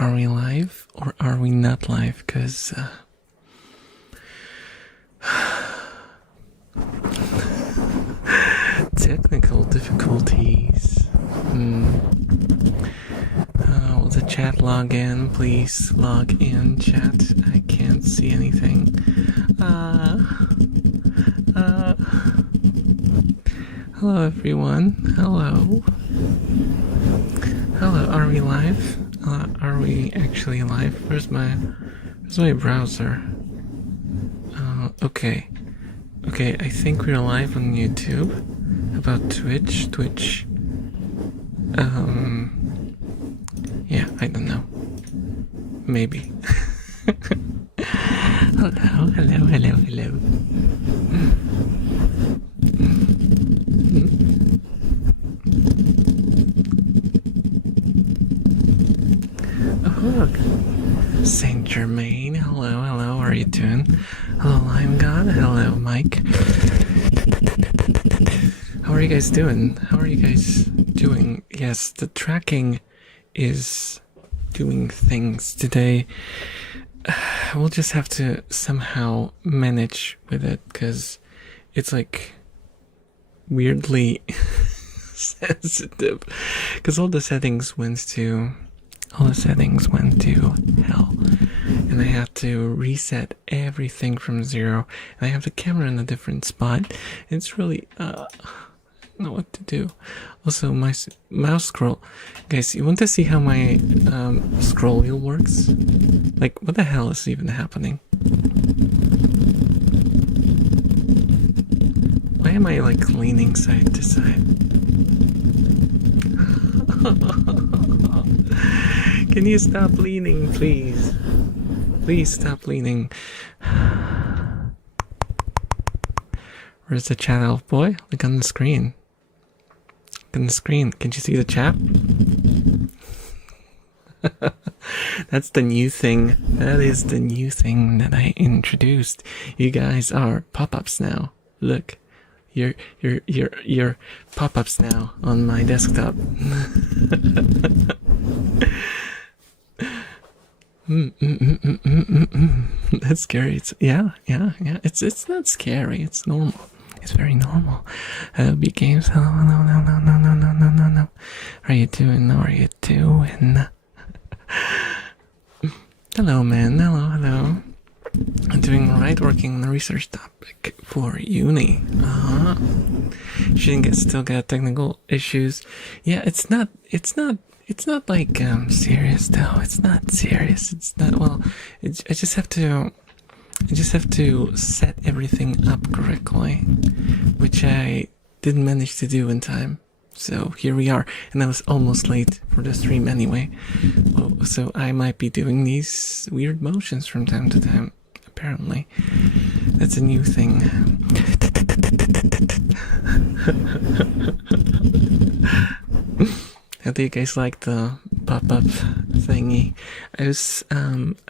Are we live or are we not live? Because technical difficulties. Will the chat log in? Please log in, chat. I can't see anything. Hello, everyone. Hello. Hello. Are we live? Are we actually live? Where's my browser? Okay. Okay, I think we're live on YouTube. How about Twitch? Yeah, I don't know. Maybe. Hello. Oh, look. Saint Germain, hello, how are you doing? Hello, Lime God, hello, Mike. How are you guys doing? Yes, the tracking is doing things today. We'll just have to somehow manage with it, because it's like weirdly sensitive, because all the settings went to hell, and I had to reset everything from zero, and I have the camera in a different spot. It's really I don't know what to do. Also, my mouse scroll, guys, you want to see how my scroll wheel works? Like, what the hell is even happening? Why am I like leaning side to side? Can you stop leaning, please? Please stop leaning. Where's the chat, elf boy? Look on the screen. Look on the screen. Can you see the chat? That's the new thing. That is the new thing that I introduced. You guys are pop-ups now. Look. You're pop-ups now on my desktop. That's scary. Yeah. It's not scary. It's normal. It's very normal. Big games. No. How are you doing? Hello, man. Hello. I'm doing alright, working on the research topic for uni. Shouldn't still got technical issues. Yeah, it's not like serious though. It's not serious. It's not, well, I just have to set everything up correctly, which I didn't manage to do in time. So here we are, and I was almost late for the stream anyway. Well, so I might be doing these weird motions from time to time. Apparently, that's a new thing. How do you guys like the pop-up thingy? I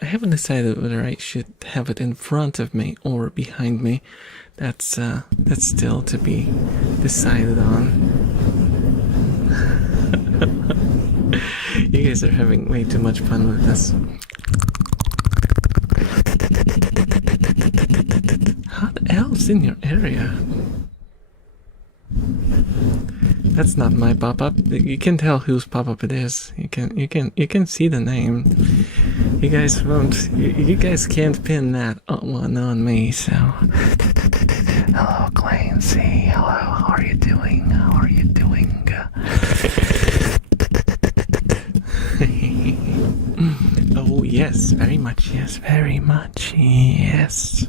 haven't decided whether I should have it in front of me or behind me. That's still to be decided on. You guys are having way too much fun with this. Hot elves in your area. That's not my pop-up. You can tell whose pop-up it is. You can see the name. You guys won't. You guys can't pin that one on me. So, hello, Clancy. Hello. How are you doing? Oh yes, very much. Yes.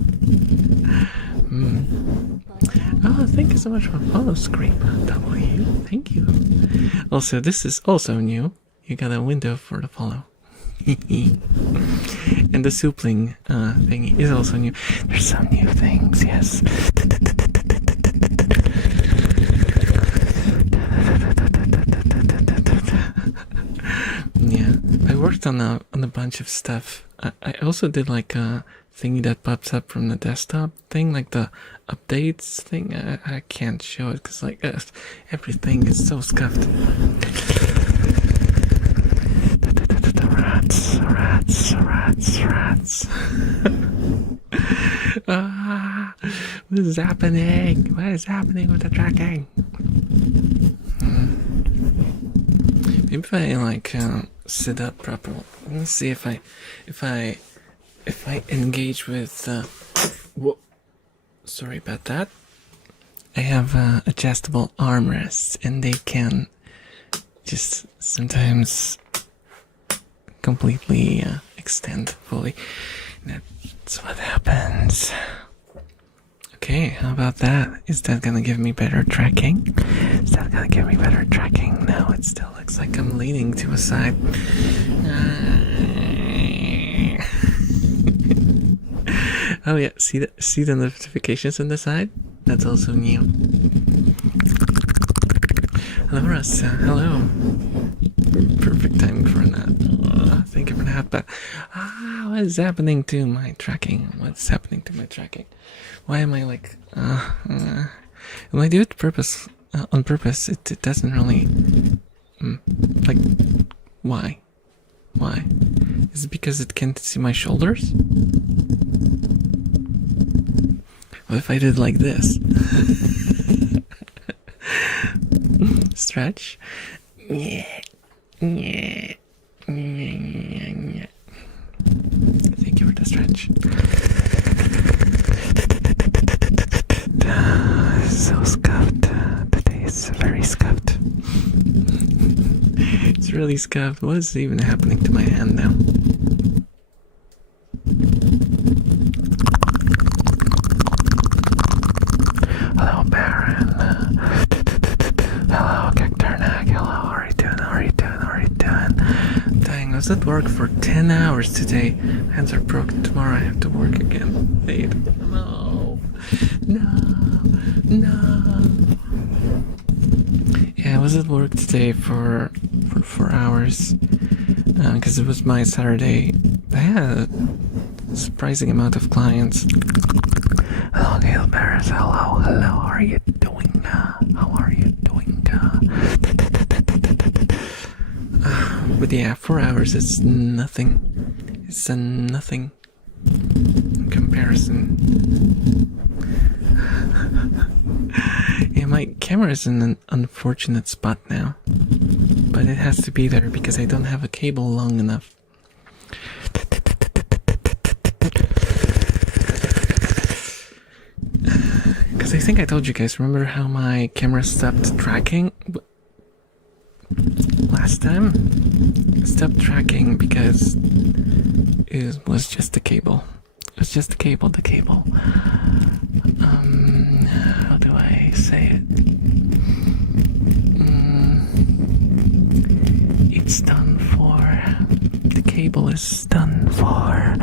Oh, thank you so much for follow, Scrape W. Thank you. Also, this is also new. You got a window for the follow. And the soupling thingy is also new. There's some new things, yes. Yeah, I worked on a bunch of stuff. I also did like a thingy that pops up from the desktop thing, like the updates thing. I can't show it because like everything is so scuffed. The rats. What is happening? What is happening with the tracking? Maybe if I like sit up properly. Let me see if I engage with. Whoa. Sorry about that. I have adjustable armrests, and they can just sometimes completely extend fully. That's what happens. Okay, how about that? Is that gonna give me better tracking? Is that gonna give me better tracking? No, it still looks like I'm leaning to a side. Oh yeah, see the notifications on the side? That's also new. Hello, Russ. Hello. Perfect time for that. Thank you for that. But what is happening to my tracking? What's happening to my tracking? Why am I like? When I do it on purpose, it doesn't really. Like, why? Why? Is it because it can't see my shoulders? What if I did like this? Stretch. Yeah. Thank you for the stretch. So scuffed. Today is very scuffed. It's really scuffed. What is even happening to my hand now? Hello, Baron. Hello, Gektarnak. Hello, how are you doing? How are you doing? How are you doing? Dang, I was at work for 10 hours today. Hands are broken. Tomorrow I have to work again. Babe. No. Yeah, I was at work today for 4 hours. Because it was my Saturday. I had a surprising amount of clients. Hello, Gail Paris. Hello. How are you doing? How are you doing? But yeah, 4 hours is nothing. It's a nothing in comparison. Yeah, my camera is in an unfortunate spot now. But it has to be there because I don't have a cable long enough. Because I think I told you guys, remember how my camera stopped tracking last time? It stopped tracking because it was just the cable. It was just the cable. How do I say it? It's done for. The cable is done for.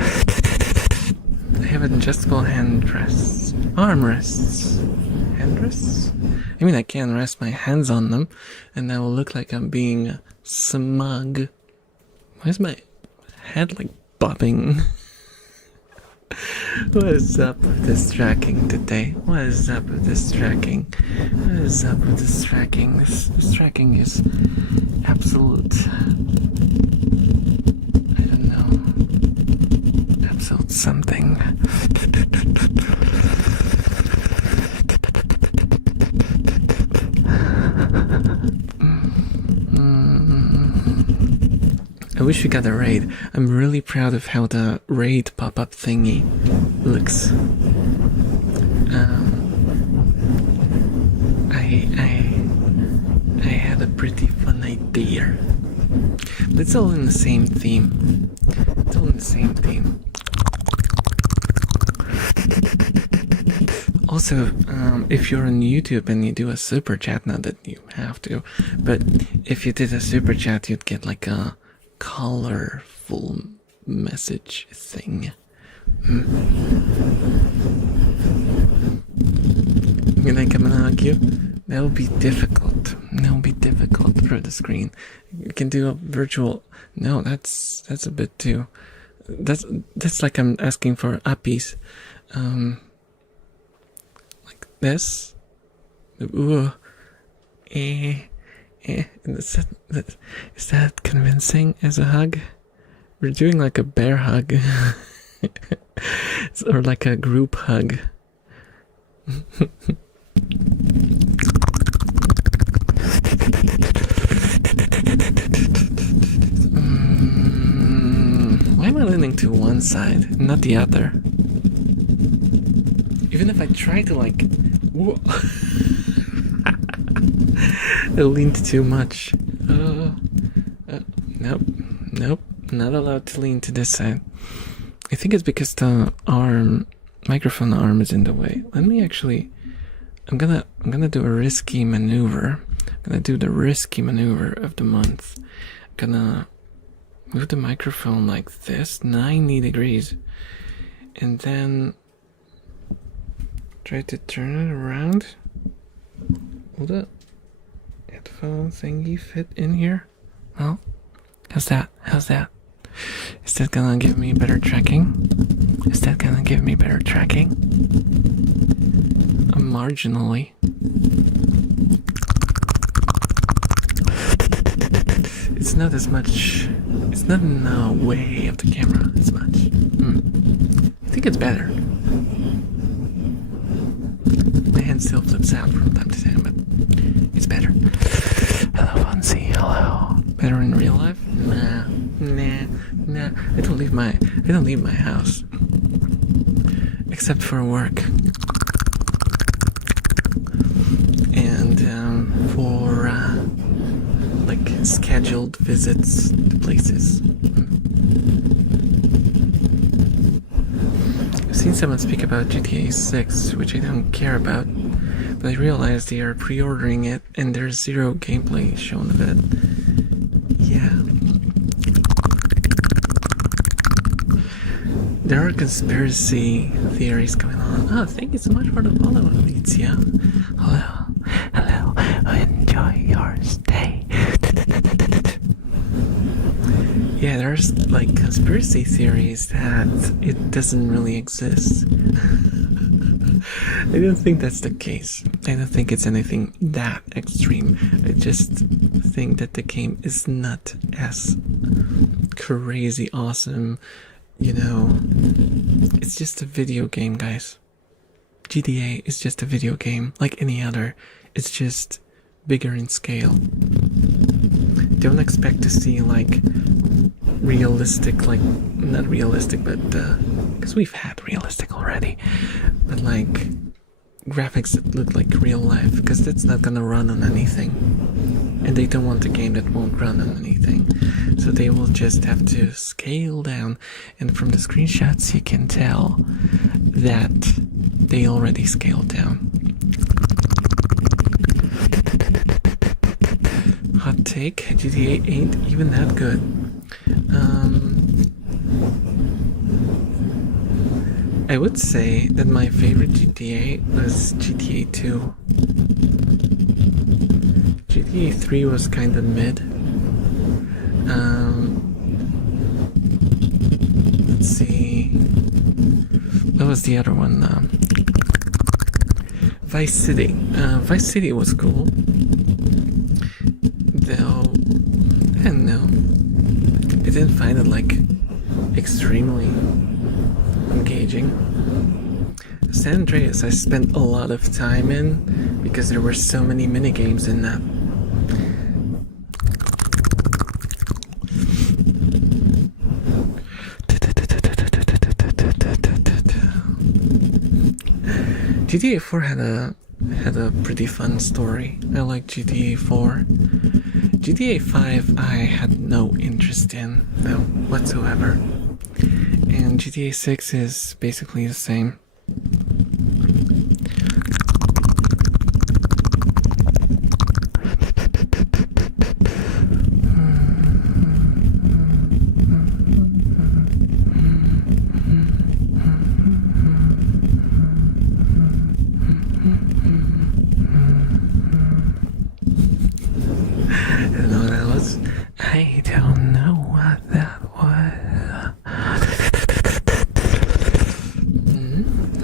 I have adjustable armrests. Handrests? I mean, I can rest my hands on them, and that will look like I'm being smug. Why is my head like bobbing? What is up with this tracking today? What is up with this tracking? What is up with this tracking? This tracking is absolute. I don't know. Absolute something. I wish we got a raid. I'm really proud of how the raid pop-up thingy looks. I had a pretty fun idea. But it's all in the same theme. It's all in the same theme. Also, if you're on YouTube and you do a super chat, not that you have to, but if you did a super chat, you'd get like a colorful message thing. Can I come and hug you? That'll be difficult. That'll be difficult through the screen. You can do a virtual. No, that's a bit too. That's like I'm asking for uppies. Like this. Ooh. Is that convincing as a hug? We're doing like a bear hug. Or like a group hug. Why am I leaning to one side, not the other? Even if I try to like, I leaned too much. Nope, not allowed to lean to this side. I think it's because the microphone arm is in the way. Let me actually, I'm gonna do a risky maneuver. I'm gonna do the risky maneuver of the month. I'm gonna move the microphone like this, 90 degrees, and then try to turn it around. Will the headphone thingy fit in here? Well, how's that? Is that gonna give me better tracking? Marginally. It's not as much. It's not in the way of the camera as much. I think it's better. My hand still flips out from time to time, but it's better. Hello, Fonzie. Hello. Better in real life? Nah. I don't leave my house, except for work and for like scheduled visits to places. I've seen someone speak about GTA 6, which I don't care about, but I realized they are pre-ordering it and there's zero gameplay shown of it. Yeah. There are conspiracy theories going on. Oh, thank you so much for the follow, Alicia. Hello. Enjoy your stay. Yeah, there's like conspiracy theories that it doesn't really exist. I don't think that's the case. I don't think it's anything that extreme. I just think that the game is not as crazy awesome. You know, it's just a video game, guys. GTA is just a video game like any other. It's just bigger in scale. Don't expect to see like realistic, like not realistic, but because we've had realistic already, but like graphics that look like real life, because that's not gonna run on anything, and they don't want a game that won't run on anything, so they will just have to scale down. And from the screenshots you can tell that they already scaled down. Hot take, GTA ain't even that good. I would say that my favorite GTA was GTA 2. GTA 3 was kind of mid. Let's see. What was the other one? Vice City. Vice City was cool. Though, I don't know. I didn't find it like extremely engaging. San Andreas I spent a lot of time in because there were so many minigames in that. GTA 4 had a pretty fun story. I like GTA 4. GTA 5 I had no interest in, though, whatsoever. And GTA 6 is basically the same. I don't know what that was.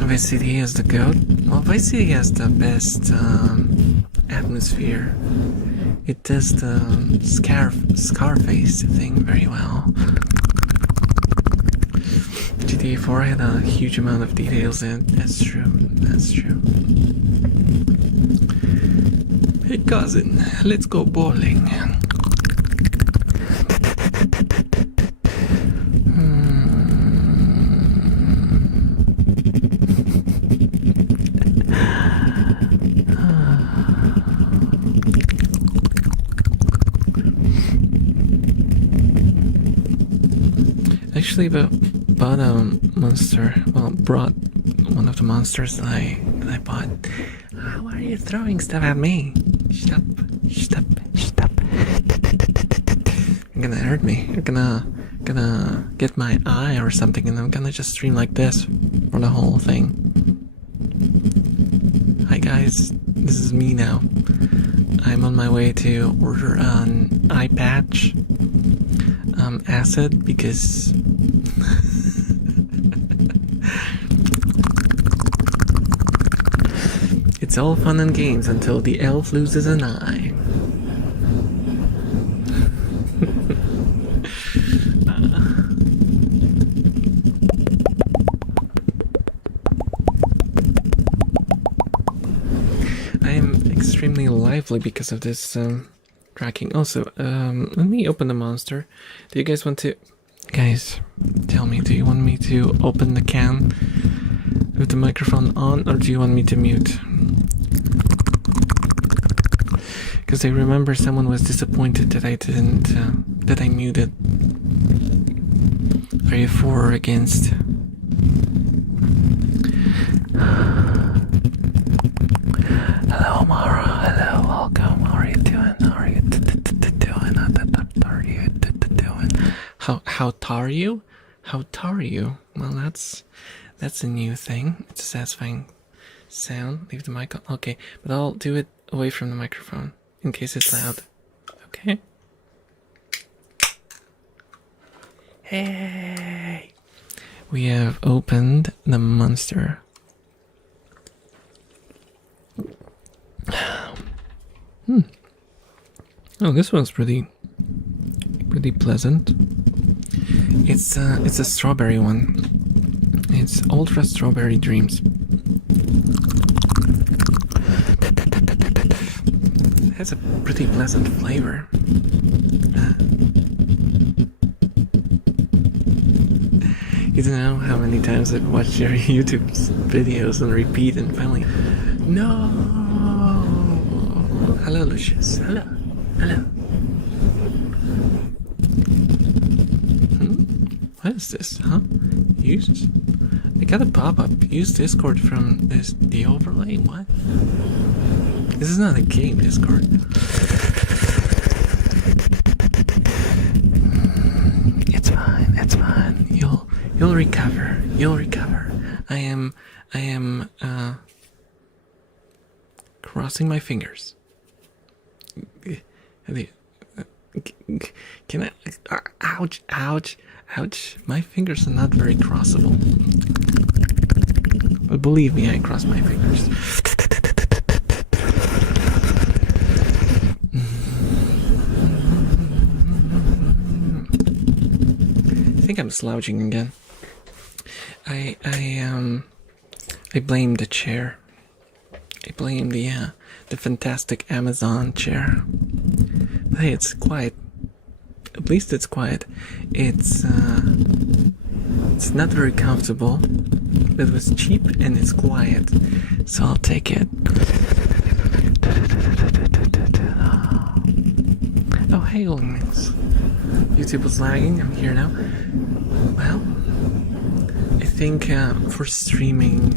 Vice City has the goat. Well, Vice City has the best atmosphere. It does the Scarface thing very well. GTA 4 had a huge amount of details in it. That's true. That's true. Hey cousin, let's go bowling. Actually, bought a monster. Well, brought one of the monsters that I bought. Why are you throwing stuff at me? Stop! Stop! Stop! You're gonna hurt me. You're gonna get my eye or something, and I'm gonna just stream like this for the whole thing. Hi guys, this is me now. I'm on my way to order an eye patch. Acid because it's all fun and games until the elf loses an eye. I am extremely lively because of this tracking. Also, let me open the monster. Do you guys want to... Guys, tell me, do you want me to open the can with the microphone on, or do you want me to mute? Because I remember someone was disappointed that I didn't, that I muted. Are you for or against? Hello, Mara. Hello, welcome. How are you doing? How are you doing? How tar you? How tar you? Well, that's a new thing. It's a satisfying sound. Leave the mic on. Okay, but I'll do it away from the microphone in case it's loud. Okay. Hey, we have opened the monster. Oh, this one's pretty pleasant. It's a strawberry one. It's Ultra Strawberry Dreams. It has a pretty pleasant flavor. You don't know how many times I've watched your YouTube videos on repeat and finally... No! Hello, Lucius. Hello. Hello. What is this, huh? I got a pop-up. Use Discord from the overlay? What? This is not a game, Discord. It's fine, it's fine. You'll recover. You'll recover. I am crossing my fingers. Can I? Ouch! Ouch! Ouch! My fingers are not very crossable. But believe me, I cross my fingers. I think I'm slouching again. I blame the chair. I blame the fantastic Amazon chair. But hey, it's quiet. At least it's quiet. It's not very comfortable, but it was cheap and it's quiet, so I'll take it. Oh, hey, Lings. YouTube was lagging. I'm here now. Well, I think for streaming,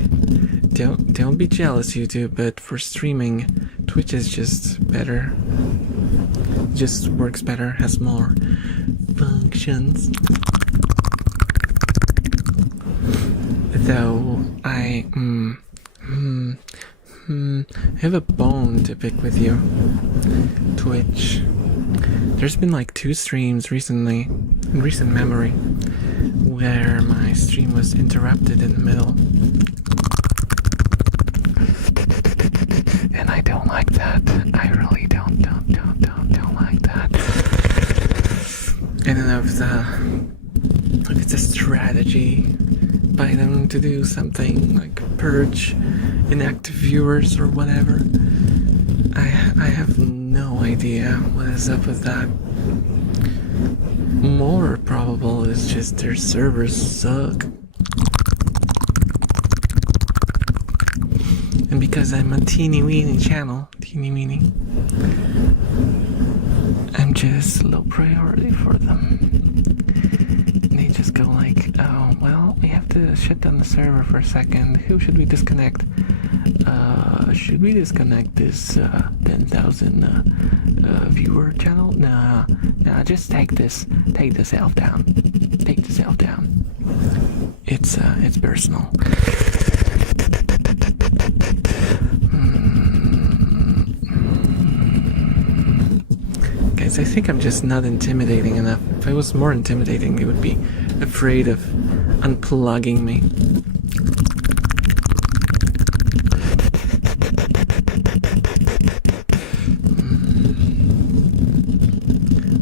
don't be jealous, YouTube, but for streaming, Twitch is just better. Just works better, has more functions. Though I have a bone to pick with you. Twitch. There's been like 2 streams recently, in recent memory, where my stream was interrupted in the middle. And I don't like that. I really don't like that. I don't know if it's a strategy by them to do something like purge inactive viewers or whatever. I have no idea what is up with that. More probable is just their servers suck. And because I'm a teeny weeny channel, I'm just low priority for them. And they just go like, oh, well, we have to shut down the server for a second. Who should we disconnect? Should we disconnect this 10,000 viewer channel? Nah, just take this elf down. Take this elf down. It's personal. Guys, I think I'm just not intimidating enough. If I was more intimidating, they would be afraid of unplugging me.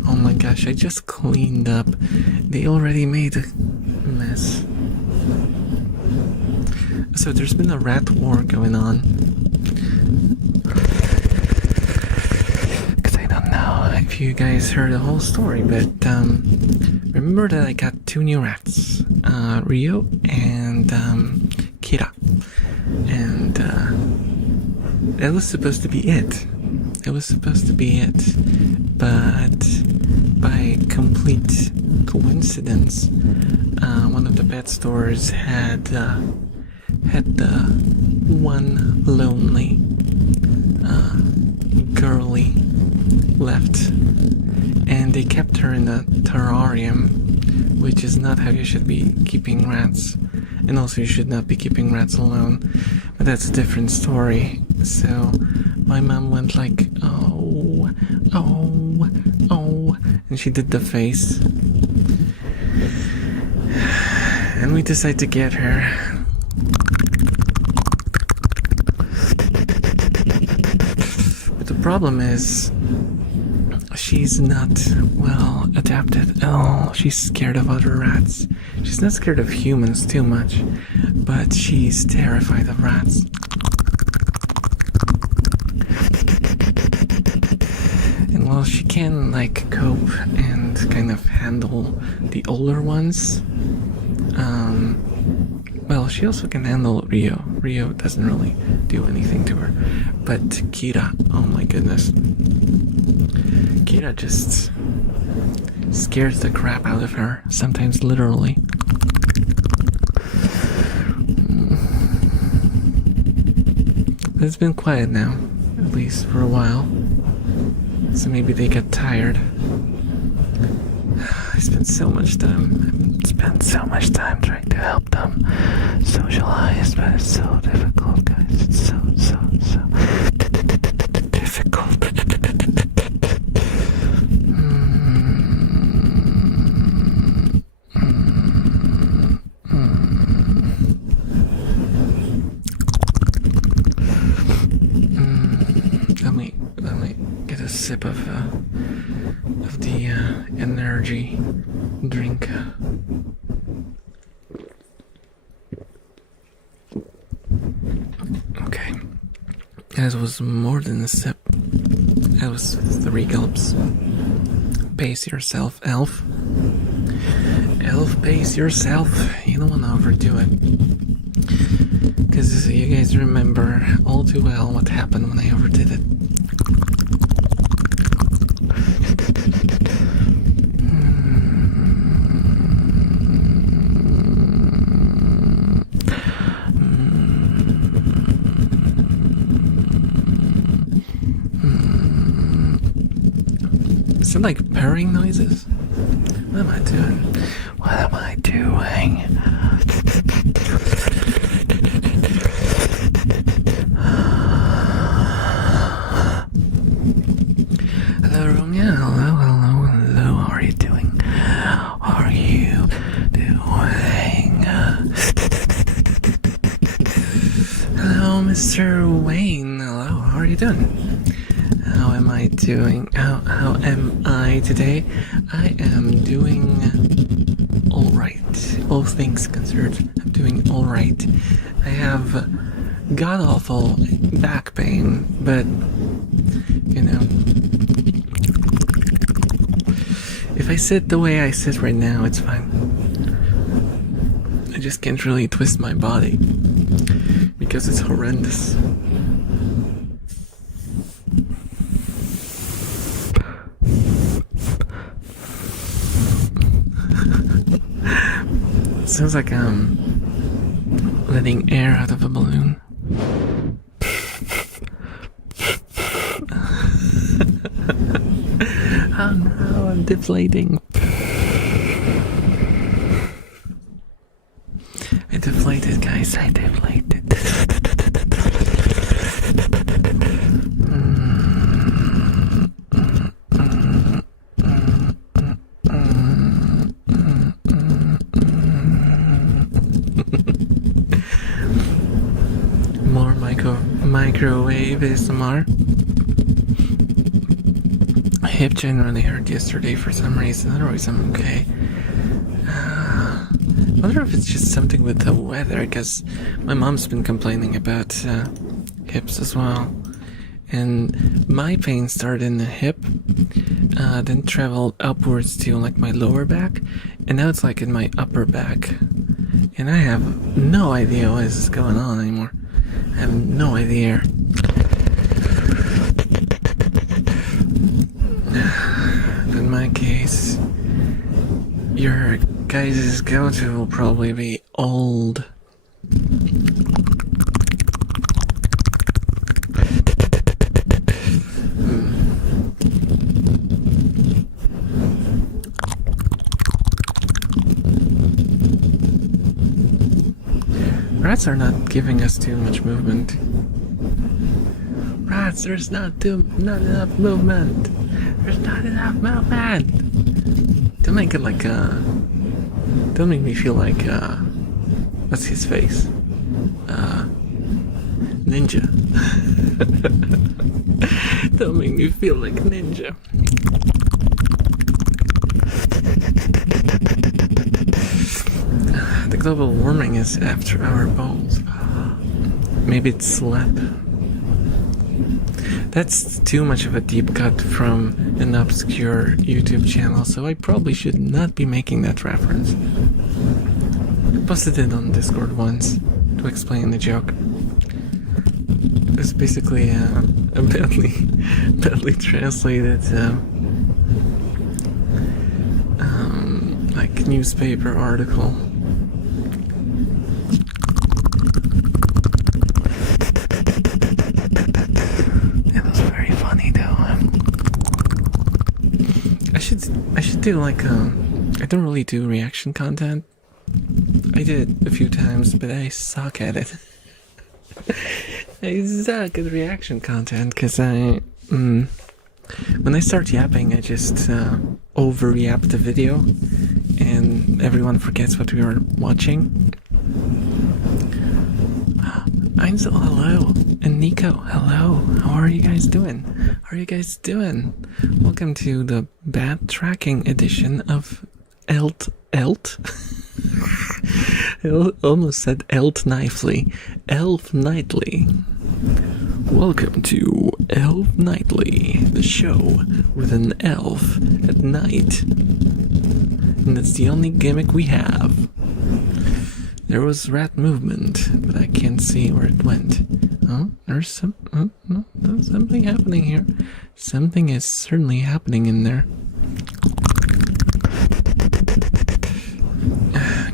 Oh my gosh, I just cleaned up. They already made a mess. So there's been a rat war going on. Because I don't know if you guys heard the whole story, but remember that I got 2 new rats, Rio and Kira. And that was supposed to be it. But by complete coincidence, one of the pet stores had one lonely girlie left, and they kept her in a terrarium, which is not how you should be keeping rats. And also you should not be keeping rats alone, but that's a different story. So my mom went like, oh, and she did the face, and we decided to get her. But the problem is, she's not well adapted at all. She's scared of other rats. She's not scared of humans too much, but she's terrified of rats. And while she can like cope and kind of handle the older ones, well, she also can handle Rio. Rio doesn't really do anything to her. But Kira, oh my goodness. Kira just scares the crap out of her, sometimes literally. But it's been quiet now, at least for a while. So maybe they get tired. I spent so much time trying to help them socialize, but it's so difficult, guys. It's so difficult. Let me get a sip of the energy drink. Okay, that was more than a sip. That was 3 gulps. Pace yourself, elf. Elf, pace yourself. You don't want to overdo it. Because you guys remember all too well what happened when I overdid it. Is it like purring noises? What am I doing? Hello, Romeo. Hello. How are you doing? Hello, Mr. Wayne. Hello. How are you doing? How am I doing? How am I today? I am doing alright. All things considered, I'm doing alright. I have god-awful back pain, but, you know, if I sit the way I sit right now, it's fine. I just can't really twist my body because it's horrendous. It sounds like I'm letting air out of a balloon. Oh no, I'm deflating. I deflated, guys. I deflated. More microwave ASMR. My hip generally hurt yesterday for some reason. Otherwise, I'm okay. I wonder if it's just something with the weather, because my mom's been complaining about hips as well. And my pain started in the hip, then traveled upwards to like my lower back, and now it's like in my upper back. And I have no idea what is going on anymore. I have no idea. In my case, your guys' go-to will probably be old. Rats are not giving us too much movement. Rats, there's not enough movement. There's not enough movement. Don't make it like don't make me feel like what's his face? Ninja. Don't make me feel like Ninja. The global warming is after our balls. Maybe it's slap. That's too much of a deep cut from an obscure YouTube channel, so I probably should not be making that reference. I posted it on Discord once to explain the joke. It's basically a badly translated like newspaper article. I should do like I don't really do reaction content. I did it a few times, but I suck at it. I suck at reaction content because when I start yapping, I just over-yap the video and everyone forgets what we were watching. Einzel, hello. And Nico, hello. How are you guys doing? How are you guys doing? Welcome to the bad tracking edition of Elt. I almost said Elt Knifely. Elf Nightly. Welcome to Elf Nightly, the show with an elf at night. And that's the only gimmick we have. There was rat movement, but I can't see where it went. Oh, there's something happening here. Something is certainly happening in there.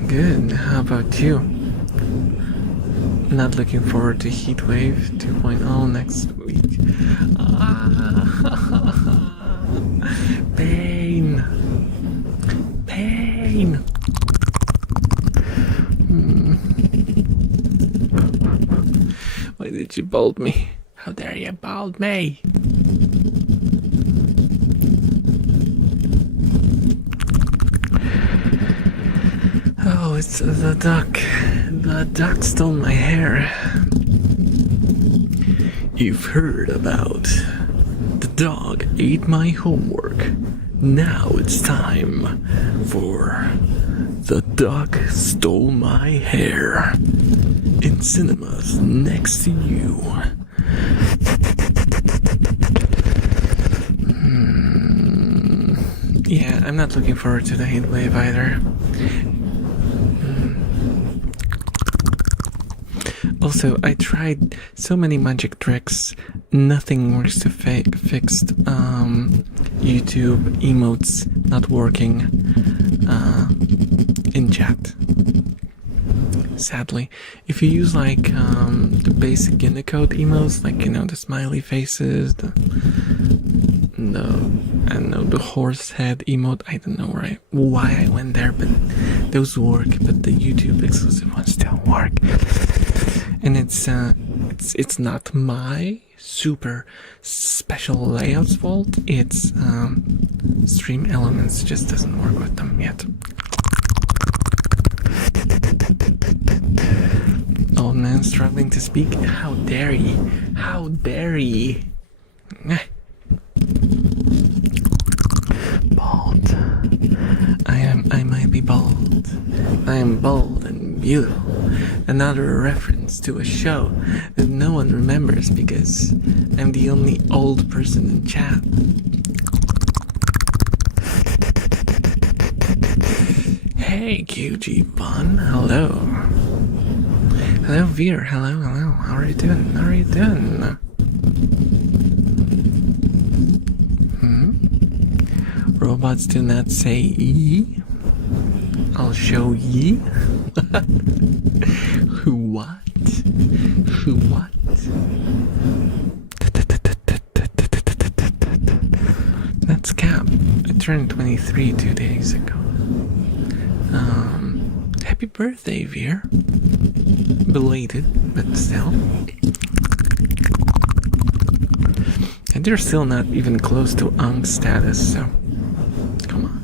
Good. How about you? Not looking forward to Heatwave 2.0 next week. Pain. Pain. Why did you bald me? How dare you bald me? Oh, it's the duck. The duck stole my hair. You've heard about the dog ate my homework. Now it's time for The dog stole my hair. In cinemas next to you. Yeah, I'm not looking forward to the heat wave either. Also, I tried so many magic tricks. Nothing works to fix YouTube emotes not working in chat. Sadly, if you use like the basic Unicode emotes, like the smiley faces, the horse head emote. I don't know why I went there, but those work. But the YouTube exclusive ones don't work. And it's not my super special layout's fault. It's Stream Elements just doesn't work with them yet. Old man struggling to speak. How dare ye? How dare ye? Bald. I might be bald. I am bold and beautiful. Another reference to a show that no one remembers because I'm the only old person in chat. Hey QG Bun, hello. Hello Veer, hello. How are you doing? Robots do not say ye. I'll show ye. Who what? That's Cap. I turned 23 2 days ago. Happy birthday, Veer. Belated, but still. And you're still not even close to Ung status, so come on.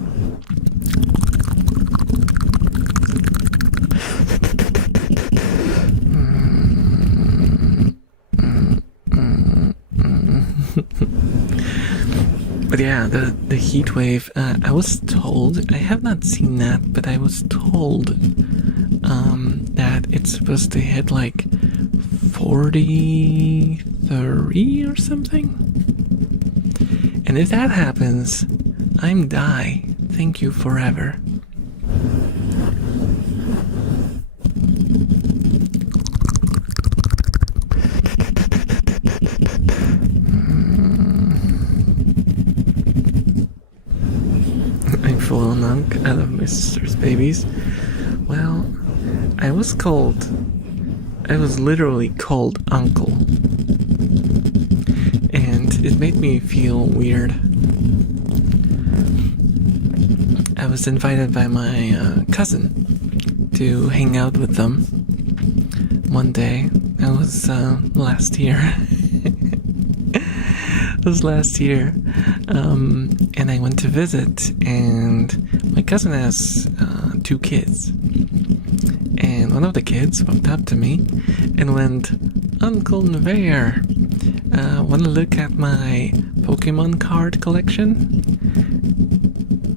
But yeah, the heat wave, I was told, I have not seen that, but I was told that it's supposed to hit like 43 or something. And if that happens, I'm die. Thank you forever. I'm full on unk out of my sister's babies. Well, I was literally called uncle. And it made me feel weird. I was invited by my cousin to hang out with them one day. It was last year. It was last year. And I went to visit, and my cousin has 2 kids. And one of the kids walked up to me and went, "Uncle Nevair, want to look at my Pokemon card collection?"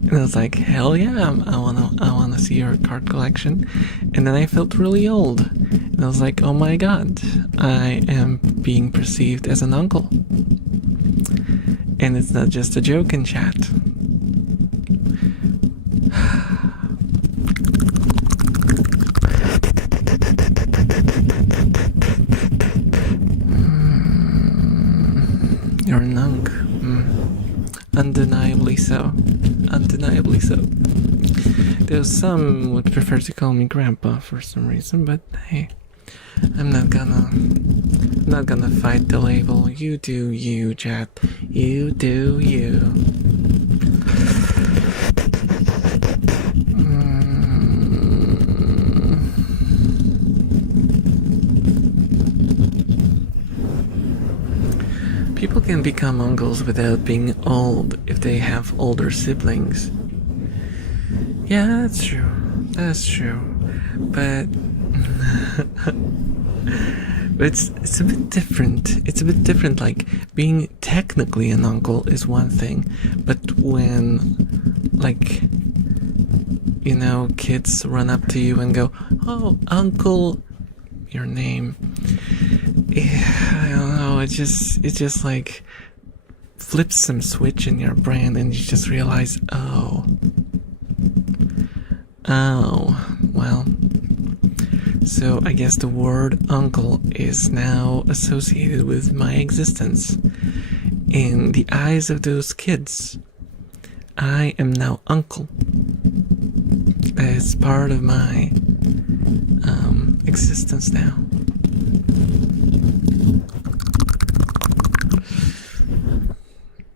And I was like, "Hell yeah, I wanna see your card collection." And then I felt really old. And I was like, "Oh my god, I am being perceived as an uncle." And it's not just a joke in chat. You're an unk. Undeniably so. Undeniably so. Though some would prefer to call me Grandpa for some reason, but hey, I'm not gonna fight the label. You do you, chat. You do you. People can become uncles without being old if they have older siblings. Yeah, that's true. That's true. But it's a bit different. It's a bit different. Like, being technically an uncle is one thing, but when, like, kids run up to you and go, "Oh, uncle," your name. I don't know. It just like flips some switch in your brain, and you just realize, oh, well. So I guess the word uncle is now associated with my existence. In the eyes of those kids, I am now uncle. It's part of my existence now.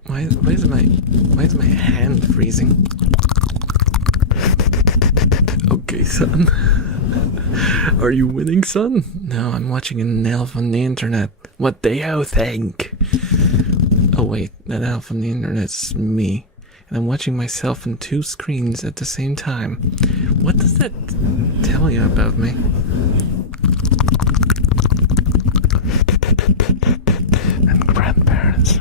Why is my hand freezing? Okay, son. Are you winning, son? No, I'm watching an elf on the internet. What do you think? Oh wait, that elf on the internet's me. And I'm watching myself on 2 screens at the same time. What does that tell you about me? And grandparents.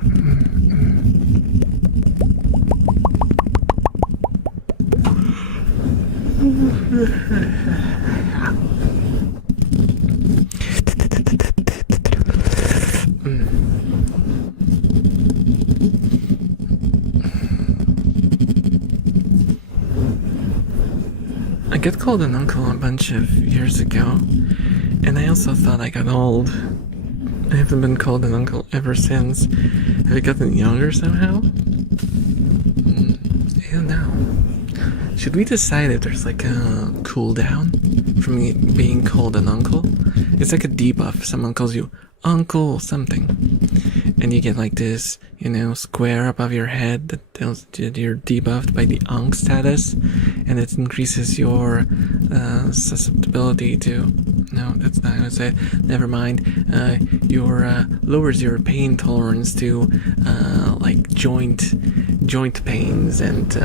I got called an uncle a bunch of years ago, and I also thought I got old. I haven't been called an uncle ever since. Have I gotten younger somehow? I don't know. Should we decide if there's like a cooldown from being called an uncle? It's like a debuff. Someone calls you uncle something, and you get like this, square above your head that tells you you're debuffed by the Ankh status, and it increases your susceptibility to. No, that's not how I say it. Never mind. Lowers your pain tolerance to like joint pains and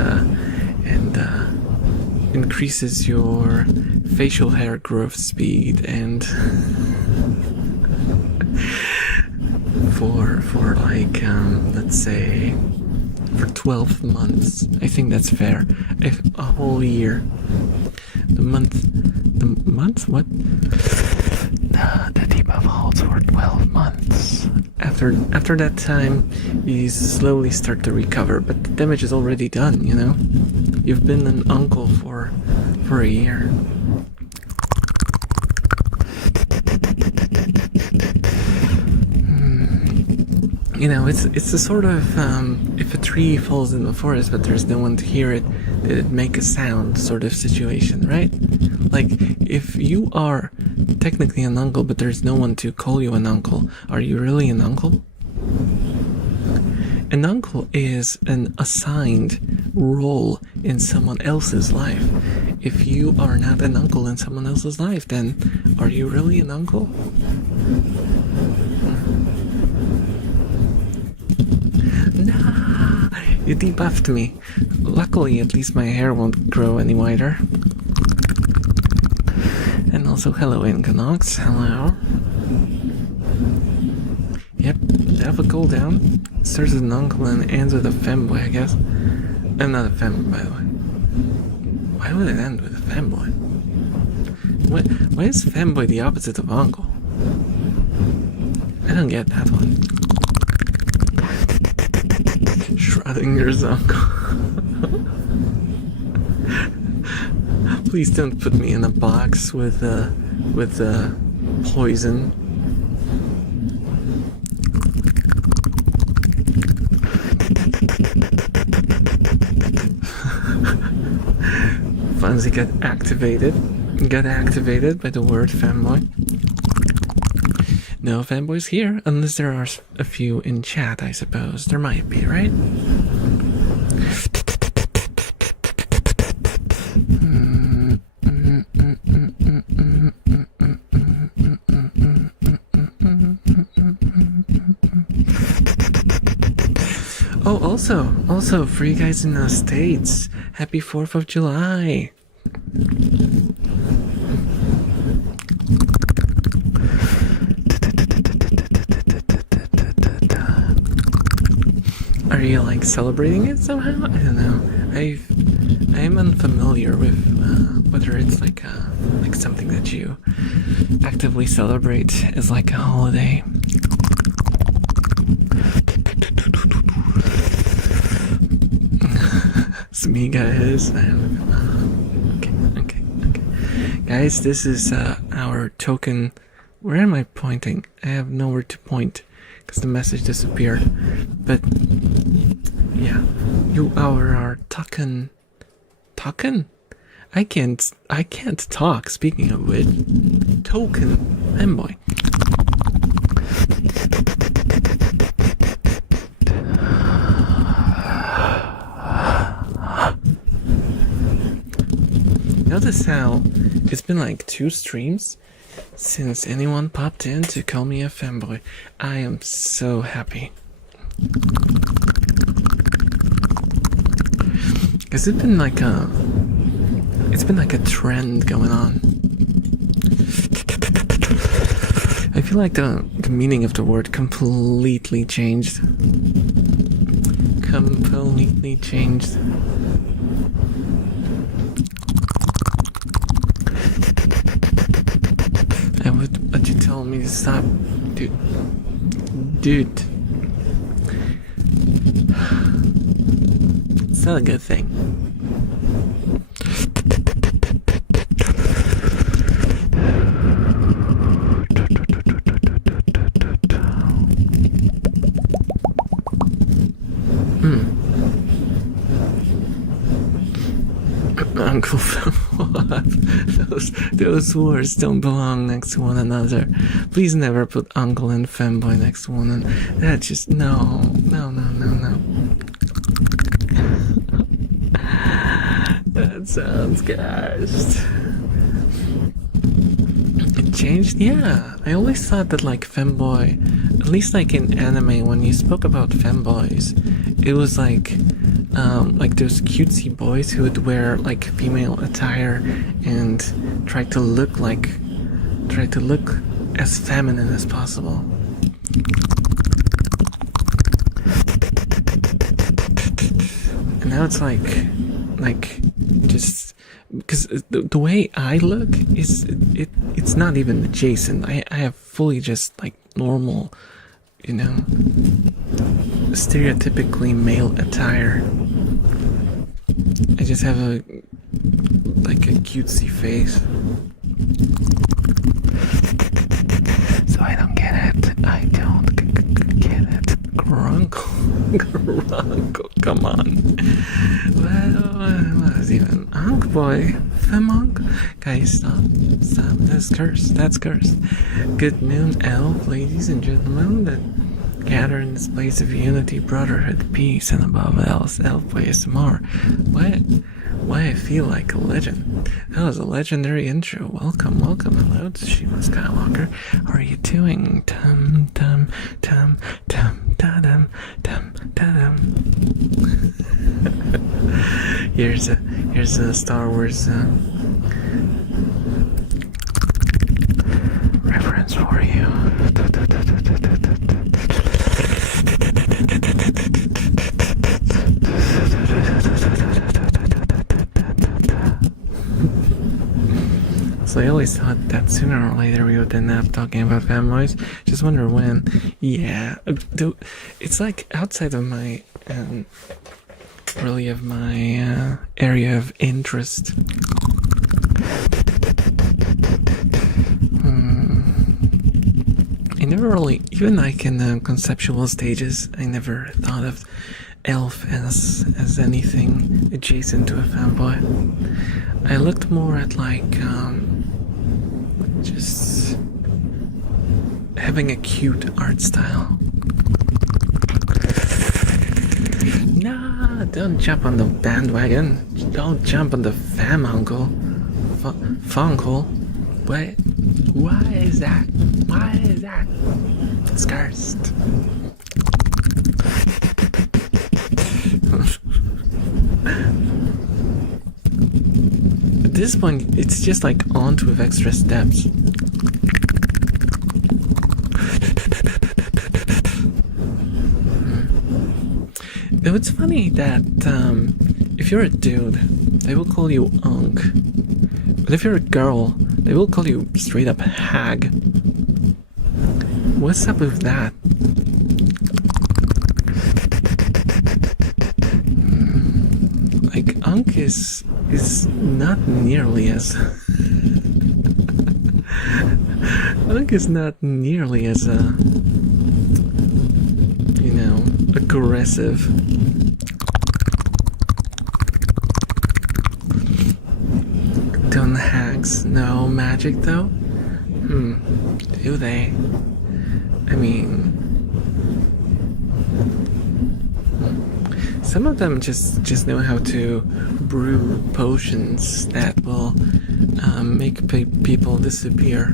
increases your facial hair growth speed and for like let's say for 12 months. I think that's fair. If a whole year. The month what? The debuff holds for 12 months. After that time, you slowly start to recover, but the damage is already done, You've been an uncle for a year. It's a sort of if a tree falls in the forest but there's no one to hear it, did it make a sound sort of situation, right? Like, if you are technically an uncle but there's no one to call you an uncle, are you really an uncle? An uncle is an assigned role in someone else's life. If you are not an uncle in someone else's life, then are you really an uncle? Nah, you debuffed me. Luckily, at least my hair won't grow any wider. And also, hello, Incanox. Hello. Yep, have a cooldown. Starts with an uncle and ends with a femboy, I guess. I'm not a femboy, by the way. Why would it end with a femboy? Why is femboy the opposite of uncle? I don't get that one. Schrodinger's uncle. Please don't put me in a box with poison. Fonzie got activated by the word fanboy. No fanboys here, unless there are a few in chat, I suppose. There might be, right? Oh, also, for you guys in the States, happy 4th of July. Are you like celebrating it somehow? I don't know. I am unfamiliar with whether it's like something that you actively celebrate as like a holiday. It's me, guys. Okay. Guys, this is our token. Where am I pointing? I have nowhere to point because the message disappeared. But yeah, you are our token. Token? I can't talk. Speaking of which, token fanboy. Notice how it's been like 2 streams since anyone popped in to call me a fanboy. I am so happy. Because it's been like a trend going on. I feel like the meaning of the word completely changed. Completely changed. But you told me to stop, dude. It's not a good thing. Uncle those words don't belong next to one another. Please never put uncle and femboy next to one another. That just no. That sounds cursed. It changed? Yeah. I always thought that like femboy, at least like in anime, when you spoke about femboys, it was like those cutesy boys who would wear like female attire and try to look as feminine as possible. And now it's like just because the way I look is it's not even adjacent. I have fully just like normal, stereotypically male attire. I just have a cutesy face. So I don't get it. I don't get it. Grunkle, come on. What is even Unk boy? Femunk? Guys, stop. That's cursed. Good noon, elf, ladies and gentlemen that gather in this place of unity, brotherhood, peace, and above else, ElfRave ASMR. Why I feel like a legend. That was a legendary intro. Welcome. Hello, it's Shima Skywalker. How are you doing? Tum. Here's a Star Wars reference for you. So I always thought that sooner or later we would end up talking about fanboys. Just wonder when. Yeah, it's like outside of my area of interest. I never really, even like in the conceptual stages, I never thought of elf as anything adjacent to a fanboy. I looked more at like just having a cute art style. Nah, don't jump on the bandwagon. Don't jump on the fam uncle. Funkle. Why is that? It's cursed. At this point, it's just like aunt with extra steps. Now it's funny that if you're a dude, they will call you Unk, But if you're a girl, they will call you straight up hag. What's up with that? Like, Unk is not nearly as Unk is not nearly as aggressive. Don't hags know magic though? Do they? I mean, some of them just know how to brew potions that will make people disappear.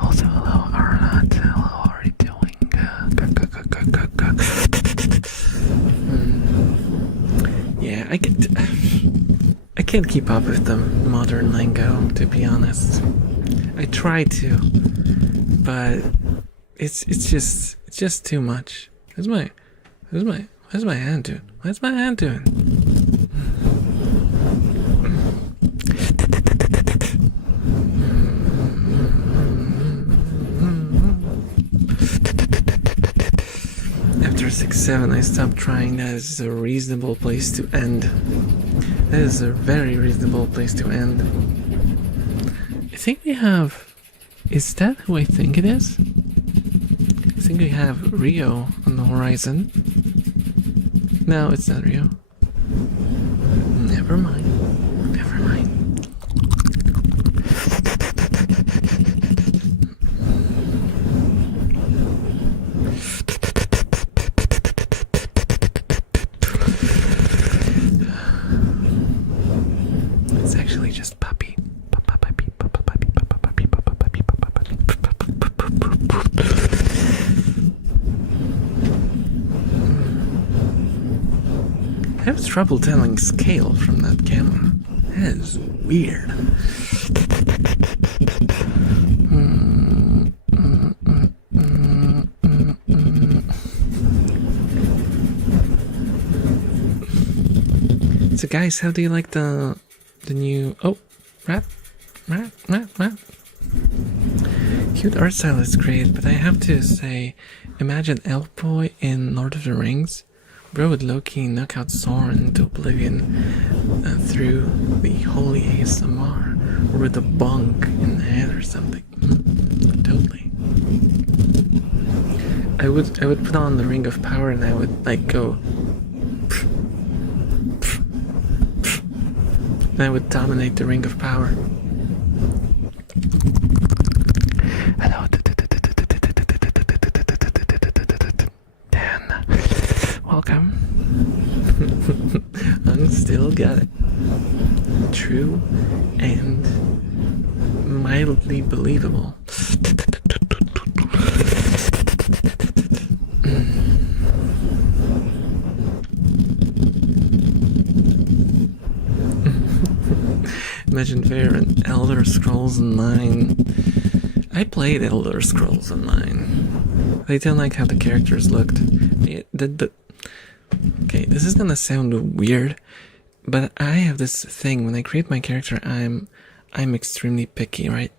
Also, hello, Arnott. Hello, how are you doing? Yeah, I can't keep up with the modern lingo, to be honest. I try to, but it's just too much. Where's my hand doing? What's my hand doing? After 6-7, I stopped trying. That is a reasonable place to end. That is a very reasonable place to end. I think we have... Is that who I think it is? I think we have Rio on the horizon. No, it's not Rio. Never mind. Never mind. It's actually just Puppy. I have trouble telling scale from that camera. That is weird. So guys, how do you like the new... Oh, rat. Cute art style is great, but I have to say, imagine Elf Boy in Lord of the Rings. Bro would low-key knock out Sauron into oblivion through the holy ASMR, or with a bonk in the head or something. Totally. I would put on the Ring of Power and I would like go, and I would dominate the Ring of Power. Hello. Dan. Welcome. I still got it. True and mildly believable. Imagine Fair and Elder Scrolls 9. I played Elder Scrolls Online. I don't like how the characters looked. Okay, this is gonna sound weird, but I have this thing when I create my character. I'm extremely picky, right?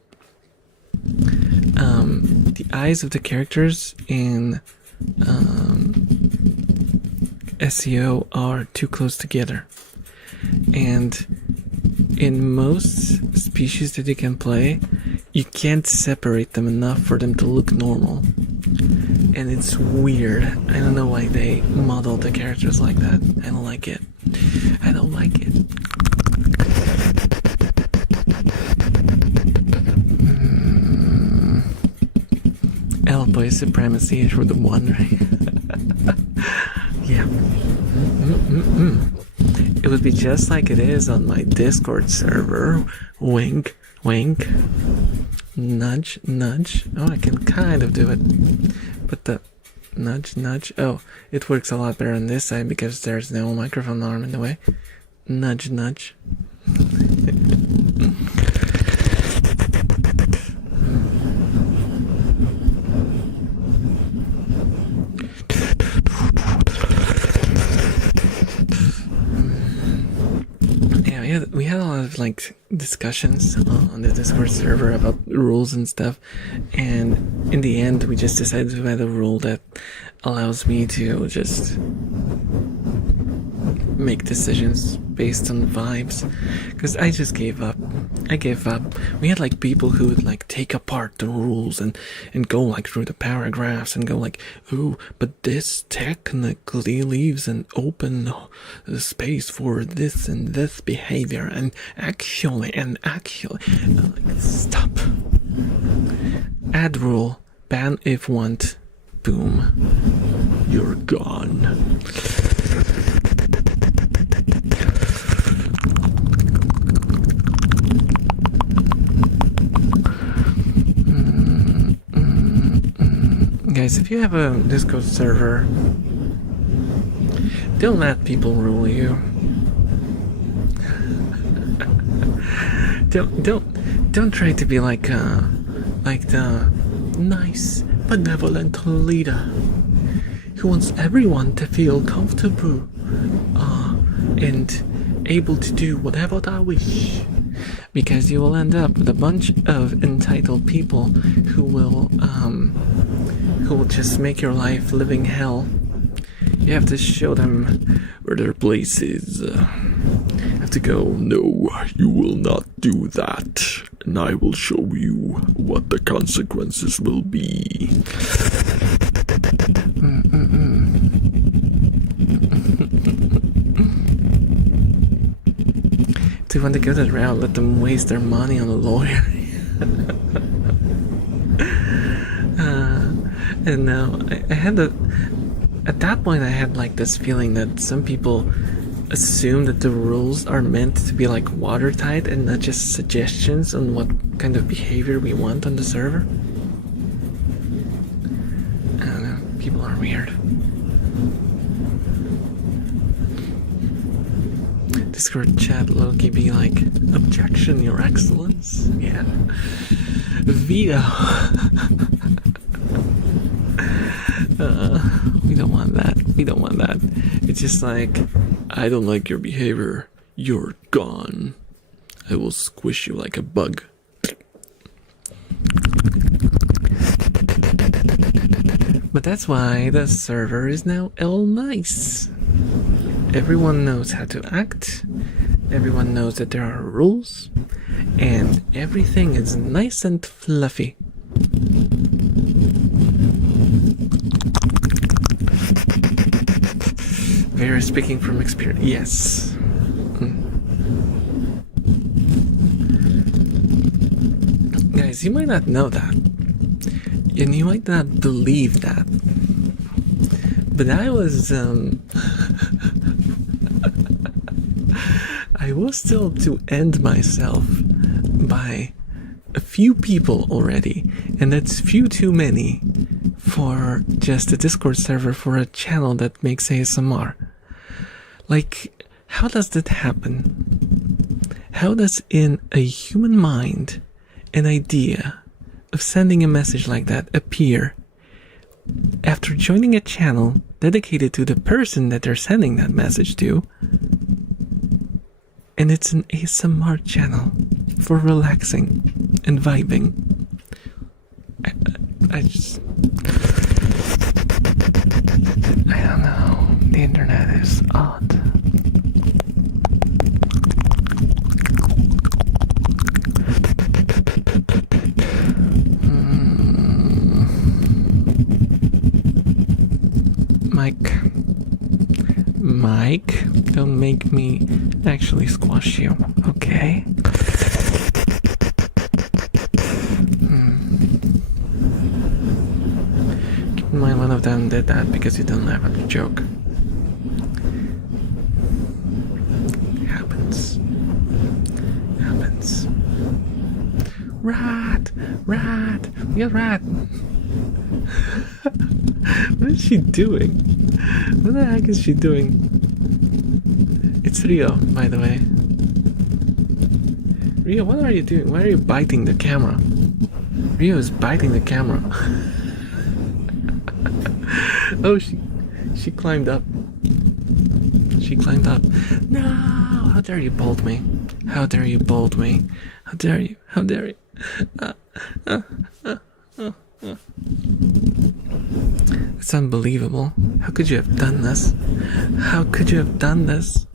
The eyes of the characters in SEO are too close together, and in most species that you can play, you can't separate them enough for them to look normal. And it's weird. I don't know why they modeled the characters like that. I don't like it. I don't like it. Elboy supremacy for the one, right? Yeah. It would be just like it is on my Discord server. Wink, wink. Nudge, nudge. Oh, I can kind of do it. But the nudge, nudge. Oh, it works a lot better on this side because there's no microphone arm in the way. Nudge, nudge. have like discussions on the Discord server about rules and stuff, and in the end we just decided to add a rule that allows me to just make decisions based on vibes, because I just gave up. I gave up. We had like people who would like take apart the rules and go like through the paragraphs and go like, oh, but this technically leaves an open space for this and this behavior, and actually like, stop. Add rule, ban if want, boom, you're gone. Guys, if you have a Discord server, don't let people rule you. Don't try to be like the nice, benevolent leader who wants everyone to feel comfortable and able to do whatever they wish. Because you will end up with a bunch of entitled people who will just make your life living hell. You have to show them where their place is. You have to go, no, you will not do that, and I will show you what the consequences will be. If they want to go that route, let them waste their money on a lawyer. And now I had at that point I had like this feeling that some people assume that the rules are meant to be like watertight and not just suggestions on what kind of behavior we want on the server. I don't know, people are weird. Discord chat low-key be like, objection, your excellence. Yeah. Veto. We don't want that. We don't want that. It's just like, I don't like your behavior. You're gone. I will squish you like a bug. But that's why the server is now nice. Everyone knows how to act. Everyone knows that there are rules. And everything is nice and fluffy. Very speaking from experience. Yes. Guys, you might not know that. And you might not believe that. But I was, I was still to end myself by a few people already, and that's few too many for just a Discord server for a channel that makes ASMR. Like, how does that happen? How does in a human mind an idea of sending a message like that appear after joining a channel dedicated to the person that they're sending that message to? And it's an ASMR channel for relaxing and vibing. I don't know. The internet is odd. Mike, don't make me actually squash you, okay? Keep in mind, one of them did that because you don't laugh at the joke. Happens. Rat! We got rat! What is she doing? What the heck is she doing? It's Rio, by the way. Rio, what are you doing? Why are you biting the camera? Rio is biting the camera. Oh, she climbed up. She climbed up. No! How dare you bolt me? How dare you bold me? How dare you? How dare you? It's unbelievable. How could you have done this? How could you have done this?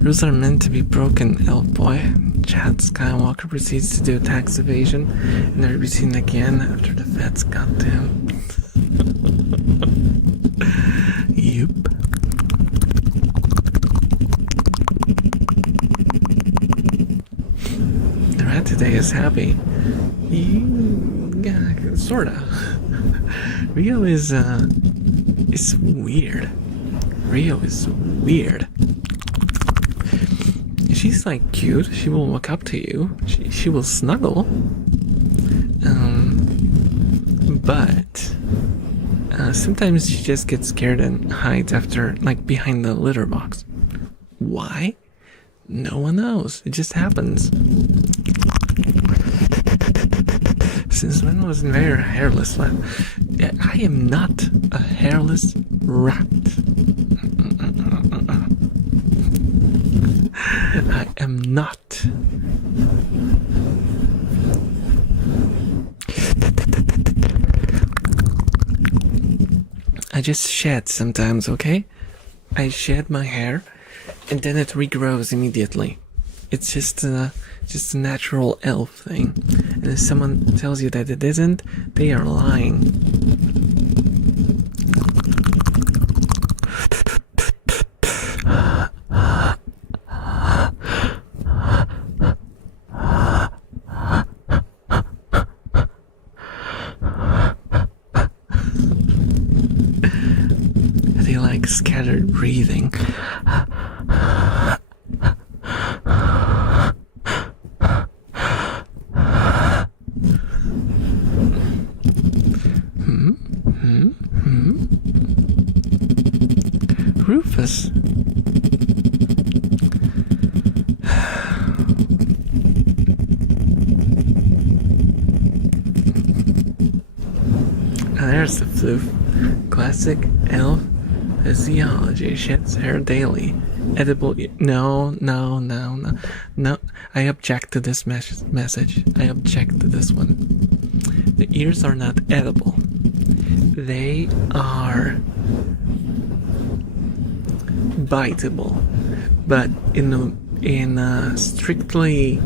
Rules are meant to be broken, elf boy. Chad Skywalker proceeds to do tax evasion, and never be seen again after the feds got to him. Yup. The rat today is happy. Yeah, sorta. Rio is weird. Rio is weird. She's like cute. She will walk up to you. She will snuggle. But sometimes she just gets scared and hides after, like, behind the litter box. Why? No one knows. It just happens. Since when was Invader a hairless rat? I am not a hairless rat. I am not. I just shed sometimes, okay? I shed my hair and then it regrows immediately. It's just a natural elf thing. And if someone tells you that it isn't, they are lying. They like scattered breathing. Rufus. There's the floof. Classic elf physiology. Sheds hair daily. Edible. No. I object to this message. I object to this one. The ears are not edible. They are biteable, but in a strictly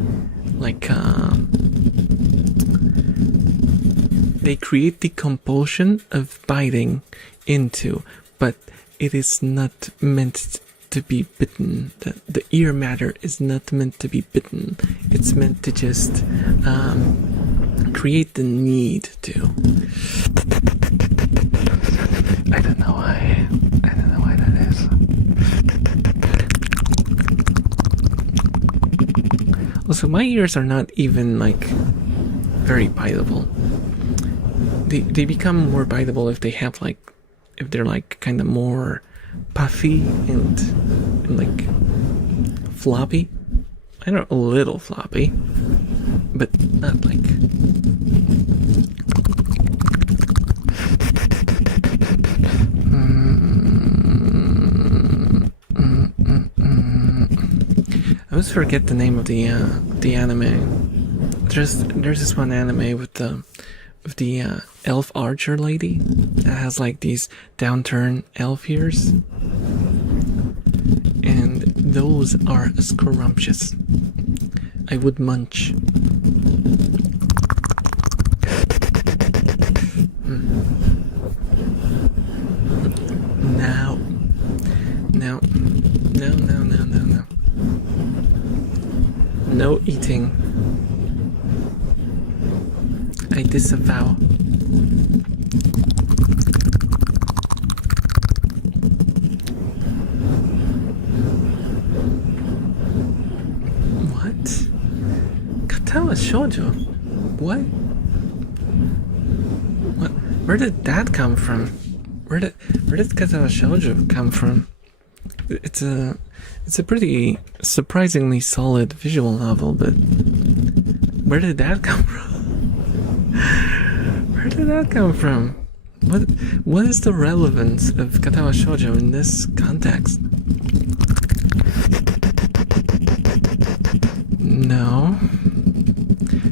like they create the compulsion of biting into, but it is not meant to be bitten. The ear matter is not meant to be bitten. It's meant to just create the need to. I don't know why that is. Also, my ears are not even like very biteable. They become more biteable if they have if they're like kind of more puffy and like floppy. I don't know, a little floppy, but not like. I always forget the name of the anime. There's this one anime with the elf archer lady that has like these downturn elf ears, and those are scrumptious. I would munch. No eating. I disavow. What? Katawa shoujo? What? What? Where did that come from? Where did Katawa shoujo come from? It's a pretty surprisingly solid visual novel, but where did that come from? Where did that come from? What is the relevance of Katawa shoujo in this context? No.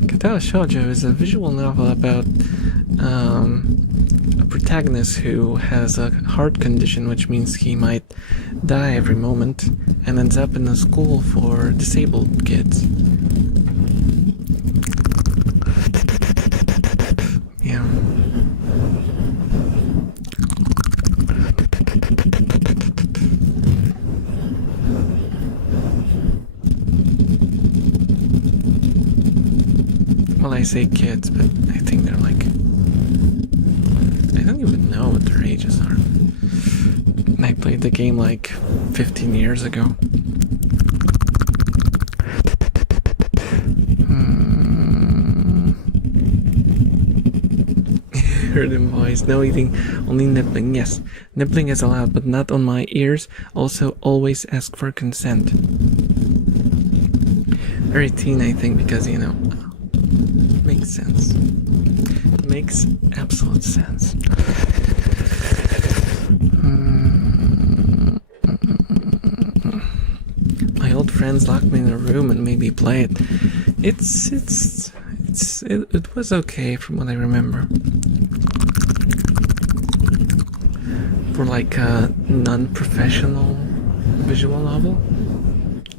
Katao Shoujo is a visual novel about a protagonist who has a heart condition, which means he might die every moment, and ends up in a school for disabled kids. Yeah. Well, I say kids, but I think they're like... I don't even know what their ages are. I played the game like 15 years ago. Heard him, boys. No eating, only nibbling. Yes, nibbling is allowed, but not on my ears. Also, always ask for consent. Very teen, I think, because, you know, makes sense. Makes absolute sense. My old friends locked me in a room and made me play it. It was okay from what I remember. For like a non-professional visual novel,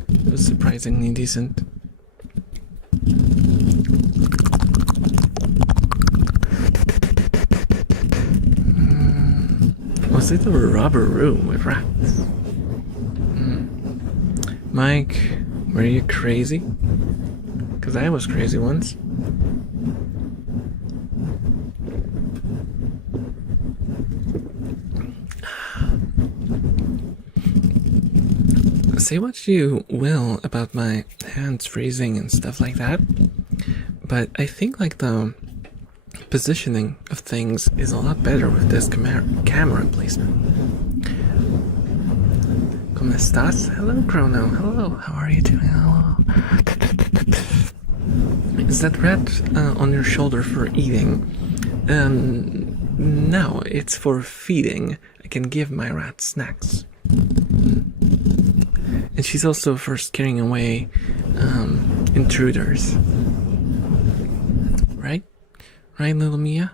it was surprisingly decent. Was it a rubber room with rats? Mike, were you crazy? Because I was crazy once. Say what you will about my hands freezing and stuff like that, but I think like the positioning of things is a lot better with this camera placement. ¿Cómo estás? Hello, Chrono. Hello. How are you doing? Hello. Is that rat on your shoulder for eating? No, it's for feeding. I can give my rat snacks. And she's also for scaring away intruders. Right? Right, little Mia?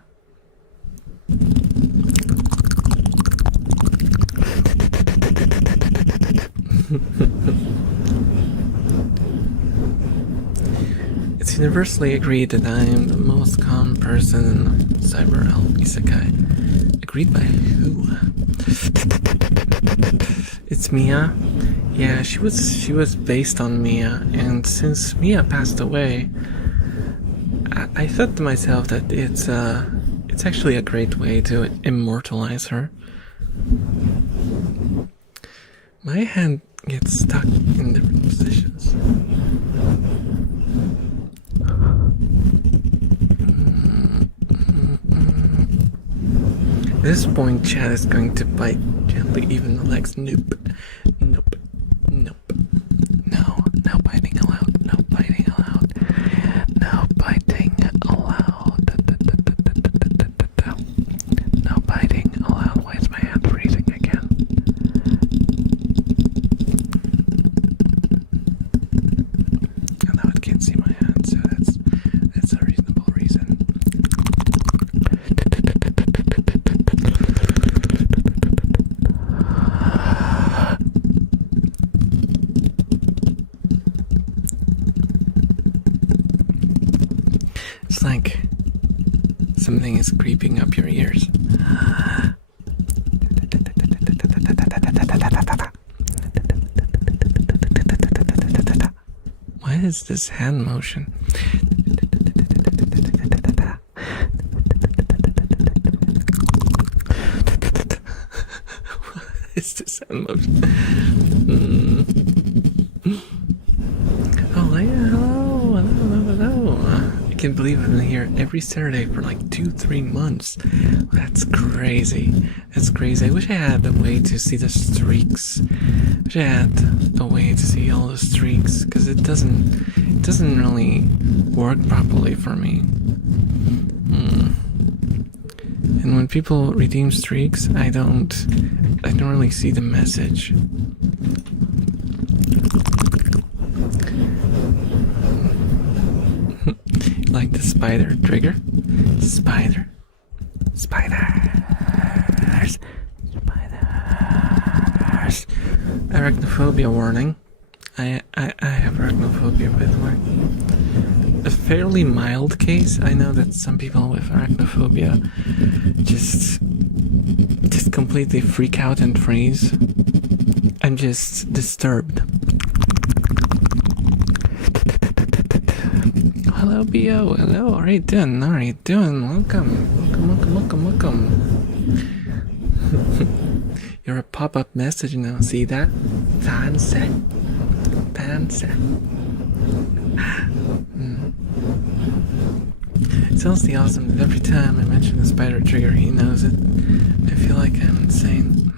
It's universally agreed that I am the most calm person in the cyber elf isekai. Agreed by who? It's Mia. Yeah, she was based on Mia, and since Mia passed away, I thought to myself that it's actually a great way to immortalize her. My hand gets stuck in different positions. At this point, Chad is going to bite gently, even the legs. Nope. Nope. Nope. No. No biting allowed. No biting allowed. No biting allowed. No biting allowed. Why is my hand freezing again? And now it can't see my hand, so that's a reasonable reason. It's like something is creeping up your ears. What is this hand motion? What is this hand motion? Oh, yeah, hello. I can't believe I've been here every Saturday for like 2-3 months. That's crazy. That's crazy. I wish I had a way to see the streaks. I wish I had a way to see all the streaks, because it doesn't really work properly for me. And when people redeem streaks, I don't really see the message. like the spider trigger. Spiders. Arachnophobia warning. I have arachnophobia, by the way. A fairly mild case. I know that some people with arachnophobia just completely freak out and freeze. I'm just disturbed. Hello, BO. Hello. How are you doing? How are you doing? Welcome. You're a pop-up message now. See that? Fancy. It's honestly awesome that every time I mention the spider trigger, he knows it. I feel like I'm insane.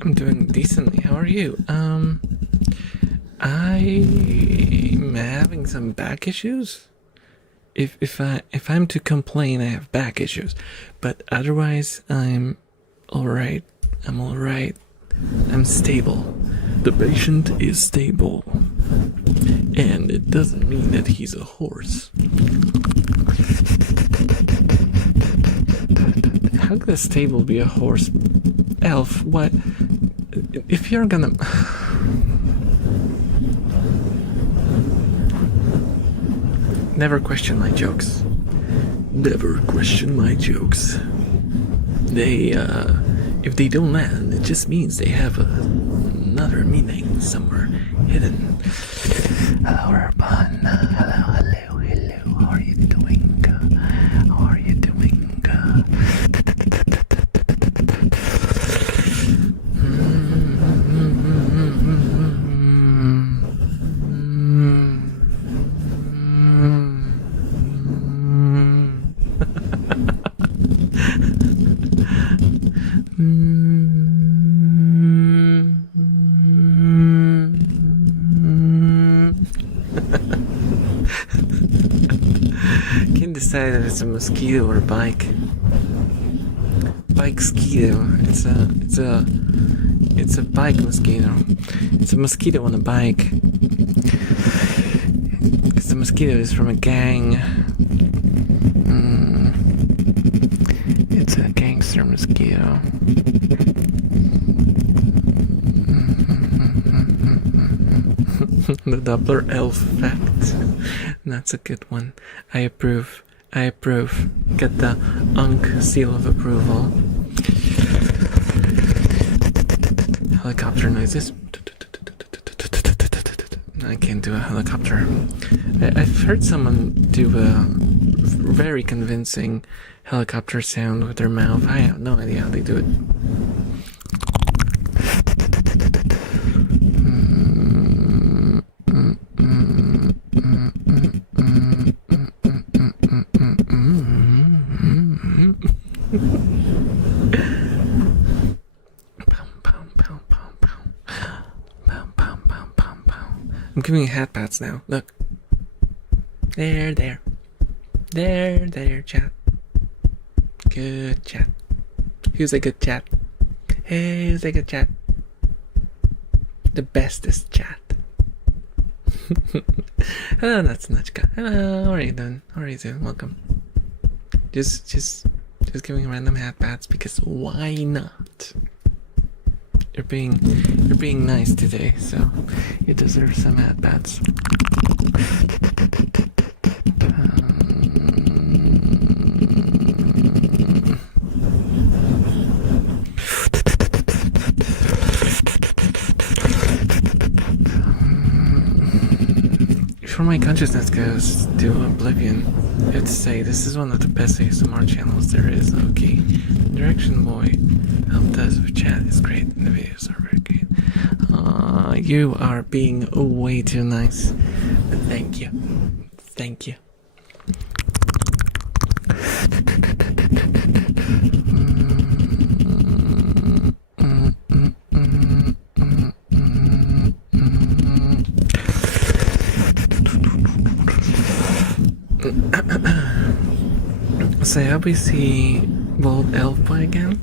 I'm doing decently. How are you? I'm having some back issues. If I'm to complain, I have back issues, but otherwise I'm all right. I'm stable. The patient is stable, and it doesn't mean that he's a horse. How could a stable be a horse? Elf, what? If you're gonna... Never question my jokes. Never question my jokes. They, if they don't land, it just means they have another meaning somewhere hidden. Hello, Urban. Hello. How are you doing? How are you doing? Can't decide if it's a mosquito or a bike. Bike-skeeto. It's a bike mosquito. It's a mosquito on a bike. Because the mosquito is from a gang. It's a gangster mosquito. The Doppler elf fact. That's a good one. I approve. Get the UNC seal of approval. Helicopter noises. I can't do a helicopter. I've heard someone do a very convincing helicopter sound with their mouth. I have no idea how they do it. I'm giving you hat pats now. Look. There, chat. Good chat. Who's a good chat? Hey, who's a good chat? The bestest chat. Hello, that's Nachka. Hello, how are you doing? Welcome. Just giving random hat pats because why not? You're being nice today, so you deserve some hat pats. Before my consciousness goes to oblivion, I have to say this is one of the best ASMR channels there is. Okay, Direction Boy helped us with chat is great, and the videos are very great. You are being way too nice, but thank you. So I hope we see both Elf Boy again,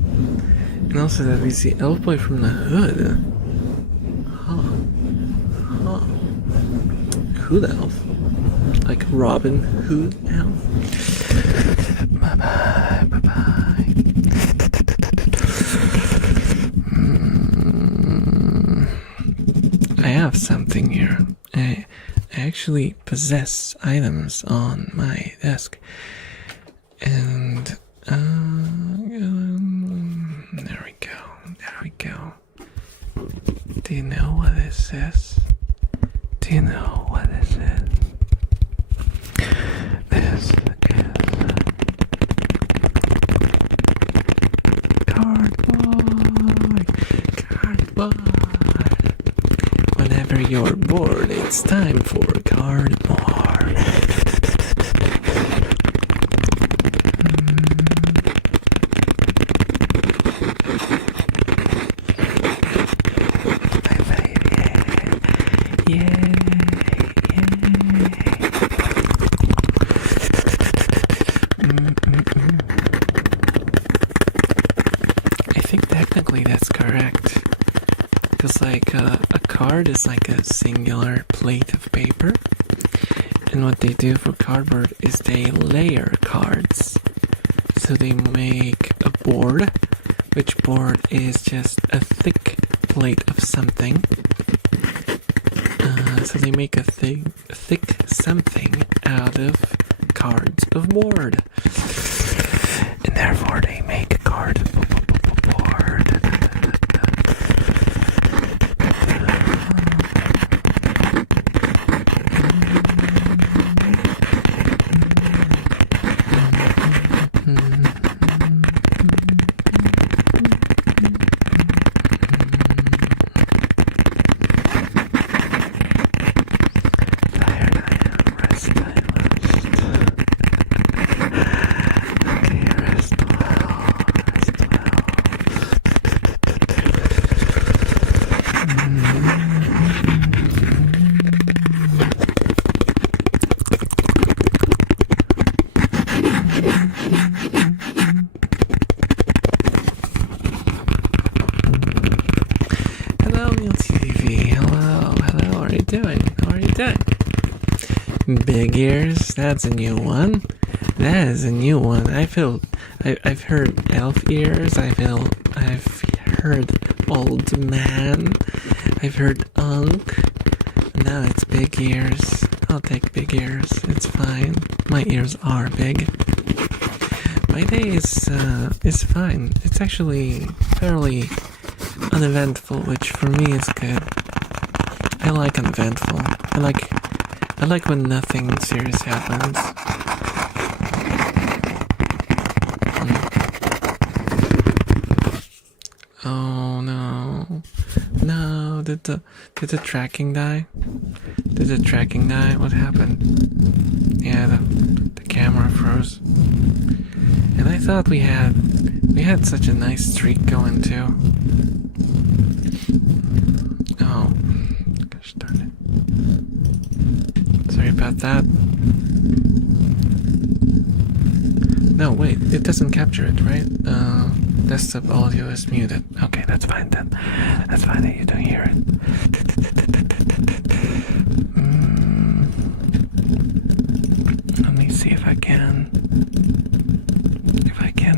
and also that we see Elf Boy from the hood. Hood Elf, like Robin Hood Elf. Bye bye, bye bye. I have something here. I actually possess items on my desk. And, there we go. There we go. Do you know what this is? Do you know what this is? This is cardboard. Cardboard. Whenever you're bored, it's time for cardboard. I think technically that's correct. Because like a card is like a singular plate of paper. And what they do for cardboard is they layer cards. So they make a board, which board is just a thick plate of something. So they make a thick something out of cards of board. And therefore they make a card of board. Big ears, that's a new one. That is a new one. I've heard elf ears. I've heard old man. I've heard unk. Now it's big ears. I'll take big ears. It's fine. My ears are big. My day is fine. It's actually fairly uneventful, which for me is good. I like uneventful. I like when nothing serious happens. Oh no. No, did the tracking die? Did the tracking die? What happened? Yeah, the camera froze. And I thought we had such a nice streak going too. Oh, gosh darn it. Sorry about that. No, wait, it doesn't capture it, right? Desktop audio is muted. Okay, that's fine then. That's fine that you don't hear it. Let me see if I can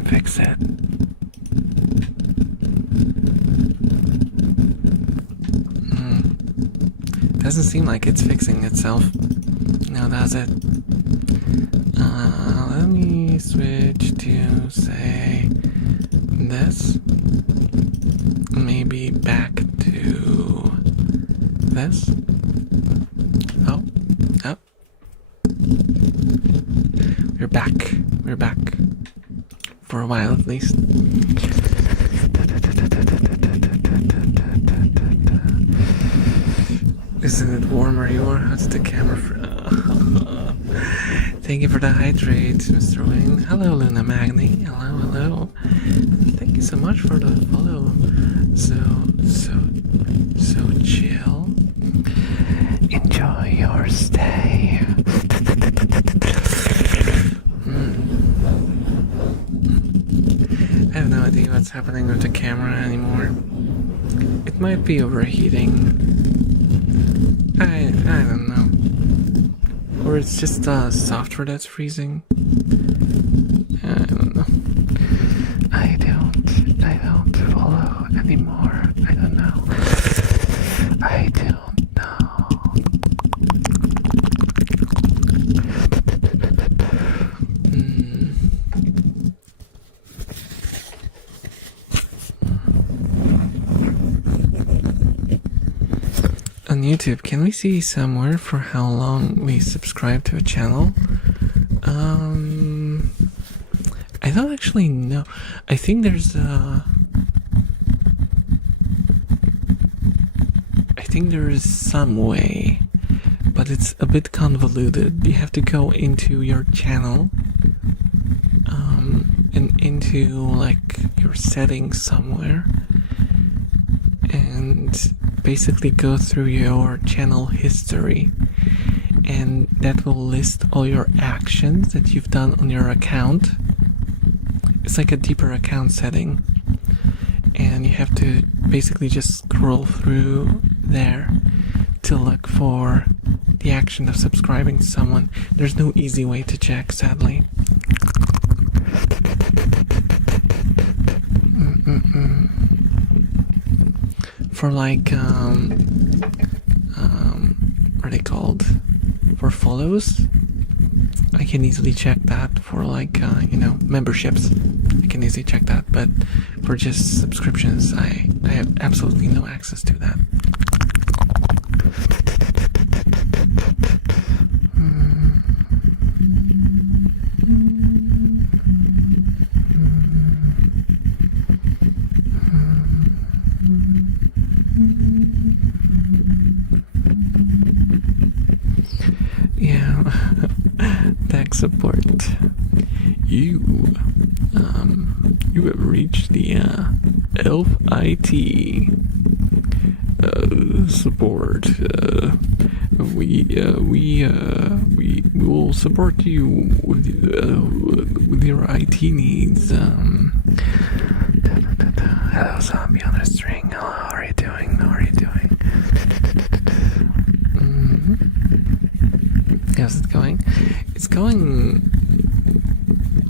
fix it. Doesn't seem like it's fixing itself. No, does it? Let me switch to, say, this. Maybe back to this. Oh. We're back. We're back. For a while, at least. Isn't it warmer here? How's the camera? Thank you for the hydrate, Mr. Wing. Hello, Luna Magni. Hello. Thank you so much for the follow. So chill. Enjoy your stay. what's happening with the camera anymore. It might be overheating. I don't know. Or it's just software that's freezing. I don't know. I don't follow anymore. I don't know. I don't know. On YouTube, can we see somewhere for how long we subscribe to a channel? I don't actually know. I think there's some way, but it's a bit convoluted. You have to go into your channel, and into like your settings somewhere, and basically go through your channel history, and that will list all your actions that you've done on your account. It's like a deeper account setting, and you have to basically just scroll through there to look for the action of subscribing to someone. There's no easy way to check, sadly. For like what are they called? For follows, I can easily check that. For like memberships, I can easily check that. But for just subscriptions, I have absolutely no access to that. Yeah, tech support. You have reached the Elf IT support. We will support you with your IT needs. Hello, zombie on a string. Hello, how are you doing? How's it going? It's going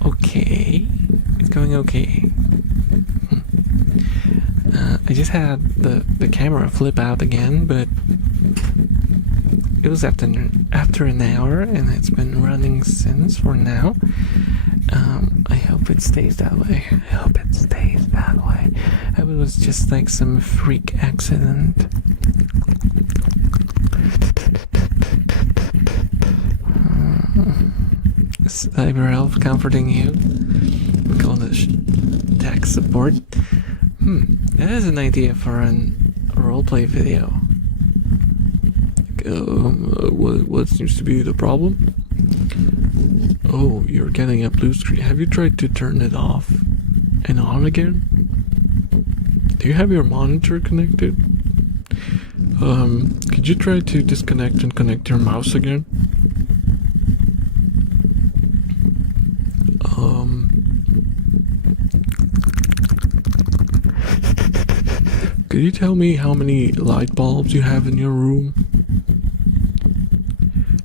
okay. I just had the camera flip out again, but it was after an hour, and it's been running since for now. I hope it stays that way. I hope it was just like some freak accident. Cyber Elf comforting you. We call this tech support. That is an idea for a roleplay video. What seems to be the problem? Oh, you're getting a blue screen. Have you tried to turn it off and on again? Do you have your monitor connected? Could you try to disconnect and connect your mouse again? Could you tell me how many light bulbs you have in your room?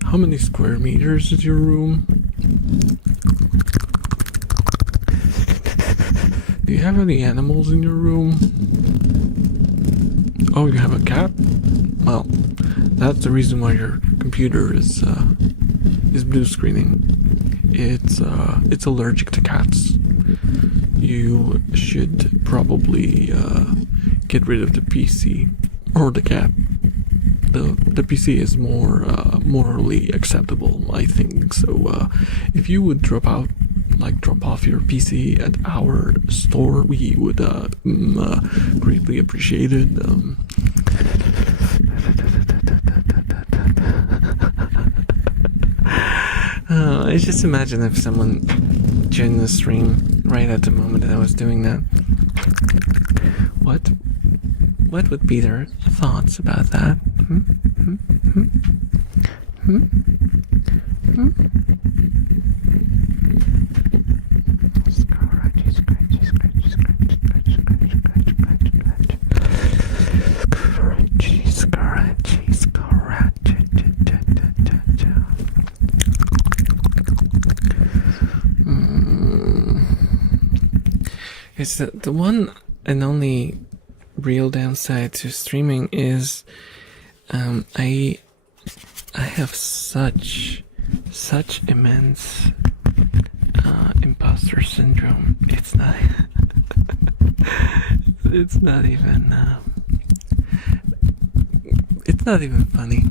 How many square meters is your room? Do you have any animals in your room? Oh, you have a cat? Well, that's the reason why your computer is blue screening. It's allergic to cats. You should probably get rid of the PC or the cat. The PC is more morally acceptable, I think. So if you would drop off your PC at our store, we would greatly appreciate it. I just imagine if someone joined the stream right at the moment that I was doing that. What would be their thoughts about that? Scratchy, scratchy, scratchy, scratchy, scratchy. It's the one and only real downside to streaming is I have such immense imposter syndrome. It's not it's not even funny.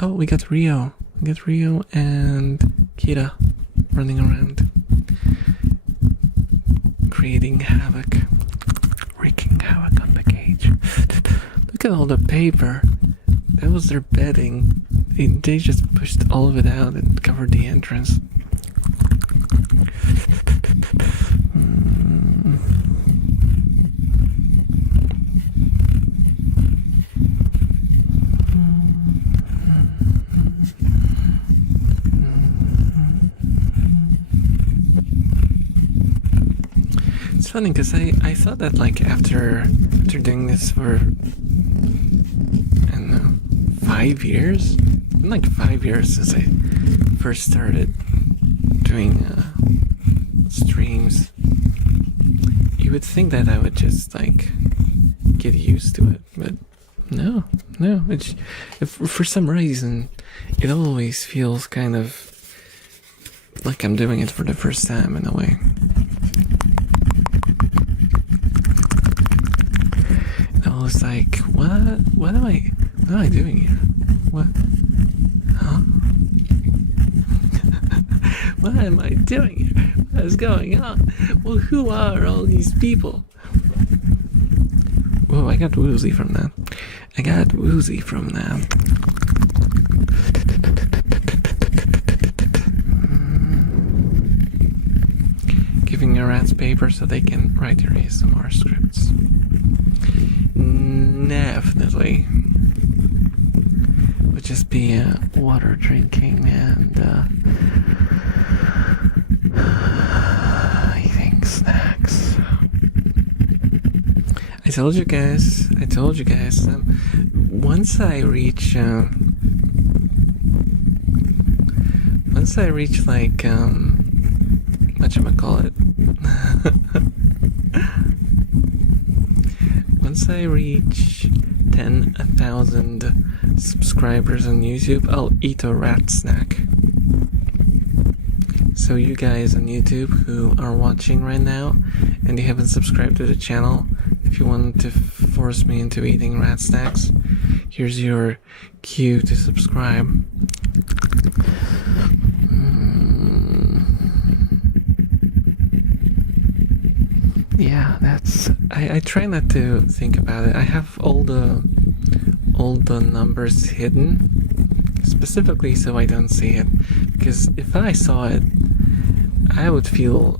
Oh, we got Rio and Kira running around creating havoc, wreaking havoc on the cage. Look at all the paper. That was their bedding. They just pushed all of it out and covered the entrance. It's funny because I thought that like after doing this for, I don't know, 5 years? Been like 5 years since I first started doing streams. You would think that I would just like get used to it, but no. It's, for some reason, it always feels kind of like I'm doing it for the first time in a way. I was like, what am I doing here? What? Huh? What am I doing here? What is going on? Well, who are all these people? Whoa, I got woozy from that. Giving your rats paper so they can write your ASMR scripts. Definitely. Would just be water drinking and eating snacks. I told you guys. Once I reach like whatchamacallit. Once I reach 10,000 subscribers on YouTube, I'll eat a rat snack. So you guys on YouTube who are watching right now and you haven't subscribed to the channel, if you want to force me into eating rat snacks, here's your cue to subscribe. Yeah, that's... I try not to think about it. I have all the numbers hidden, specifically so I don't see it. Because if I saw it, I would feel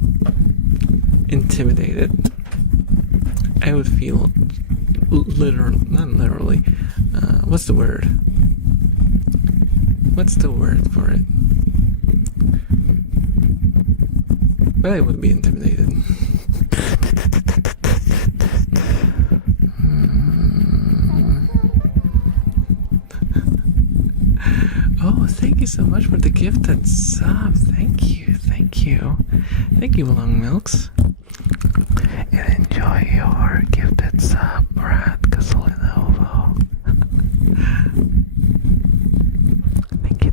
intimidated. I would feel not literally. What's the word? What's the word for it? But I would be intimidated. Oh, thank you so much for the gifted sub. Thank you, Long Milks. And enjoy your gifted sub, Brad Casolinovo. Thank you.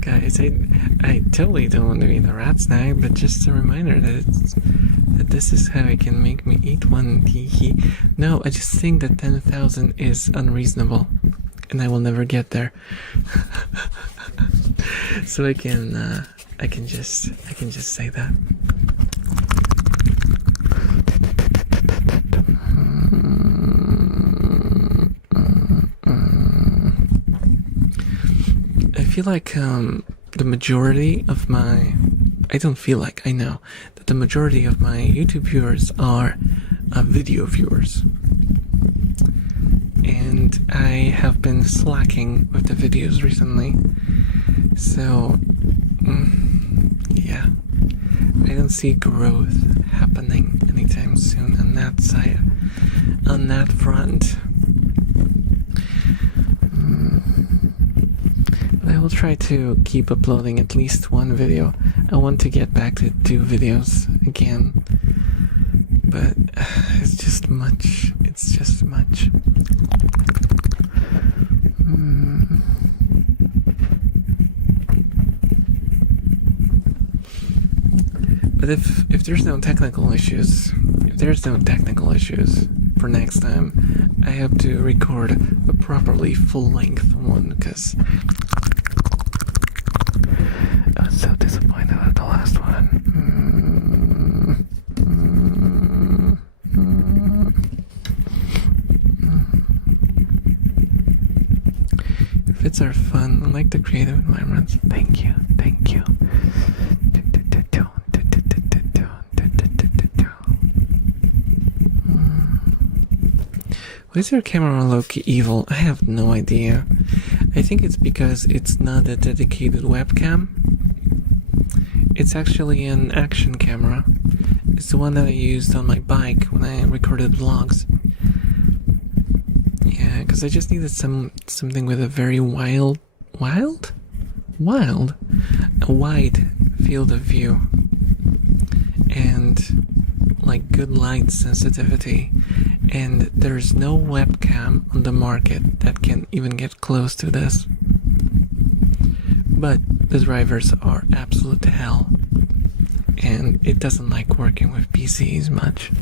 Guys, I totally don't want to eat a rat snack, but just a reminder that this is how it can make me eat one. No, I just think that 10,000 is unreasonable, and I will never get there. So I can just say that. I feel like the majority of my... I don't feel like, I know that the majority of my YouTube viewers are video viewers. And I have been slacking with the videos recently. So, yeah. I don't see growth happening anytime soon on that side, on that front. But I will try to keep uploading at least one video. I want to get back to 2 videos again. But it's just much. It's just much. But if there's no technical issues, for next time, I hope to record a properly full-length one, because I was so disappointed at the last one. Fits are fun. I like the creative environments. Thank you. Thank you. Why is your camera look evil? I have no idea. I think it's because it's not a dedicated webcam. It's actually an action camera. It's the one that I used on my bike when I recorded vlogs. Yeah, because I just needed something with a very wide field of view and like good light sensitivity, and there's no webcam on the market that can even get close to this. But the drivers are absolute hell, and it doesn't like working with PCs much.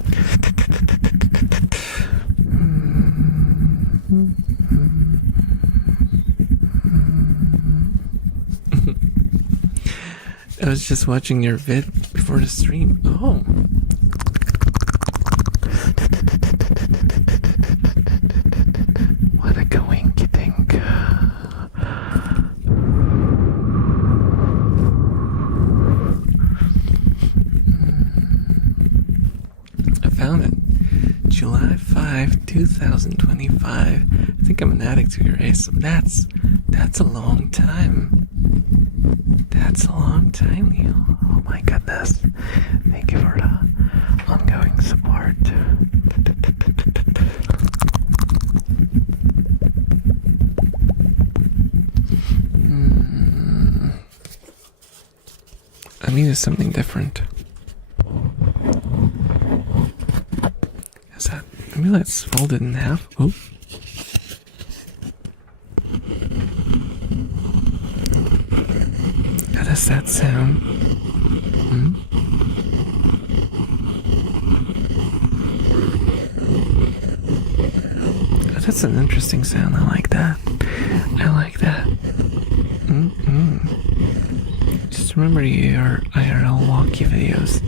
I was just watching your vid before the stream. Oh. What a coinkydink. I found it. July 5, 2025. I think I'm an addict to your race. That's a long time. That's a long time, Neil. Oh my goodness. Thank you for the ongoing support. I needed something different. Is that? Maybe let's fold it in half. Oh. How does that sound? Oh, that's an interesting sound. I like that. Just remember your IRL walkie videos.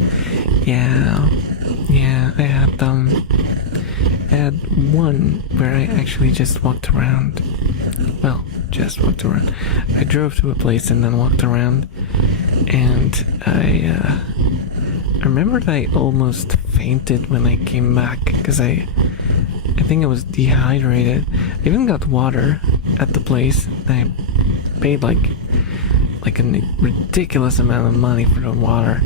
Yeah, I had them. I had one where I actually just walked around. Well, just walked around. I drove to a place and then walked around, and I remember that I almost fainted when I came back because I think I was dehydrated. I even got water at the place. I paid like a ridiculous amount of money for the water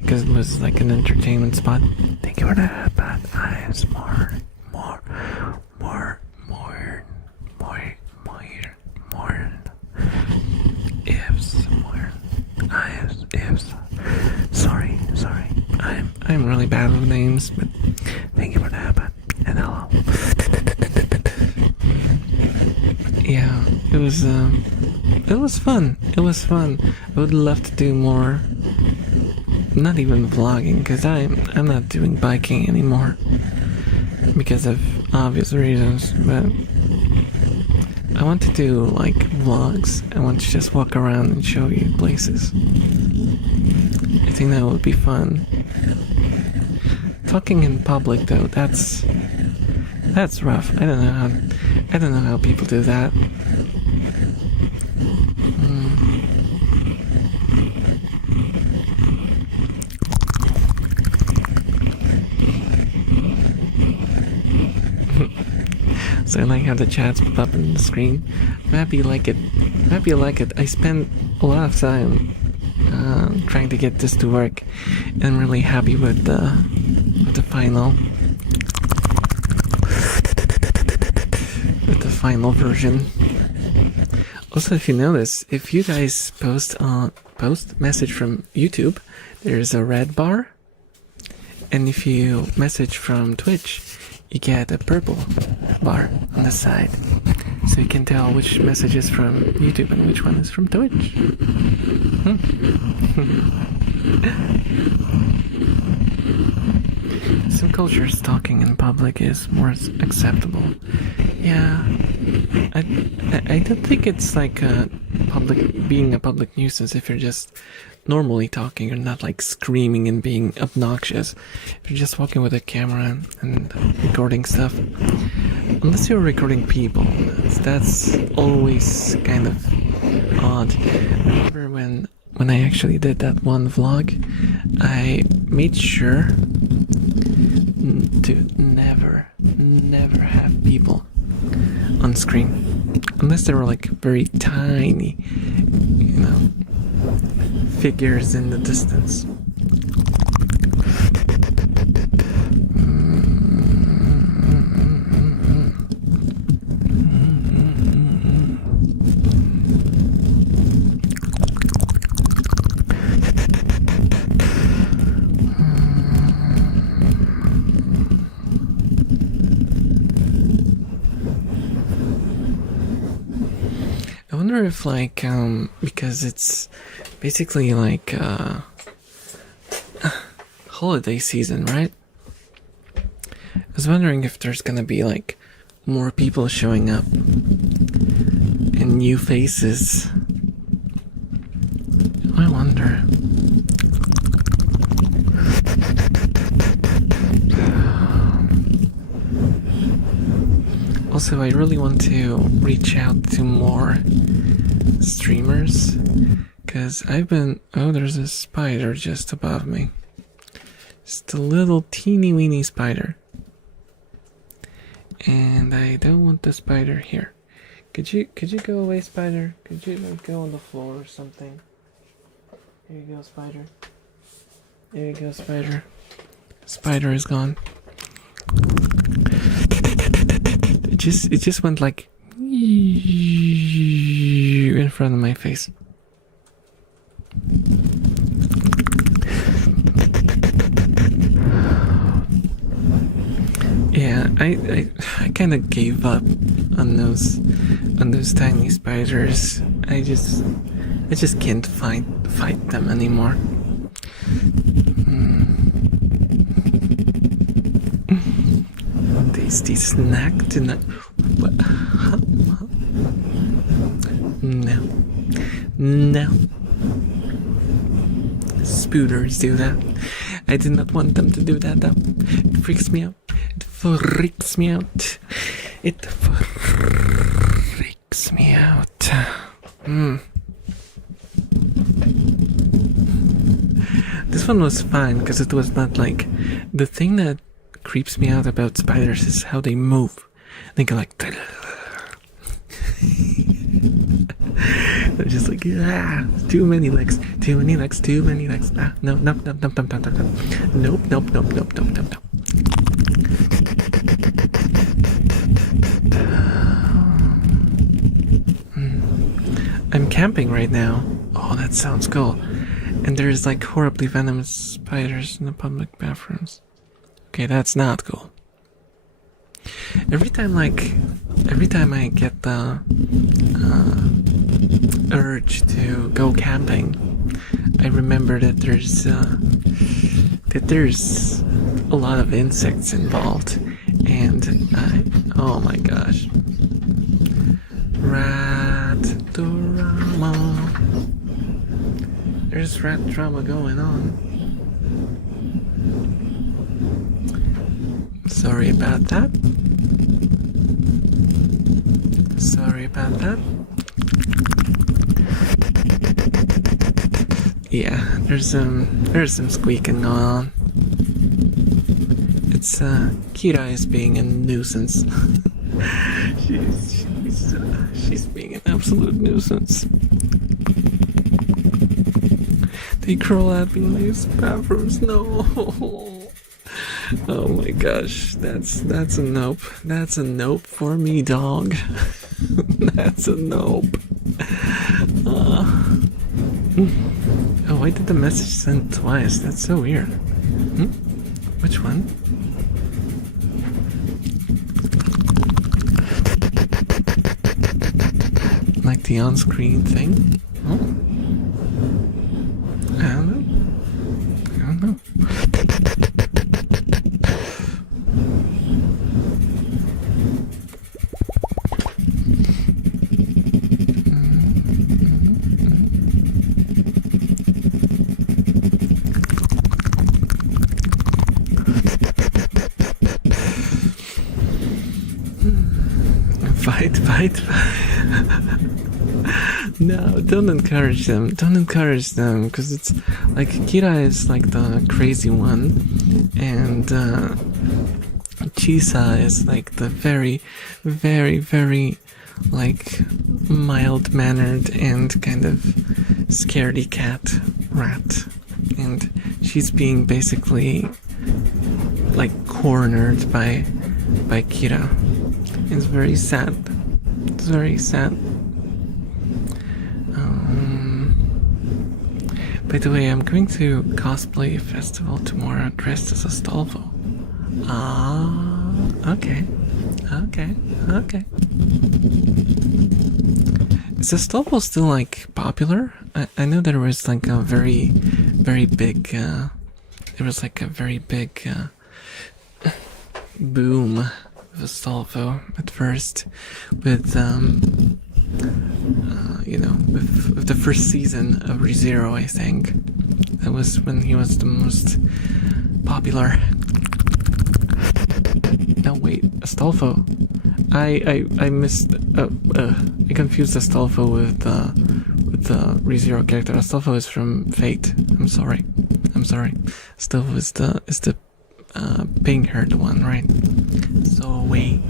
because it was like an entertainment spot. Thank you for that, but eyes more. Ifs. Sorry. I'm really bad with names, but thank you for that, but and hello. Yeah, it was fun. I would love to do more. Not even vlogging, because I'm not doing biking anymore because of obvious reasons, but I want to do like vlogs. I want to just walk around and show you places. I think that would be fun. Talking in public though, that's rough. I don't know how people do that. So I like how the chats pop up on the screen. I'm happy you like it. I spent a lot of time trying to get this to work, and I'm really happy with the final version. Also, if you notice, if you guys post message from YouTube, there's a red bar, and if you message from Twitch, you get a purple bar on the side, so you can tell which message is from YouTube and which one is from Twitch. Some cultures talking in public is more acceptable. Yeah, I don't think it's like being a public nuisance if you're just normally talking. You're not like screaming and being obnoxious. If you're just walking with a camera and recording stuff. Unless you're recording people, that's always kind of odd. I remember when I actually did that one vlog, I made sure to never have people on screen, unless they were like very tiny, figures in the distance. I wonder if because it's basically like holiday season, right? I was wondering if there's gonna be like more people showing up and new faces. I wonder. Also, I really want to reach out to more streamers, because oh, there's a spider just above me. Just a little teeny weeny spider. And I don't want the spider here. Could you go away, spider? Could you like go on the floor or something? Here you go, spider. There you go, spider. Spider is gone. It just went like in front of my face. Yeah, I kind of gave up on those tiny spiders. I just can't fight them anymore. Tasty snack tonight. What? No. Spooters do that. I did not want them to do that though. It freaks me out. It freaks me out. This one was fine because it was not like the thing that creeps me out about spiders is how they move. They go like they're just like too many legs. Nope. I'm camping right now. Oh, that sounds cool. And there's like horribly venomous spiders in the public bathrooms. Okay, that's not cool. Every time I get the urge to go camping, I remember that there's a lot of insects involved, and oh my gosh, rat drama. There's rat drama going on. Sorry about that. Yeah, there's some squeaking going on. It's Kira is being a nuisance. she's being an absolute nuisance. They crawl at me in these bathrooms. No. Oh my gosh, that's a nope. That's a nope for me, dog. That's a nope. Oh, why did the message send twice? That's so weird. Which one? Like the on-screen thing? Oh? I don't know. I don't know. Fight. No, don't encourage them. Don't encourage them, because it's like Kira is like the crazy one, and Chisa is like the very, very, very like mild-mannered and kind of scaredy cat rat, and she's being basically like cornered by Kira. It's very sad. It's very sad. By the way, I'm going to cosplay festival tomorrow dressed as Astolfo. Okay. Is Astolfo still like popular? I know there was like a very, very big, there was like a very big boom of Astolfo at first with with the first season of ReZero, I think. That was when he was the most popular. No, wait, Astolfo. I missed. I confused Astolfo with the ReZero character. Astolfo is from Fate. I'm sorry. Astolfo is the pink-haired one, right? Zoe.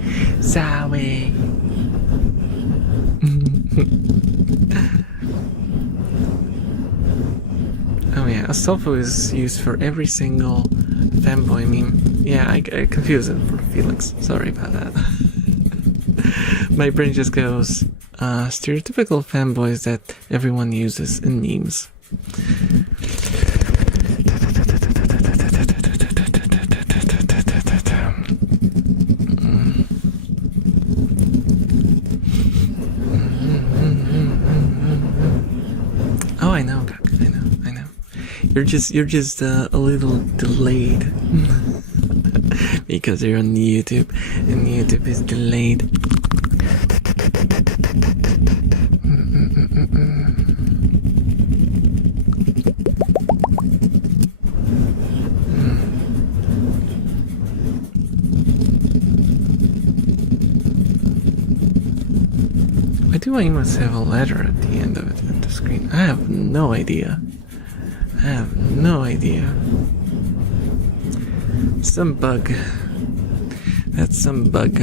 Oh yeah, Astolfo is used for every single fanboy meme. Yeah, I confused it for Felix. Sorry about that. My brain just goes, stereotypical fanboys that everyone uses in memes. Oh, I know. You're just a little delayed because you're on YouTube, and YouTube is delayed. Why do I must have a letter at the end of it at the screen? I have no idea. Some bug. That's some bug.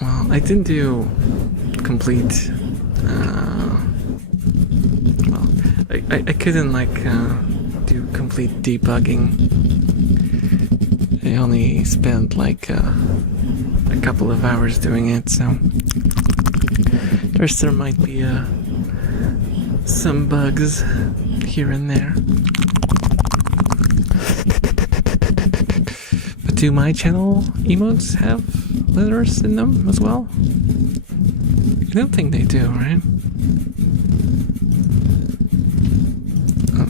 Well, I didn't do complete. I couldn't do complete debugging. I only spent a couple of hours doing it, so there might be some bugs here and there. But do my channel emotes have letters in them as well? I don't think they do, right?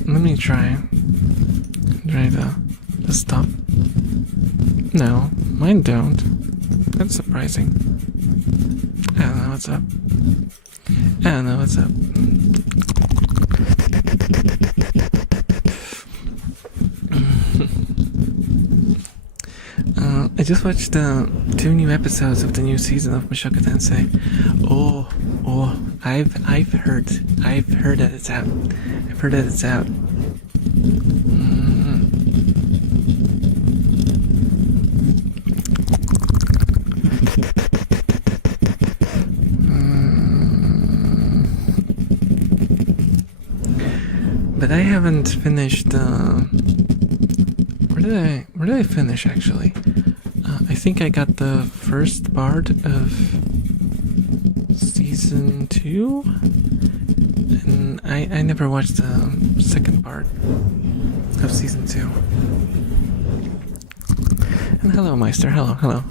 Let me try to stop. No, mine don't. That's surprising. I don't know what's up. I just watched 2 new episodes of the new season of Mushoku Tensei. Oh, I've heard that it's out. I've heard that it's out. But I haven't finished where did I finish actually? I think I got the first part of season 2, and I never watched the second part of season 2. And hello, Meister. Hello.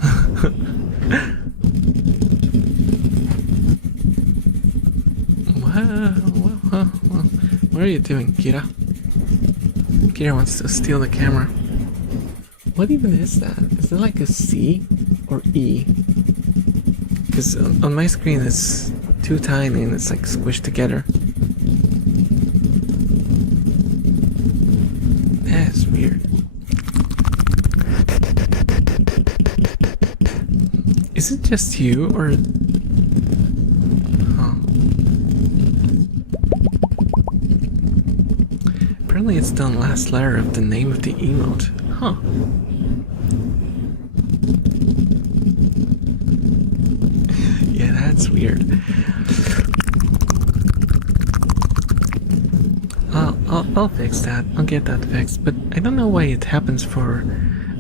What are you doing, Kira? Kira wants to steal the camera. What even is that? Is it like a C or E? Because on my screen it's too tiny and it's like squished together. That's weird. Is it just you or... Apparently it's the last letter of the name of the emote. Huh. Yeah, that's weird. I'll fix that. I'll get that fixed. But I don't know why it happens for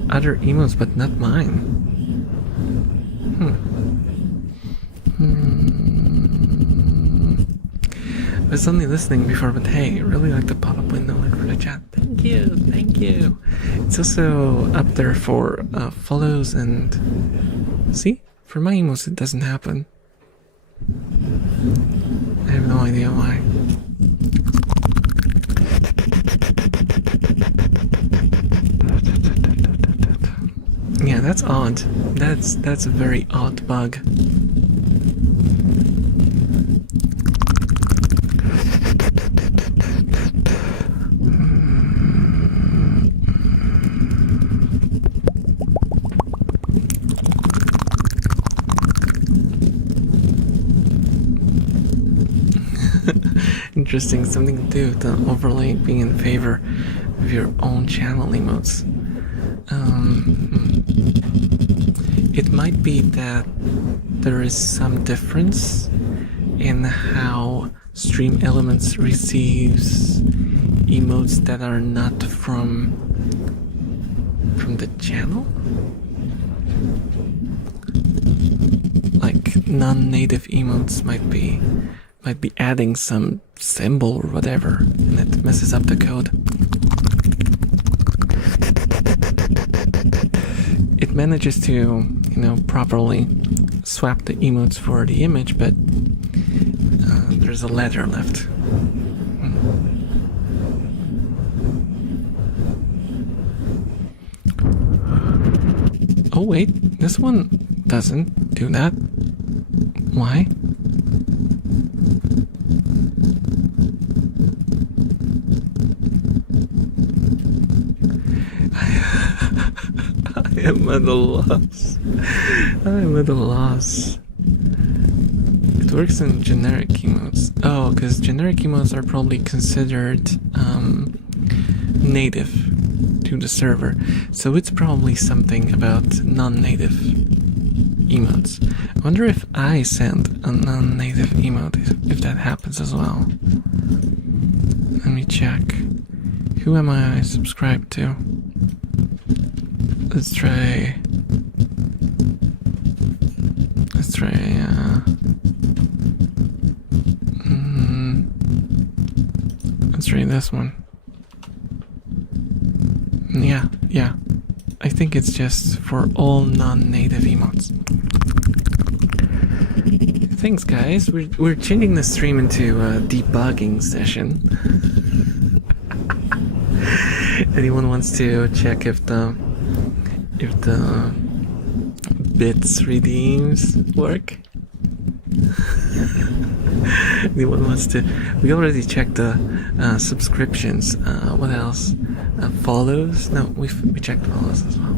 other emotes but not mine. I was only listening before, but hey, I really like the pop-up window for the chat. Thank you. It's also up there for follows and... See? For my emotes it doesn't happen. I have no idea why. Yeah, that's odd. That's a very odd bug. Interesting, something to do with the overlay being in favor of your own channel emotes. It might be that there is some difference in how Stream Elements receives emotes that are not from the channel. Like non-native emotes might be adding some symbol or whatever, and it messes up the code. It manages to, properly swap the emotes for the image, but there's a letter left. Oh wait, this one doesn't do that. Why? I am at a loss. I'm at a loss. It works in generic emotes. Oh, because generic emotes are probably considered native to the server. So it's probably something about non-native emotes. I wonder if I send a non-native emote, if that happens as well. Let me check. Who am I subscribed to? Let's try, let's try this one. Yeah. I think it's just for all non-native emotes. Thanks, guys. We're changing the stream into a debugging session. Anyone wants to check if the bits redeems work? Anyone wants to? We already checked the subscriptions. What else? Follows? No, we checked follows as well.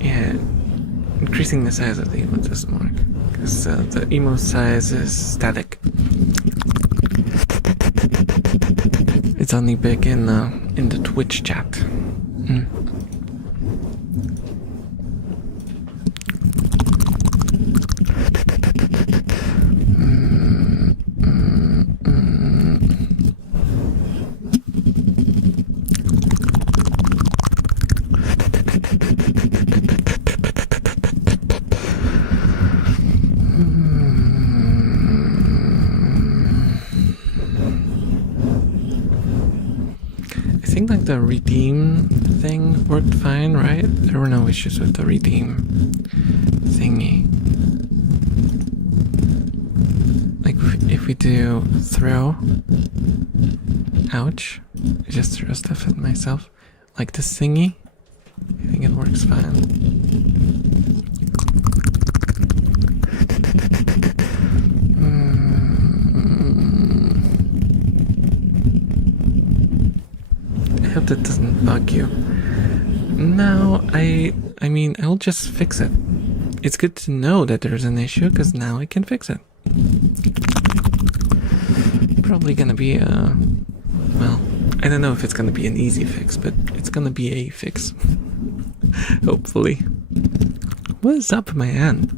Yeah, increasing the size of the emote doesn't work because the emote size is static. It's only big in the Twitch chat. the redeem thing worked fine, right? There were no issues with the redeem thingy. Like if we do throw, ouch, I just throw stuff at myself. Like this thingy, I think it works fine. I hope that doesn't bug you. No, I mean, I'll just fix it. It's good to know that there's an issue, because now I can fix it. Probably gonna be a... well, I don't know if it's gonna be an easy fix, but it's gonna be a fix. Hopefully. What is up, my hand?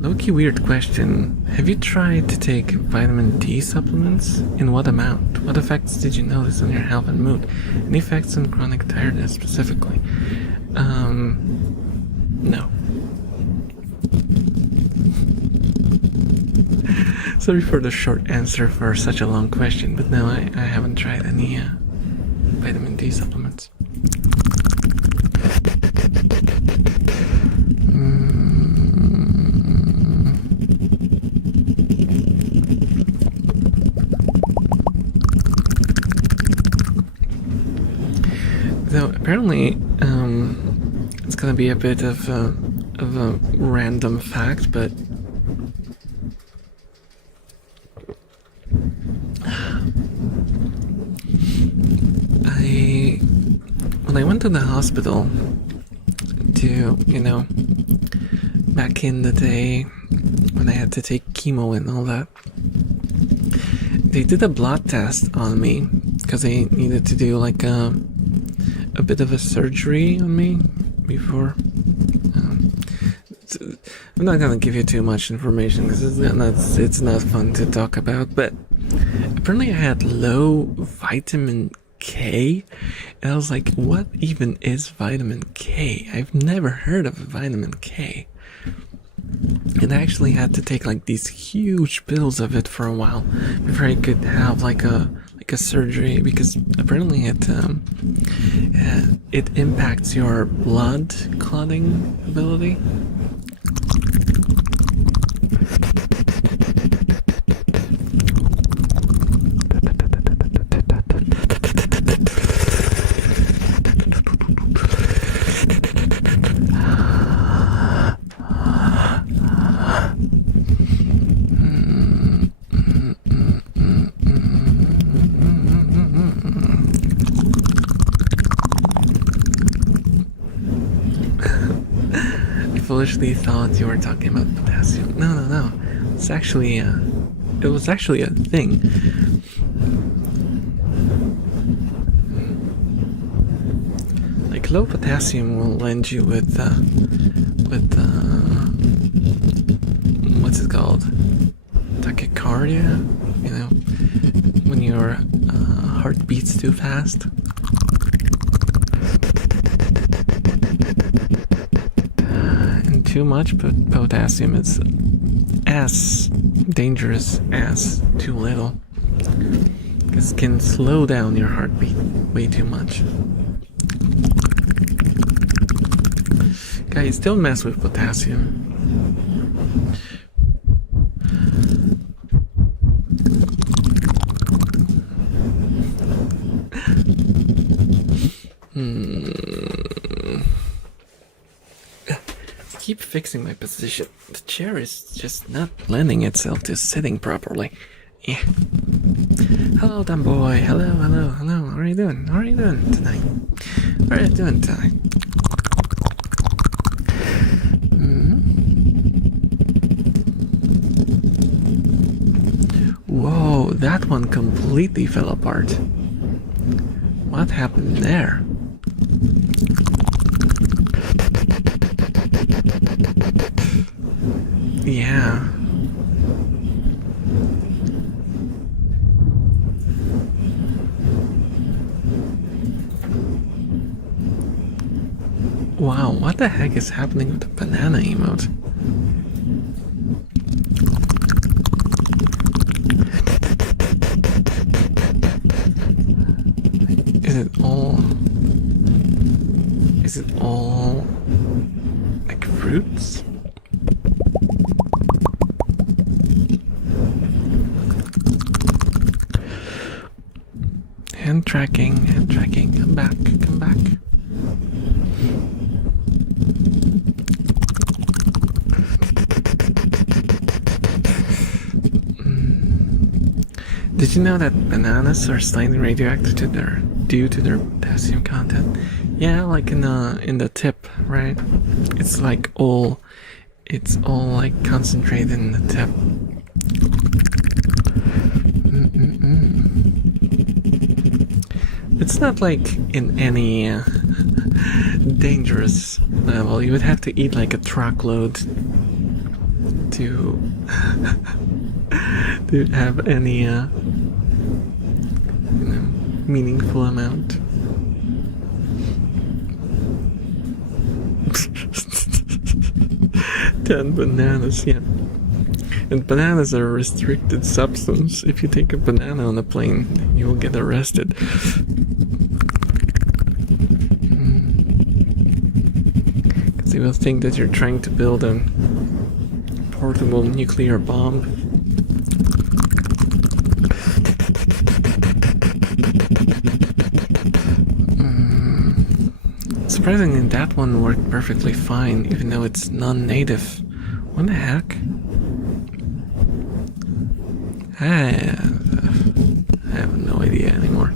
Low-key weird question. Have you tried to take vitamin D supplements? In what amount? What effects did you notice on your health and mood? Any effects on chronic tiredness specifically? No. Sorry for the short answer for such a long question, but no, I haven't tried any vitamin D supplements. So apparently, it's gonna be a bit of a random fact, but when I went to the hospital to, you know, back in the day when I had to take chemo and all that, they did a blood test on me because they needed to do like a bit of a surgery on me before. I'm not gonna give you too much information because it's not fun to talk about, but apparently I had low vitamin K, and I was like, what even is vitamin K? I've never heard of vitamin K. And I actually had to take like these huge pills of it for a while before I could have like a surgery, because apparently it impacts your blood clotting ability. Foolishly thought you were talking about potassium. No. It's actually it was actually a thing. Like low potassium will lend you with what's it called? Tachycardia. You know, when your heart beats too fast. Too much potassium is as dangerous as too little, because it can slow down your heartbeat way too much. Guys, don't mess with potassium. Keep fixing my position. The chair is just not lending itself to sitting properly. Yeah. Hello, dumb boy. Hello. How are you doing? How are you doing tonight? How are you doing tonight? Whoa, that one completely fell apart. What happened there? Yeah. Wow, what the heck is happening with the banana emote? Is it all like fruits? Hand tracking, come back, come back. Did you know that bananas are slightly radioactive due to their potassium content? Yeah, like in the tip, right? It's all like concentrated in the tip. It's not like in any dangerous level. You would have to eat like a truckload to to have any meaningful amount. 10 bananas, yeah. And bananas are a restricted substance. If you take a banana on a plane, you will get arrested. Because they will think that you're trying to build a portable nuclear bomb. Surprisingly, that one worked perfectly fine, even though it's non-native. What the heck? I have no idea anymore.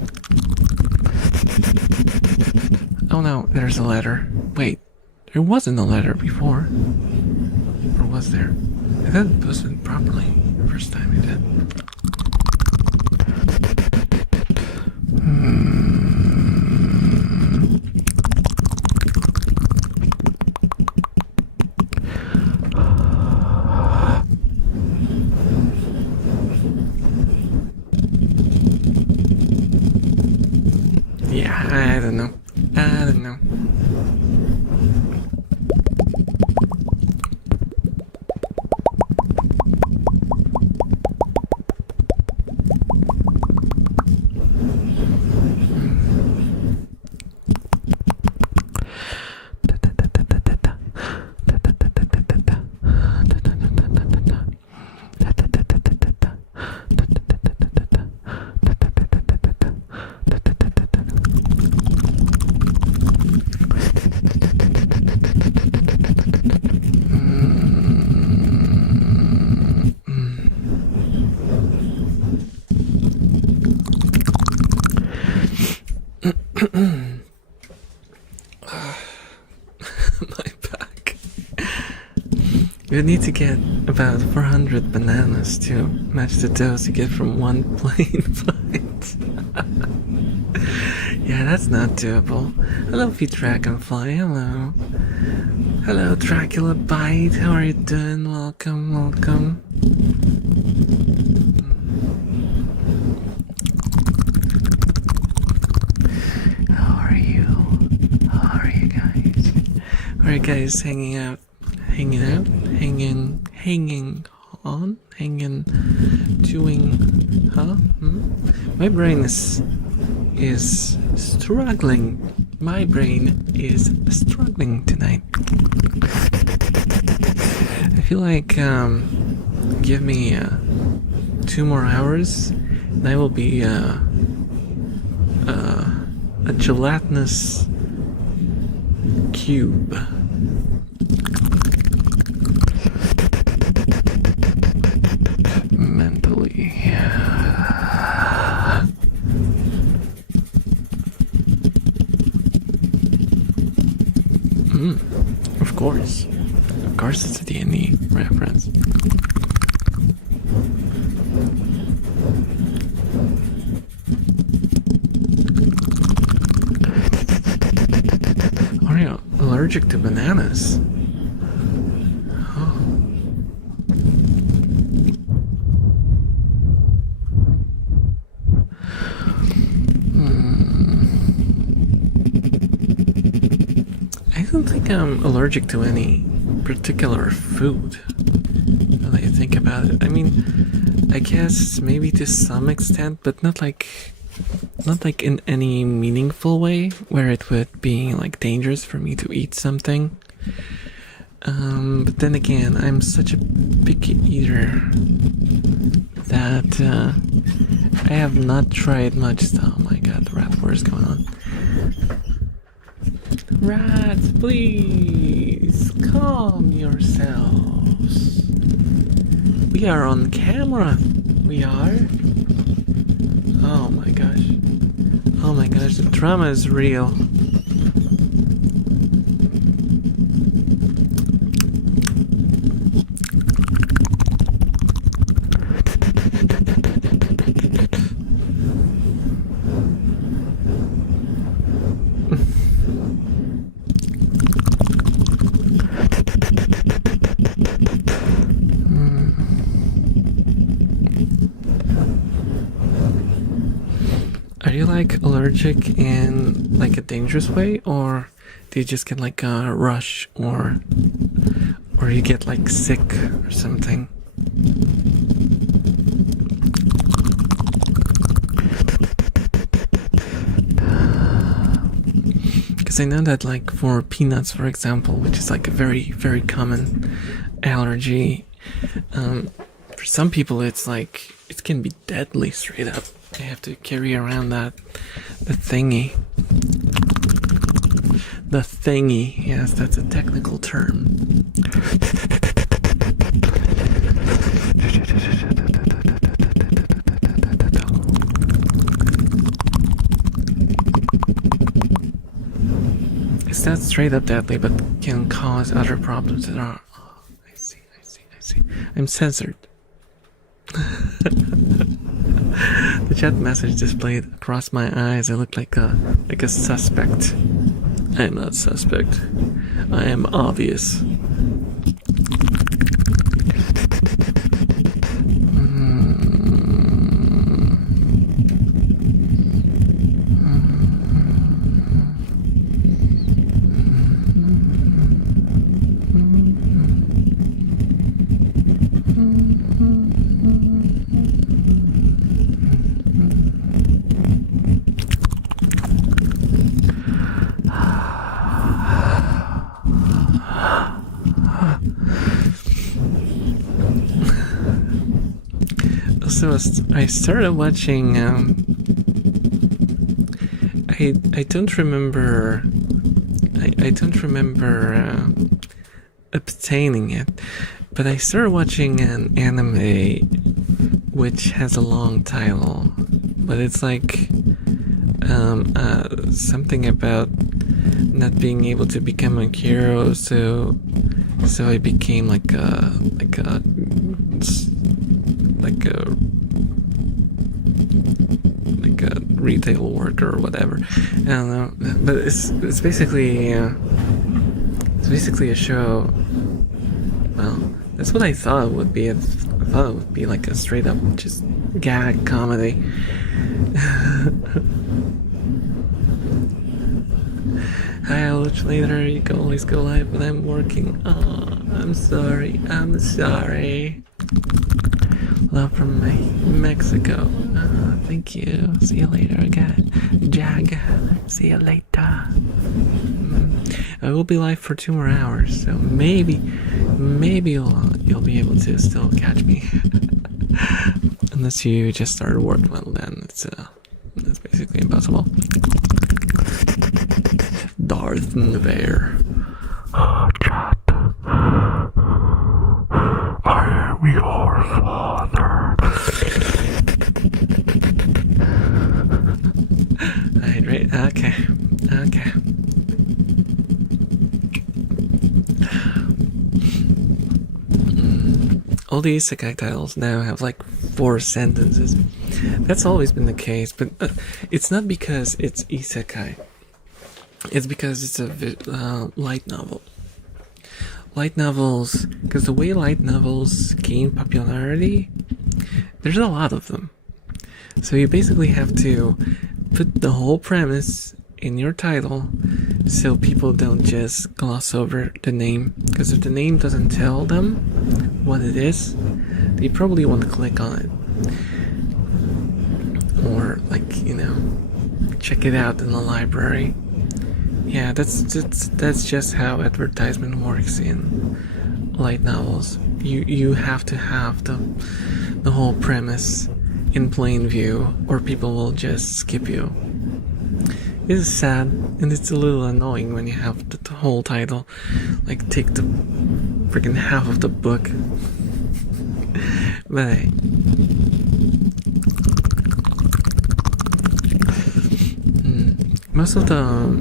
Oh no, there's a ladder. Wait, there wasn't a ladder before. Or was there? I thought it wasn't properly the first time I did. Yeah, I don't know. My back. You need to get about 400 bananas to match the dose you get from one plain bite. Yeah, that's not doable. Hello, Pete Dragonfly. Hello. Hello, Dracula Bite. How are you doing? Welcome, welcome. How are you? How are you guys? Are you guys hanging on? Doing, huh? My brain is struggling. My brain is struggling tonight. I feel like, give me 2 more hours, and I will be a gelatinous cube. Mentally. Of course. Of course it's a D&D reference. Are you allergic to bananas? I don't think I'm allergic to any particular food. Now that you think about it, I mean, I guess maybe to some extent, but not like not like in any meaningful way where it would be like dangerous for me to eat something. But then again, I'm such a picky eater that I have not tried much stuff. Oh my god, the rat war is going on. Rats, please calm yourselves. We are on camera. We are. Oh my gosh. Oh my gosh, the drama is real. Are you like allergic in like a dangerous way, or do you just get like a rush, or you get like sick or something? Because I know that like for peanuts, for example, which is like a very, very common allergy, for some people it's like it can be deadly straight up. They have to carry around the thingy. The thingy, yes, that's a technical term. It's not straight up deadly, but can cause other problems that are. Oh, I see. I'm censored. The chat message displayed across my eyes. I look like a suspect. I am not suspect. I am obvious. So I started watching. I don't remember. I don't remember obtaining it, but I started watching an anime which has a long title, but it's like something about not being able to become a hero. So I became like a retail worker or whatever. I don't know, but it's basically a show. Well, that's what I thought it would be. I thought it would be like a straight up just gag comedy. Hi, I'll watch later. You can always go live when I'm working. Oh, I'm sorry. Love from Mexico. Thank you. See you later again. Jag. See you later. I will be live for 2 more hours, so maybe you'll be able to still catch me. Unless you just started work, well then that's basically impossible. Darth Vader. Chat. I am your father. Right. Okay. All the isekai titles now have like 4 sentences. That's always been the case, but it's not because it's isekai. It's because it's a light novel. Light novels, because the way light novels gain popularity, there's a lot of them. So you basically have to put the whole premise in your title so people don't just gloss over the name. Because if the name doesn't tell them what it is, they probably won't click on it. Or like, check it out in the library. Yeah, that's just how advertisement works in light novels. You have to have the whole premise in plain view, or people will just skip you. It is sad, and it's a little annoying when you have the whole title, like, take the freaking half of the book. But hey. Most of the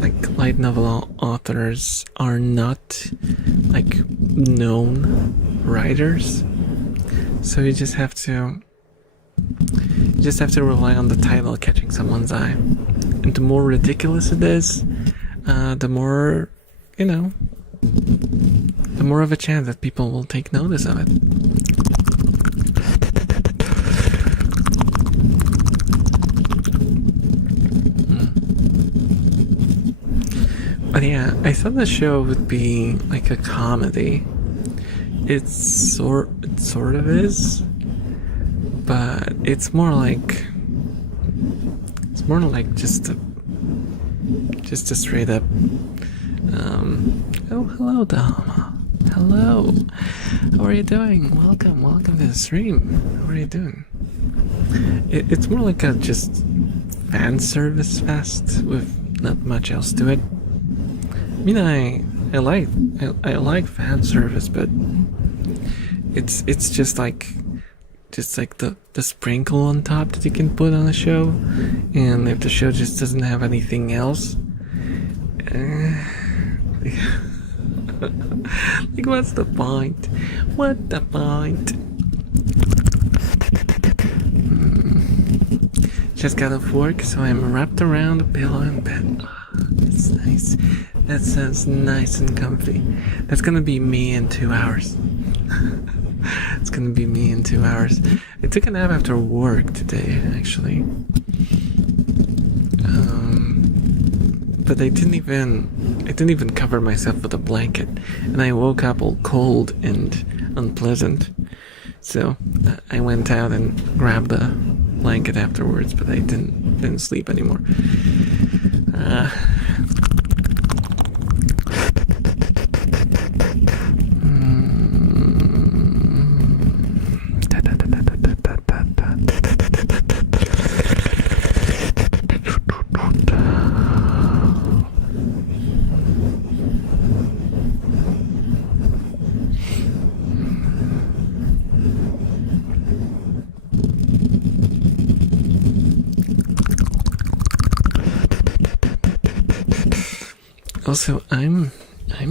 like light novel authors are not like known writers, so you just have to rely on the title catching someone's eye. And the more ridiculous it is, the more, the more of a chance that people will take notice of it. But yeah, I thought the show would be like a comedy. It sort of is, but it's more like just a straight up. Oh, hello, Dom. Hello. How are you doing? Welcome to the stream. How are you doing? It's more like a just fan service fest with not much else to it. I mean, I like fan service, but it's just like the sprinkle on top that you can put on a show, and if the show just doesn't have anything else, like what's the point? What the point? Just got off work, so I'm wrapped around a pillow in bed. It's nice. That sounds nice and comfy. That's gonna be me in 2 hours. It's gonna be me in 2 hours. I took a nap after work today, actually. But I didn't even cover myself with a blanket, and I woke up all cold and unpleasant. So I went out and grabbed a blanket afterwards, but I didn't sleep anymore. Also, I'm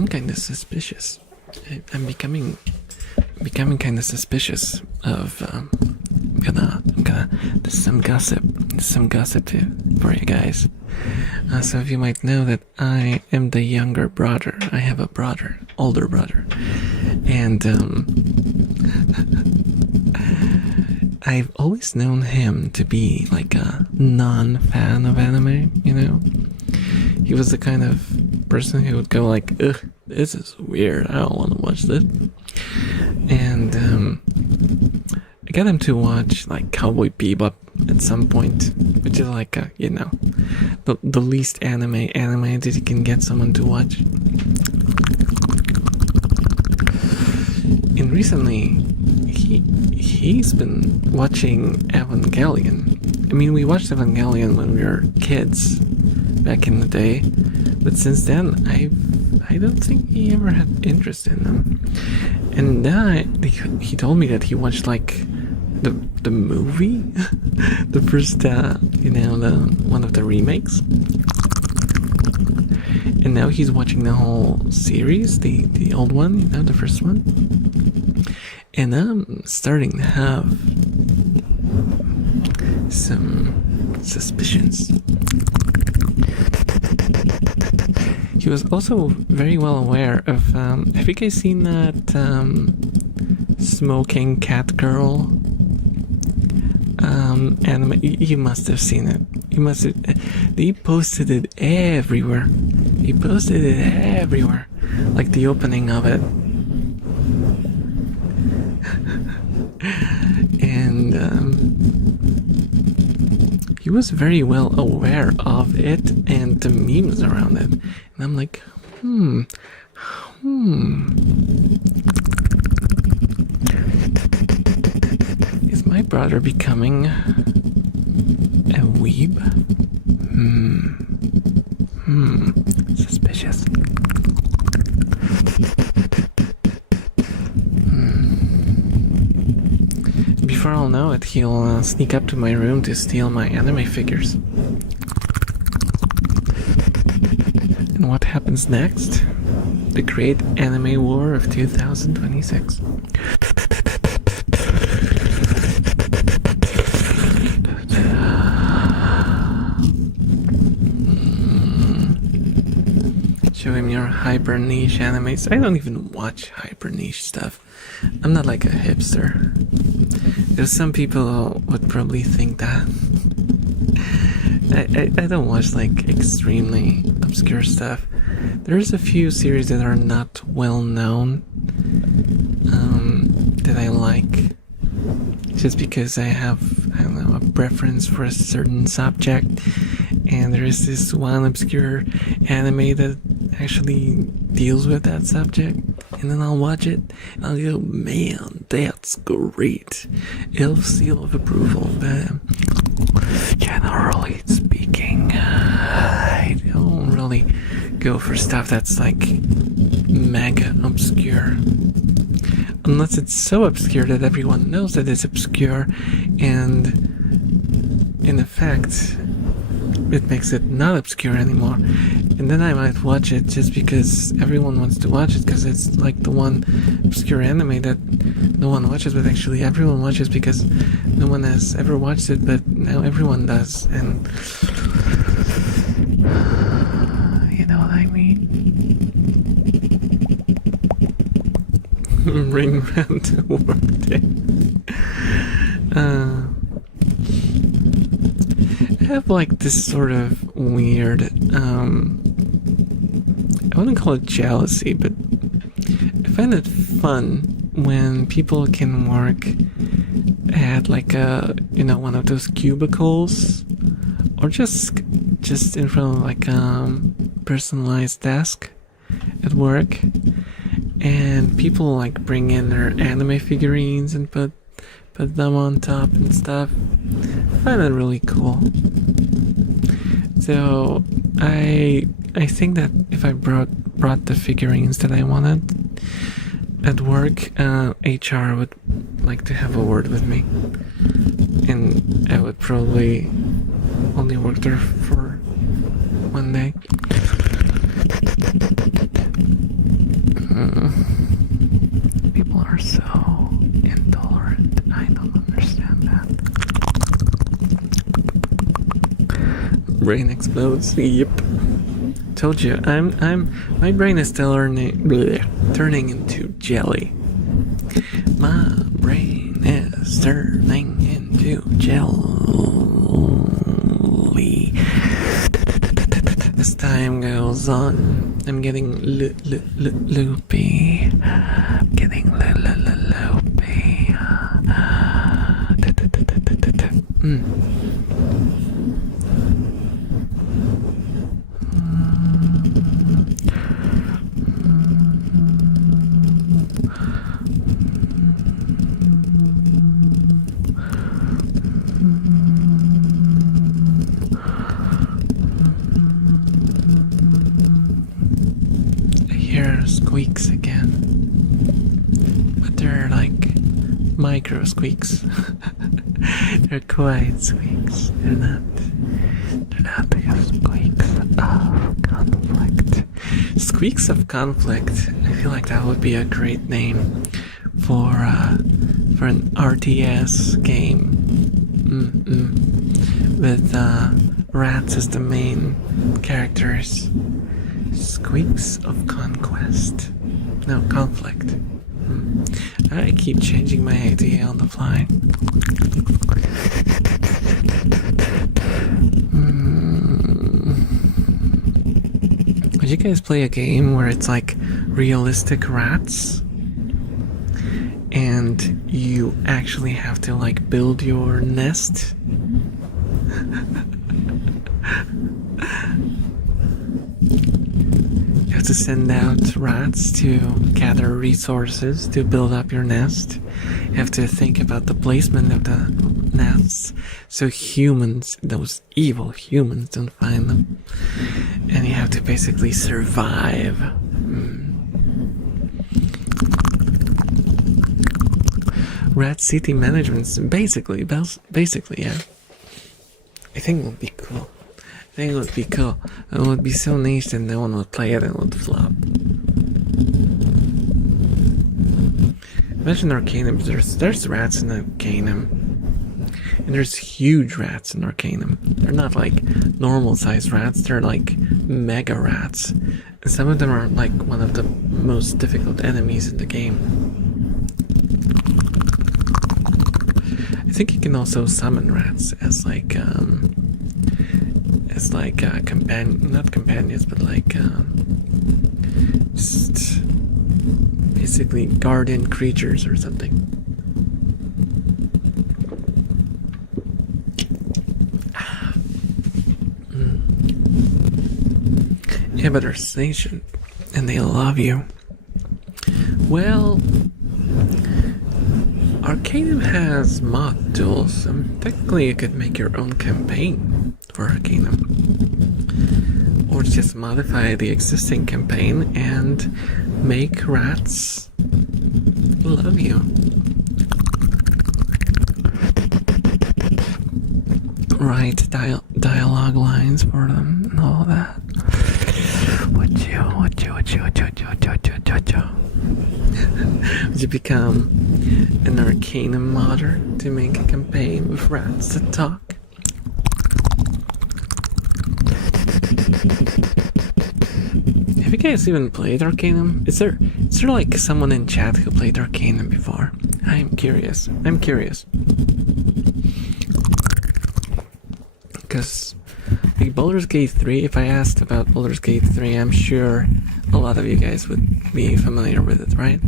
kind of suspicious. I'm becoming kind of suspicious of. There's some gossip for you guys. So if you might know that I am the younger brother. I have a brother, older brother, and I've always known him to be like a non-fan of anime. He was the kind of person who would go like, ugh, this is weird, I don't want to watch this. And I got him to watch like Cowboy Bebop at some point, which is like the least anime that you can get someone to watch. And recently he's been watching Evangelion. I mean, we watched Evangelion when we were kids back in the day, but since then I don't think he ever had interest in them. And then he told me that he watched like the movie, the first the one of the remakes, and now he's watching the whole series, the old one, the first one. And I'm starting to have some suspicions. He was also very well aware of, have you guys seen that Smoking Cat Girl anime? You must have seen it. They posted it everywhere. Like the opening of it. And he was very well aware of it and the memes around it. And I'm like, is my brother becoming a weeb? Suspicious. Before I'll know it, he'll sneak up to my room to steal my anime figures. And what happens next? The great anime war of 2026. Show him your hyper niche animes. I don't even watch hyper niche stuff. I'm not like a hipster. There's some people would probably think that. I don't watch like extremely obscure stuff. There's a few series that are not well known that I like, just because I have, I don't know, a preference for a certain subject. And there is this one obscure anime that actually deals with that subject, and then I'll watch it and I'll go, man, that's great. Elf seal of approval. But generally speaking, I don't really go for stuff that's like mega obscure, unless it's so obscure that everyone knows that it's obscure, and in effect it makes it not obscure anymore. And then I might watch it just because everyone wants to watch it, because it's like the one obscure anime that no one watches, but actually everyone watches because no one has ever watched it, but now everyone does. And you know what I mean? Ring around the work day. I have like this sort of weird, I wouldn't call it jealousy, but I find it fun when people can work at like a, one of those cubicles, or just in front of like a personalized desk at work, and people like bring in their anime figurines and put them on top and stuff. I find that really cool. So I think that if I brought the figurines that I wanted at work, HR would like to have a word with me, and I would probably only work there for one day. People are so intolerant. I don't understand that. Brain explodes. Yep. Told you. My brain is still turning into jelly. My brain is turning into jelly. As time goes on, I'm getting loopy. I'm getting loopy. Squeaks again, but they're like micro squeaks. They're quiet squeaks. They're not the squeaks of conflict. Squeaks of conflict. I feel like that would be a great name for an RTS game. With rats as the main characters. Squeaks of conquest. No, conflict. I keep changing my idea on the fly. Would you guys play a game where it's like realistic rats? And you actually have to like build your nest You have to send out rats to gather resources to build up your nest. You have to think about the placement of the nests so humans, those evil humans, don't find them. And you have to basically survive. Rat city management, basically, yeah. I think it would be cool. It would be cool. It would be so niche that no one would play it and it would flop. Imagine Arcanum. There's rats in Arcanum. And there's huge rats in Arcanum. They're not like normal sized rats, they're like mega rats. And some of them are like one of the most difficult enemies in the game. I think you can also summon rats as like not companions, but like just basically guardian creatures or something. Yeah, but they're stationed and they love you. Well, Arcanum has mod tools, so technically you could make your own campaign for Arcanum. Or just modify the existing campaign and make rats love you. Write dialogue lines for them and all that. Would you become an Arcanum modder to make a campaign with rats that talk? Have you guys even played Arcanum? Is there like someone in chat who played Arcanum before? I'm curious. Because like Baldur's Gate 3, if I asked about Baldur's Gate 3, I'm sure a lot of you guys would be familiar with it, right?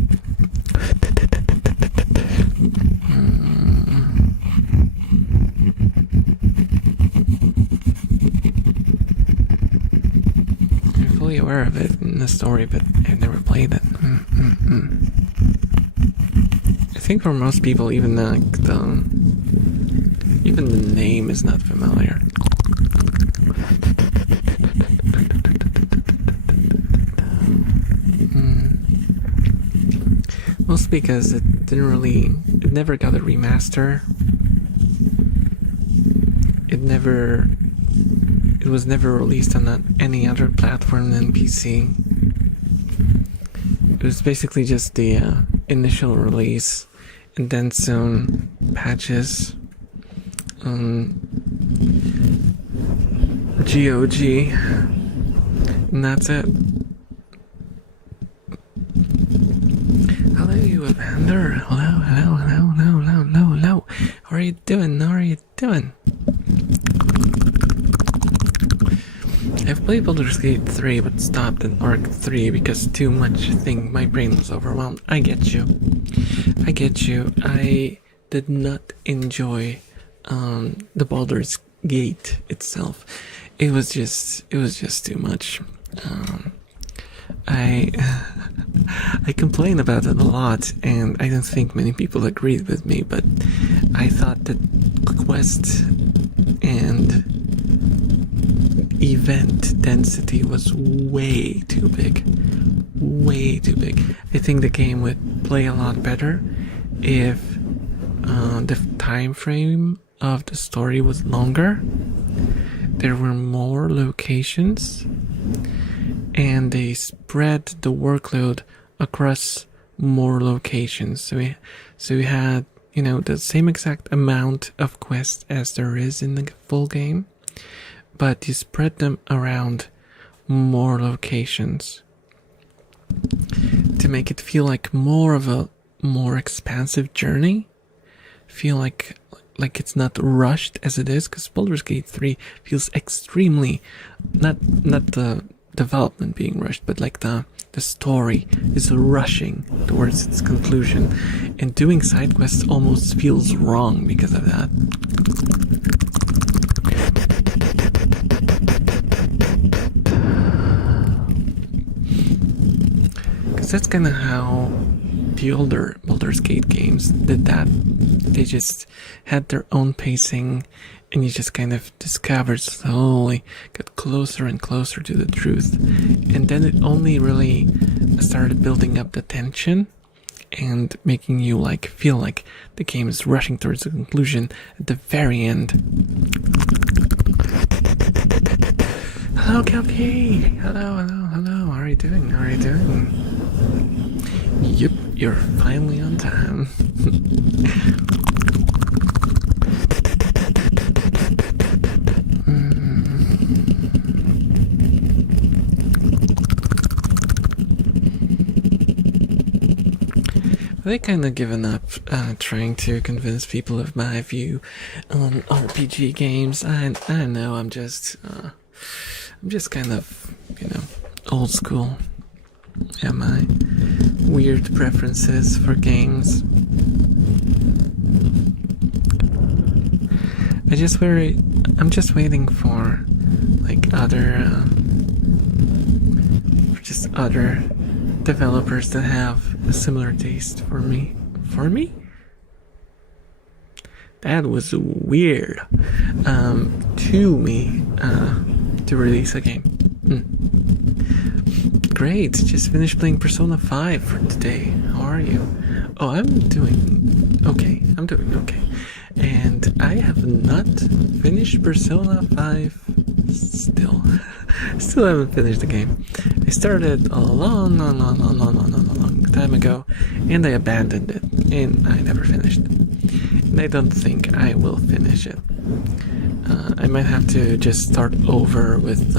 I'm fully aware of it in the story, but I've never played it. I think for most people, even the name is not familiar. Mostly because it never got a remaster. It was never released on any other platform than PC. It was basically just the initial release, and then some patches on GOG, and that's it. Hello, you Evander. Hello. How are you doing? I've played Baldur's Gate 3 but stopped at Arc 3 because too much my brain was overwhelmed. I get you. I did not enjoy the Baldur's Gate itself. It was just too much. I complain about it a lot, and I don't think many people agreed with me, but I thought that quest and event density was way too big. I think the game would play a lot better if the time frame of the story was longer, there were more locations, and they spread the workload across more locations. So we had, the same exact amount of quests as there is in the full game, but you spread them around more locations to make it feel like more of a more expansive journey. Feel like it's not rushed as it is, because Baldur's Gate 3 feels extremely, not the development being rushed, but like the story is rushing towards its conclusion, and doing side quests almost feels wrong because of that. because that's kind of how the older Baldur's Gate games did that. They just had their own pacing, and you just kind of discovered slowly, got closer and closer to the truth. And then it only really started building up the tension and making you like feel like the game is rushing towards a conclusion at the very end. Hello, Kelpie! Hello. How are you doing? Yep, you're finally on time. They kind of given up trying to convince people of my view on RPG games. I know I'm just kind of, old school. Yeah, my weird preferences for games. I'm just waiting for like other developers that have a similar taste for me. For me? That was weird. To me, to release a game. Great, just finished playing Persona 5 for today. How are you? Oh, I'm doing okay. And I have not finished Persona 5 still. Still haven't finished the game. I started a long time ago, and I abandoned it, and I never finished. And I don't think I will finish it. I might have to just start over with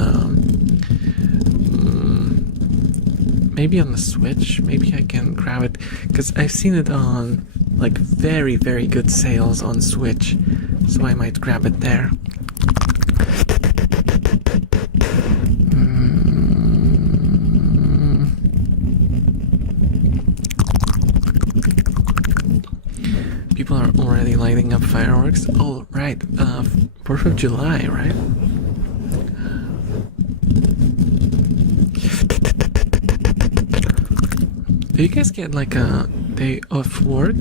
maybe on the Switch. Maybe I can grab it, because I've seen it on like very, very good sales on Switch, so I might grab it there. People are already lighting up fireworks. Oh, right. 4th of July, right? Do you guys get like a day off work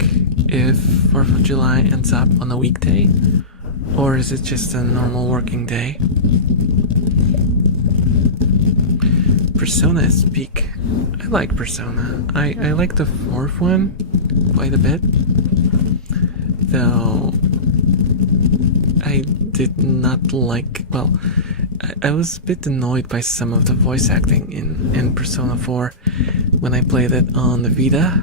if 4th of July ends up on a weekday? Or is it just a normal working day? Persona is peak. I like Persona. I like the 4th one quite a bit. Though I did not like, well, I was a bit annoyed by some of the voice acting in Persona 4 when I played it on the Vita,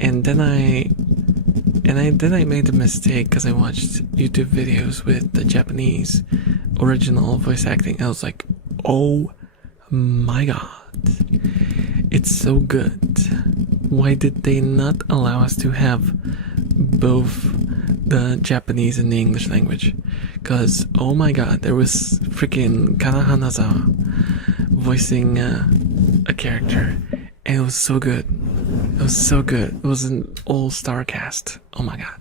and then I made a mistake because I watched YouTube videos with the Japanese original voice acting. I was like, oh my god, it's so good. Why did they not allow us to have both the Japanese and the English language? Because, oh my god, there was freaking Kana Hanazawa voicing a character, and it was so good. It was so good. It was an all-star cast. Oh my god.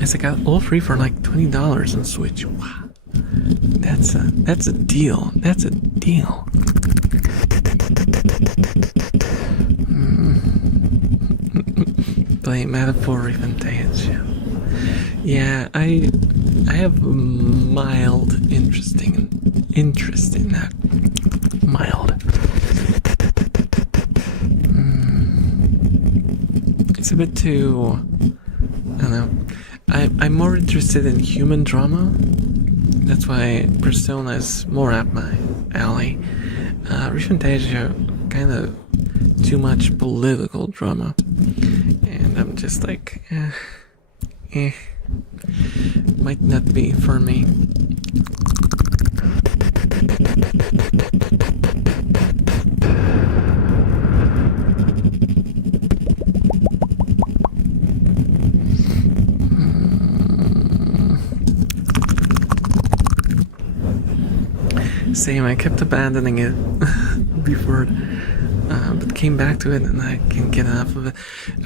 It's like all free for like $20 on Switch. Wow. That's a deal. That's a deal. Play Metaphor Revantage. Yeah, I have mild interest in that. Mild. It's a bit too, I don't know. I'm more interested in human drama. That's why Persona is more up my alley. Revantage, kind of too much political drama. And I'm just like, might not be for me. Same, I kept abandoning it before, but came back to it and I can't get enough of it.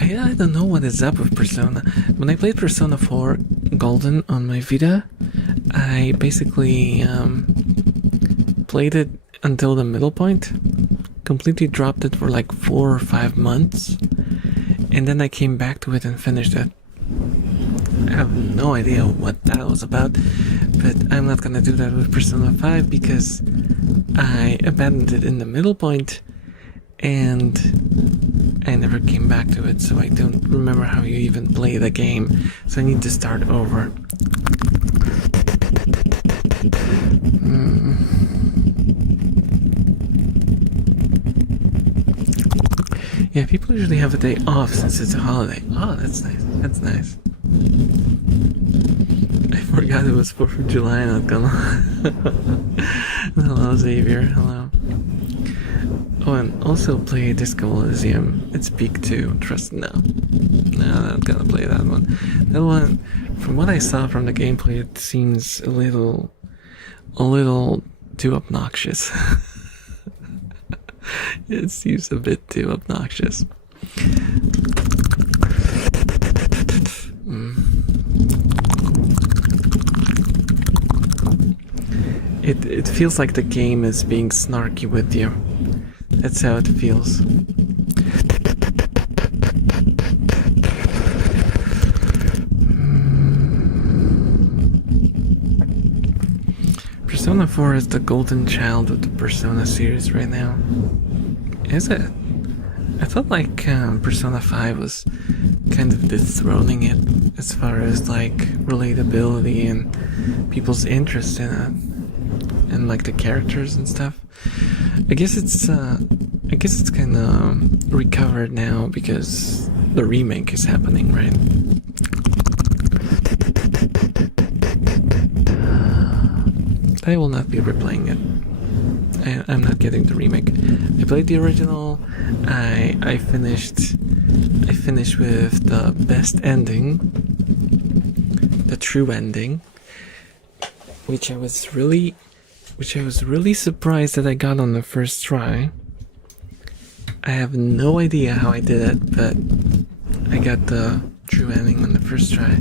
I don't know what is up with Persona. When I played Persona 4 Golden on my Vita, I basically played it until the middle point, completely dropped it for like 4 or 5 months, and then I came back to it and finished it. I have no idea what that was about, but I'm not gonna do that with Persona 5 because I abandoned it in the middle point and I never came back to it, so I don't remember how you even play the game, so I need to start over. Yeah, people usually have a day off since it's a holiday. Oh, that's nice. That's nice. I forgot it was 4th of July, not gonna Hello, Xavier. Hello. Oh, and also play Disco Elysium. It's peak 2. Trust no. No, I'm not gonna play that one. That one, from what I saw from the gameplay, it seems a little too obnoxious. It seems a bit too obnoxious. It feels like the game is being snarky with you. That's how it feels. Persona 4 is the golden child of the Persona series right now. Is it? I felt like Persona 5 was kind of dethroning it as far as like relatability and people's interest in it, and like the characters and stuff. I guess it's kind of recovered now because the remake is happening, right? I will not be replaying it. I'm not getting the remake. I played the original. I finished with the best ending, the true ending, which I was really surprised that I got on the first try. I have no idea how I did it, but I got the true ending on the first try.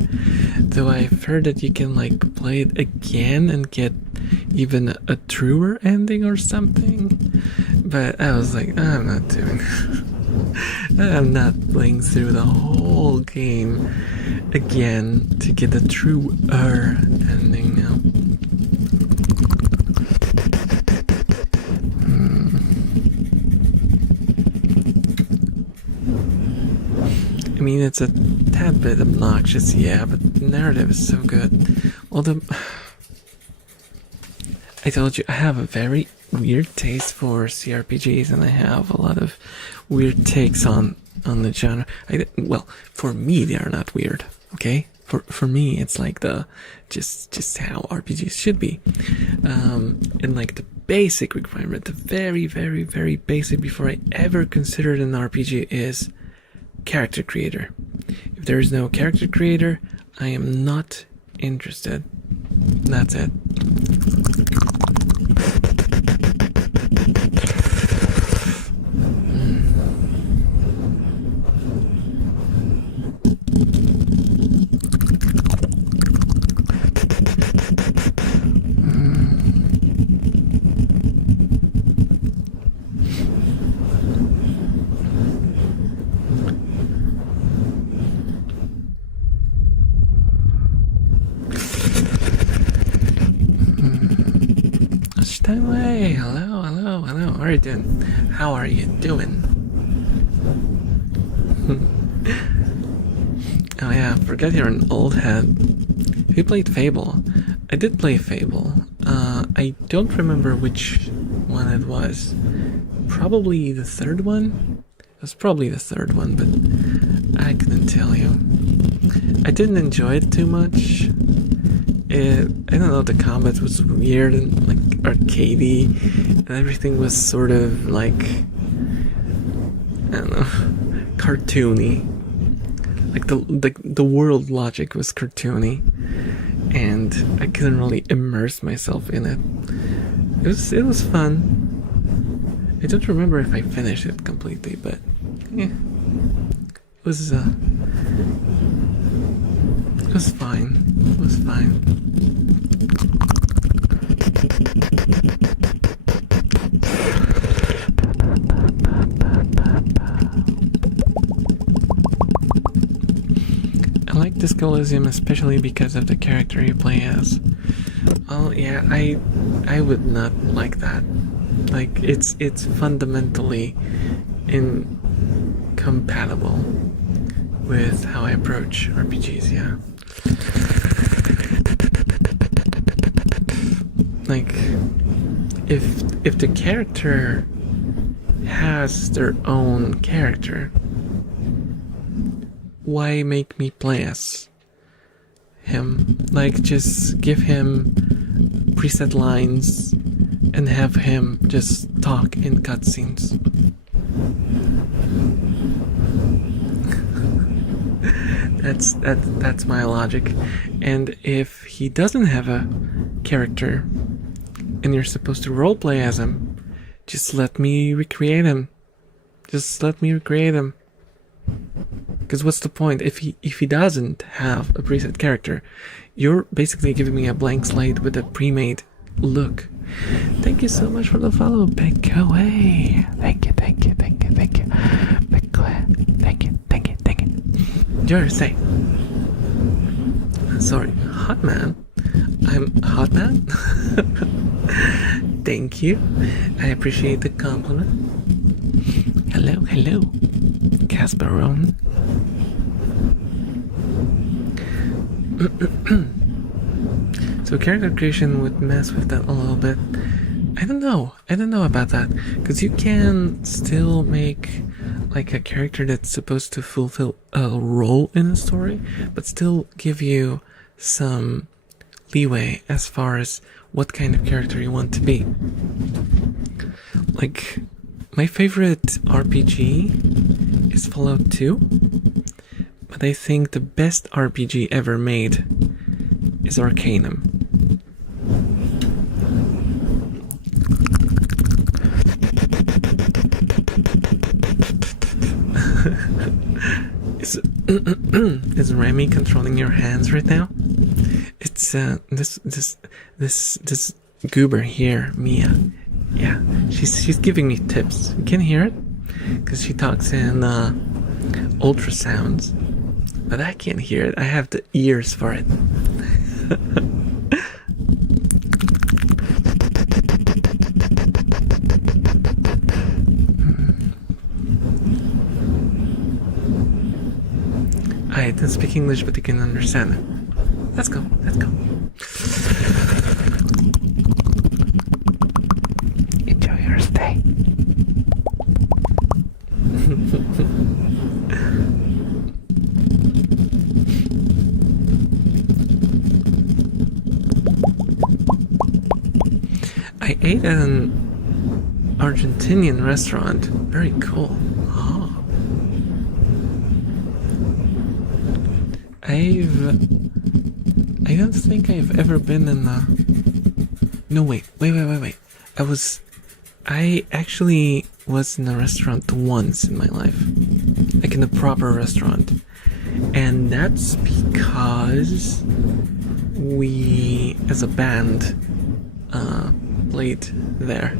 Though I've heard that you can like play it again and get even a truer ending or something. But I was like, I'm not doing this. I'm not playing through the whole game again to get a truer ending now. I mean, it's a tad bit obnoxious, yeah, but the narrative is so good. Although, I told you, I have a very weird taste for CRPGs, and I have a lot of weird takes on the genre. Well, for me, they are not weird, okay? For me, it's like just how RPGs should be. And like the basic requirement, the very, very, very basic before I ever considered an RPG is character creator. If there is no character creator, I am not interested. That's it. Hello. How are you doing? How are you doing? Oh yeah, forget you're an old head. Who played Fable? I did play Fable. I don't remember which one it was. Probably the third one? It was probably the third one, but I couldn't tell you. I didn't enjoy it too much. I don't know, the combat was weird and like arcadey, and everything was sort of like, I don't know, cartoony. Like the world logic was cartoony, and I couldn't really immerse myself in it. It was fun. I don't remember if I finished it completely, but yeah, it was fine. It was fine. Disco Elysium especially because of the character you play as. Oh yeah, I would not like that. Like it's fundamentally incompatible with how I approach RPGs, yeah. Like if the character has their own character, why make me play as him? Like, just give him preset lines and have him just talk in cutscenes. That's my logic. And if he doesn't have a character and you're supposed to roleplay as him, just let me recreate him. Just let me recreate him. Because what's the point if he doesn't have a preset character? You're basically giving me a blank slate with a pre-made look. Thank you so much for the follow, Beckaway. Thank you. Beckaway. Thank you. Jersey. Sorry, hot man. I'm a hot man. Thank you. I appreciate the compliment. Hello. Casperon. So character creation would mess with that a little bit. I don't know about that, because you can still make like a character that's supposed to fulfill a role in a story, but still give you some leeway as far as what kind of character you want to be. Like, my favorite RPG is Fallout 2, but I think the best RPG ever made is Arcanum. Is Remy controlling your hands right now? It's this goober here, Mia. Yeah, she's giving me tips. You can hear it because she talks in ultrasounds, but I can't hear it. I have the ears for it. I don't speak English, but you can understand it. Let's go. Enjoy your stay. I ate at an Argentinian restaurant. Very cool. Oh. I don't think I've ever been in a... No, wait. I actually was in a restaurant once in my life. Like in a proper restaurant. And that's because we, as a band, played there.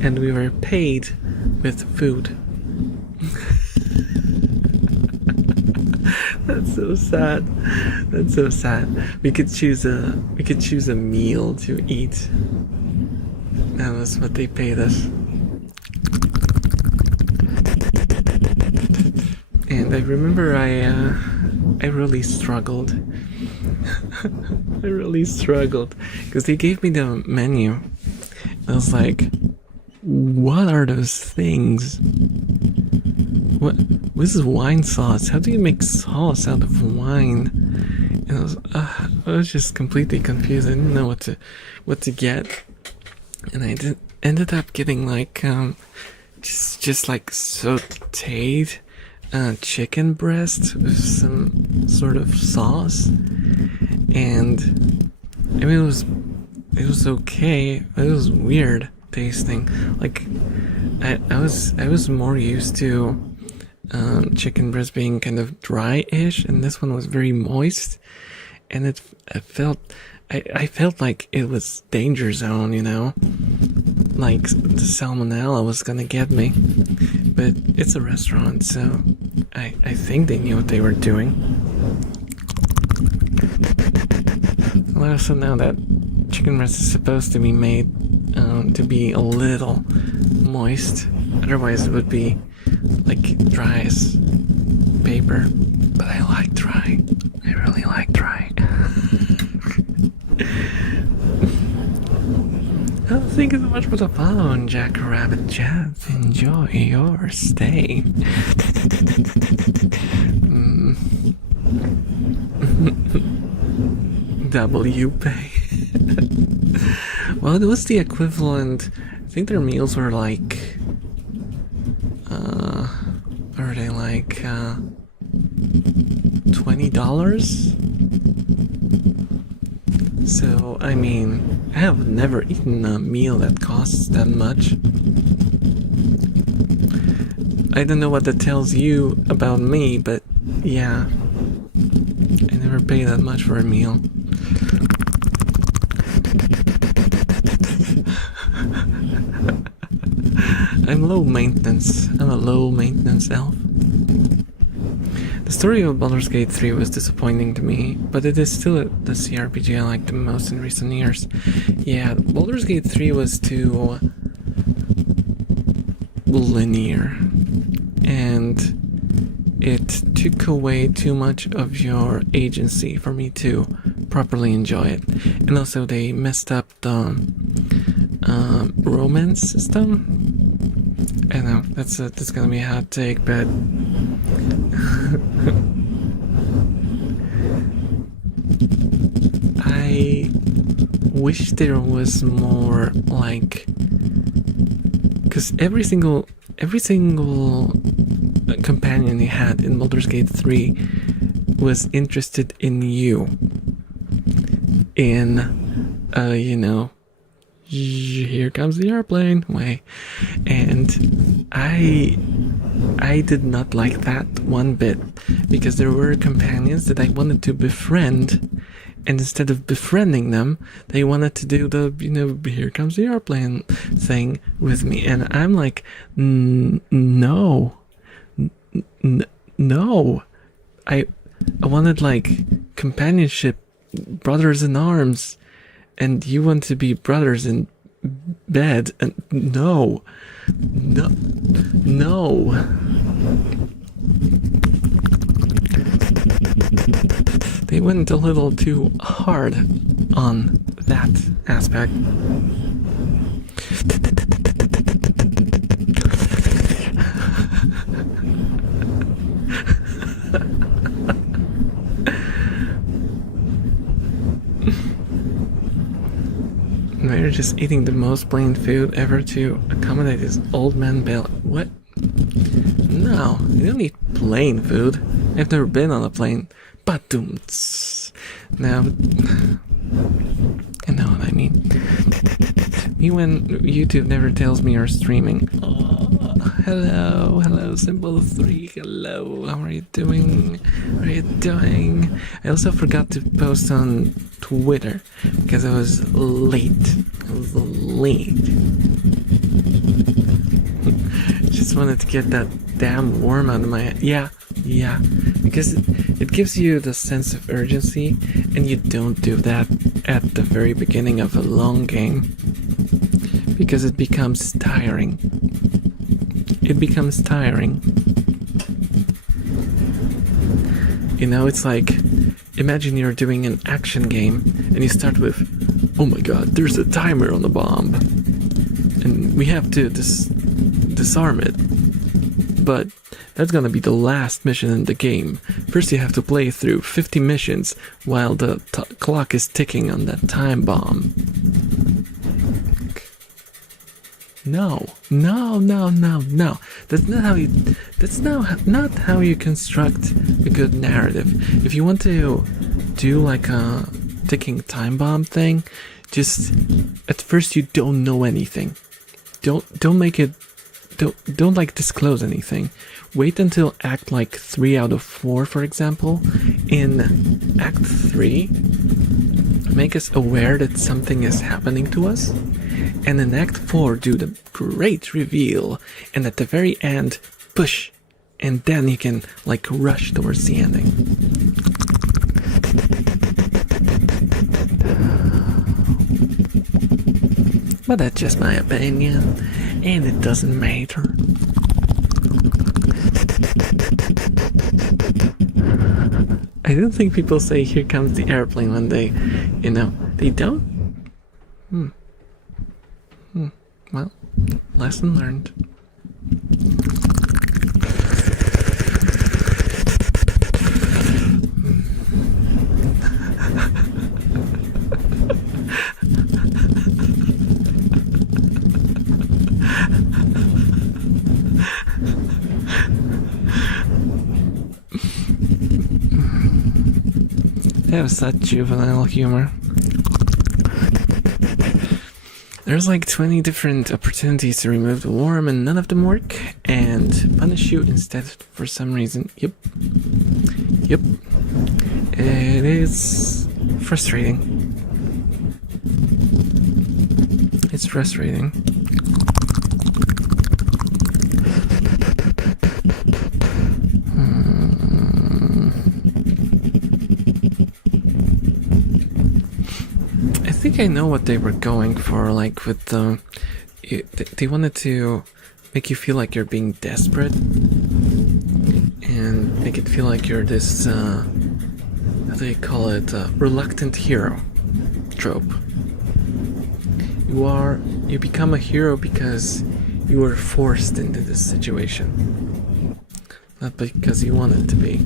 And we were paid with food. That's so sad. We could choose a meal to eat. That was what they paid us. And I remember I really struggled. I really struggled because they gave me the menu. I was like, what are those things? What this is wine sauce. How do you make sauce out of wine? And I was just completely confused. I didn't know what to get. And I ended up getting like just like sauteed chicken breast with some sort of sauce. And I mean it was okay. It was weird tasting. Like I was more used to chicken breast being kind of dry-ish, and this one was very moist, and I felt like it was danger zone, you know, like the salmonella was gonna get me. But it's a restaurant, so I think they knew what they were doing. I also know that chicken breast is supposed to be made to be a little moist. Otherwise, it would be like dry as paper. But I like dry. I really like dry. Oh, thank you so much for the phone, Jackrabbit Jazz. Enjoy your stay. W pay. Well, it was the equivalent. I think their meals were like. Are they like $20? So, I mean, I have never eaten a meal that costs that much. I don't know what that tells you about me, but yeah, I never pay that much for a meal. I'm low maintenance. I'm a low maintenance elf. The story of Baldur's Gate 3 was disappointing to me, but it is still the CRPG I like the most in recent years. Yeah, Baldur's Gate 3 was too linear, and it took away too much of your agency for me to properly enjoy it. And also they messed up the romance system. I know, that's gonna be a hot take, but I wish there was more, like, because every single companion you had in Baldur's Gate 3 was interested in you, in you know, here comes the airplane way, and I did not like that one bit, because there were companions that I wanted to befriend, and instead of befriending them, they wanted to do the, you know, here comes the airplane thing with me, and I'm like, no, I wanted like companionship, brothers in arms, and you want to be brothers in bed, and no. They went a little too hard on that aspect. We're just eating the most plain food ever to accommodate this old man belly. What? No, you don't eat plain food. I've never been on a plane. Ba-doom-ts. Now, I know what I mean. Me when YouTube never tells me you're streaming. Oh, hello, Simple3. Hello, how are you doing? I also forgot to post on Twitter because I was late. Just wanted to get that damn worm out of my head. Yeah, because it gives you the sense of urgency, and you don't do that at the very beginning of a long game, because it becomes tiring. You know, it's like, imagine you're doing an action game, and you start with, oh my god, there's a timer on the bomb, and we have to disarm it. But that's gonna be the last mission in the game. First you have to play through 50 missions while the clock is ticking on that time bomb. No. That's not how you construct a good narrative. If you want to do like a ticking time bomb thing, just at first you don't know anything. Don't make it. Don't like disclose anything. Wait until Act like 3 out of 4, for example. In Act 3, make us aware that something is happening to us. And in Act 4, do the great reveal. And at the very end, push. And then you can like rush towards the ending. But that's just my opinion, and it doesn't matter. I don't think people say "here comes the airplane" when they, they don't. Well, lesson learned. That was such juvenile humor. There's like 20 different opportunities to remove the worm and none of them work, and punish you instead for some reason. Yep. It is frustrating. It's frustrating. I think I know what they were going for, like with the... They wanted to make you feel like you're being desperate and make it feel like you're this, how do they call it, reluctant hero trope. You become a hero because you were forced into this situation, not because you wanted to be.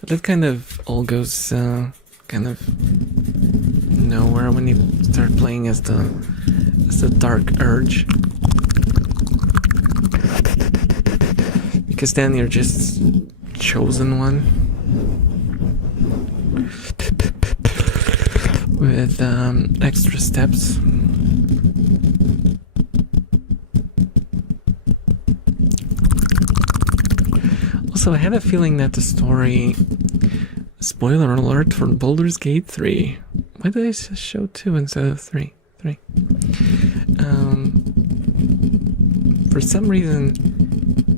But that kind of all goes kind of nowhere when you start playing as the dark urge, because then you're just chosen one with extra steps. Also, I had a feeling that the story, spoiler alert for Baldur's Gate 3. Why did I show 2 instead of 3? 3. For some reason,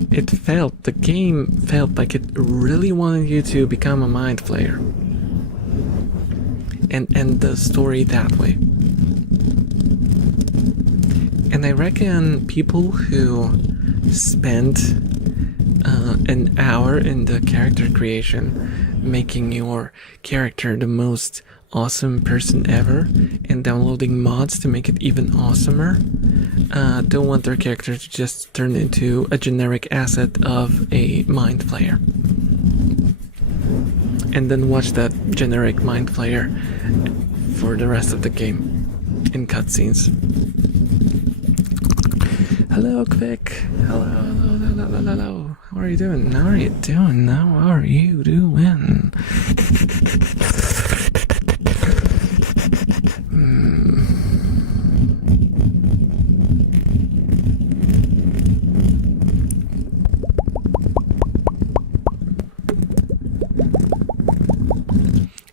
the game felt like it really wanted you to become a mind flayer. And end the story that way. And I reckon people who spend an hour in the character creation, making your character the most awesome person ever, and downloading mods to make it even awesomer, don't want their character to just turn into a generic asset of a mind flayer. And then watch that generic mind flayer for the rest of the game in cutscenes. Hello, Quick. Hello. How are you doing? How are you doing?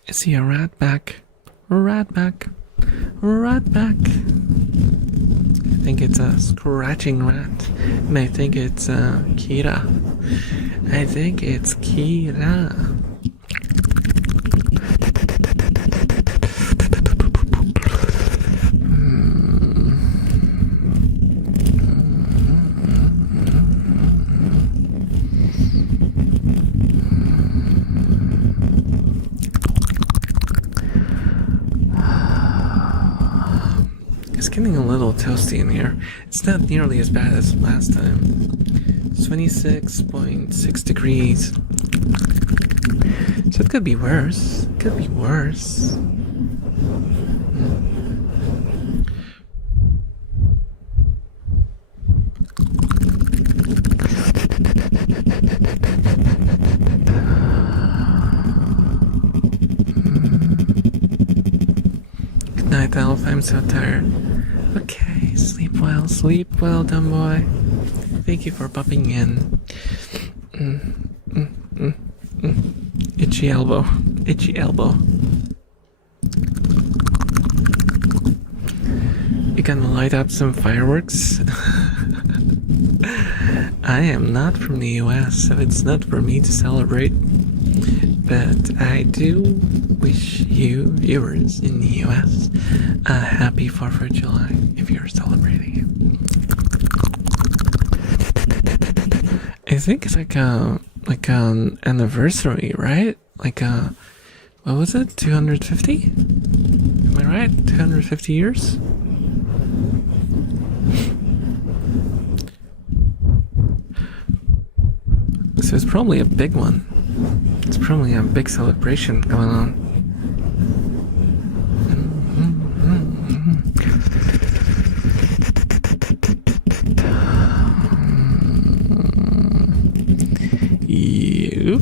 Is he a ratback? Ratback. I think it's a scratching rat. And I think it's Kira. It's getting a little toasty in here. It's not nearly as bad as last time. 26.6 degrees. So it could be worse. Good night, Elf. I'm so tired. Okay, sleep well, dumb boy. Thank you for popping in. Itchy elbow. You gonna light up some fireworks? I am not from the US, so it's not for me to celebrate. But I do wish you, viewers in the US, a happy 4th of July if you're celebrating it. I think it's like an anniversary, right? Like what was it? 250? Am I right? 250 years? So it's probably a big one. It's probably a big celebration going on. Yep.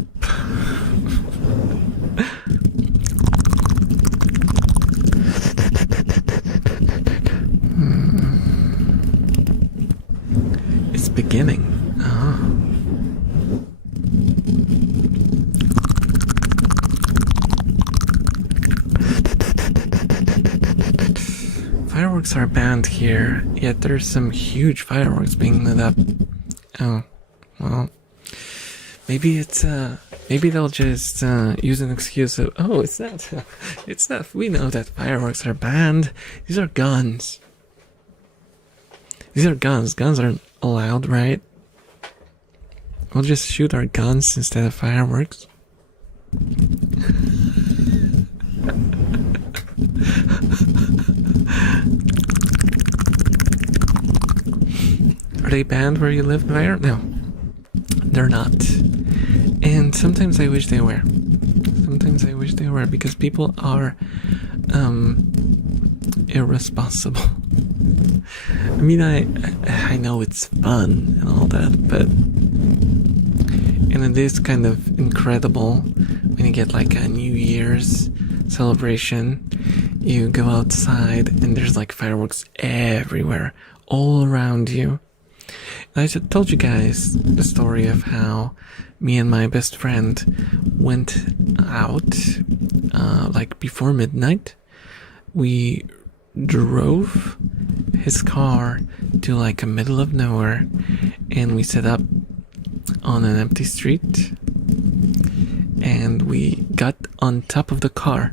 It's beginning. Fireworks are banned here, yet there's some huge fireworks being lit up. Oh, well, maybe it's maybe they'll just use an excuse of, oh, it's not. We know that fireworks are banned. These are guns. These are guns. Guns aren't allowed, right? We'll just shoot our guns instead of fireworks. Are they banned where you live, Mayor? No, they're not. And sometimes I wish they were. Sometimes I wish they were, because people are irresponsible. I mean, I know it's fun and all that, but and it is kind of incredible when you get like a New Year's celebration. You go outside and there's like fireworks everywhere, all around you. And I told you guys the story of how me and my best friend went out like before midnight. We drove his car to like a middle of nowhere, and we set up on an empty street, and we got on top of the car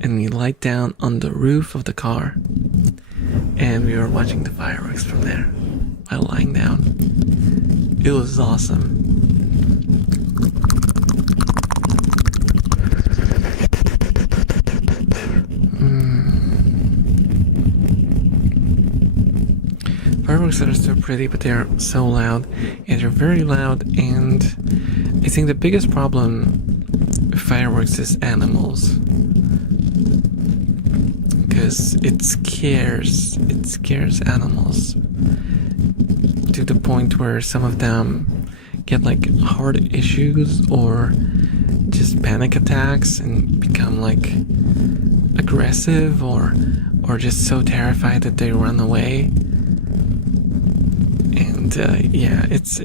and we lied down on the roof of the car, and we were watching the fireworks from there while lying down. It was awesome. Fireworks are so pretty, but they're so loud. Yeah, they're very loud, and I think the biggest problem with fireworks is animals. Because it scares animals to the point where some of them get like heart issues or just panic attacks and become like aggressive or just so terrified that they run away. And yeah, it's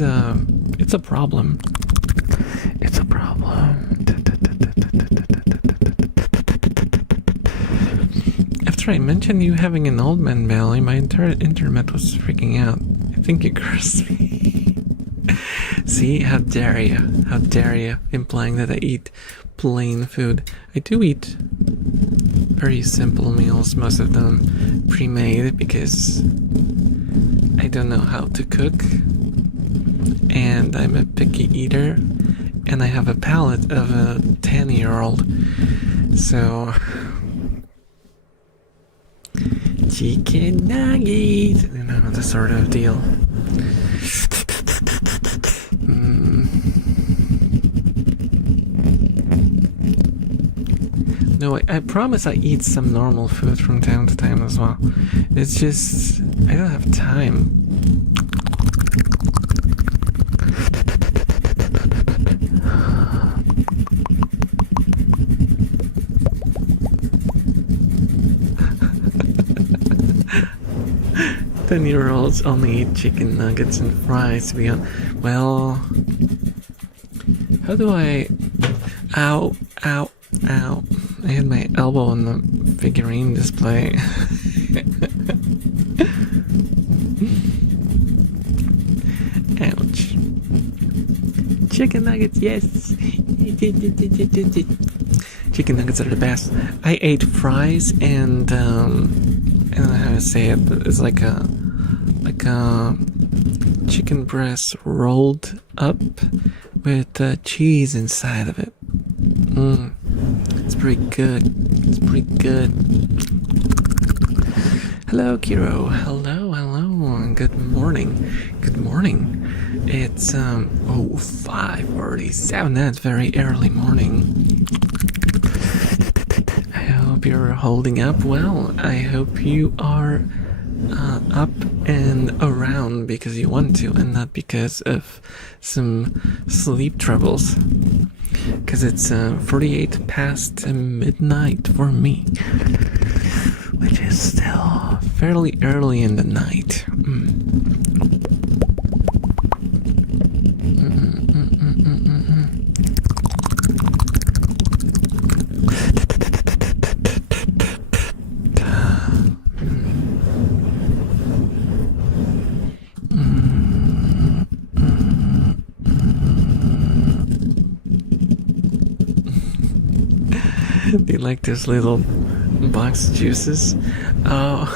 a problem. It's a problem. After I mentioned you having an old man belly, my entire internet was freaking out. I think you cursed me. See, how dare you? How dare you? Implying that I eat plain food. I do eat very simple meals, most of them pre-made, because I don't know how to cook, and I'm a picky eater, and I have a palate of a 10-year-old, so chicken nuggets, you know, the sort of deal. No, I promise I eat some normal food from time to time as well. It's just, I don't have time. Ten-year-olds only eat chicken nuggets and fries, to be honest. Well, how do I... Ow, ow, ow. I had my elbow on the figurine display. Ouch. Chicken nuggets, yes. Chicken nuggets are the best. I ate fries and I don't know how to say it, but it's like a chicken breast rolled up with cheese inside of it. It's pretty good. It's pretty good. Hello, Kiro. Hello. Good morning. Good morning. It's 5:47. That's very early morning. I hope you're holding up well. I hope you are up and around because you want to and not because of some sleep troubles. Because it's 48 past midnight for me, which is still fairly early in the night. Do you like those little box juices? Oh.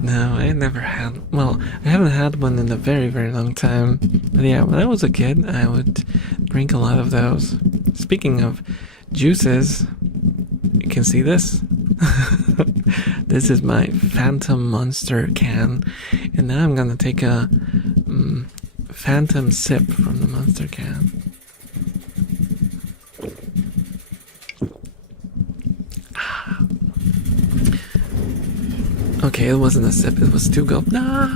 No, I never had. Well, I haven't had one in a very, very long time. But yeah, when I was a kid, I would drink a lot of those. Speaking of juices, you can see this. This is my Phantom Monster can. And now I'm gonna take a Phantom sip from the Monster can. Okay, it wasn't a sip, it was two gulps. Nah.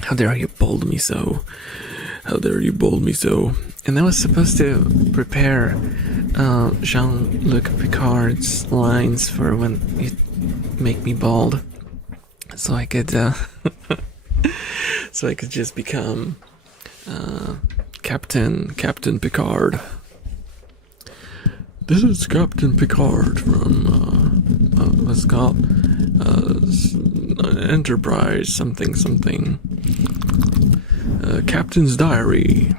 How dare you bold me so? How dare you bold me so? And I was supposed to prepare Jean-Luc Picard's lines for when you make me bald, so I could just become Captain Picard. This is Captain Picard from, what's it called? Enterprise something. Captain's Diary.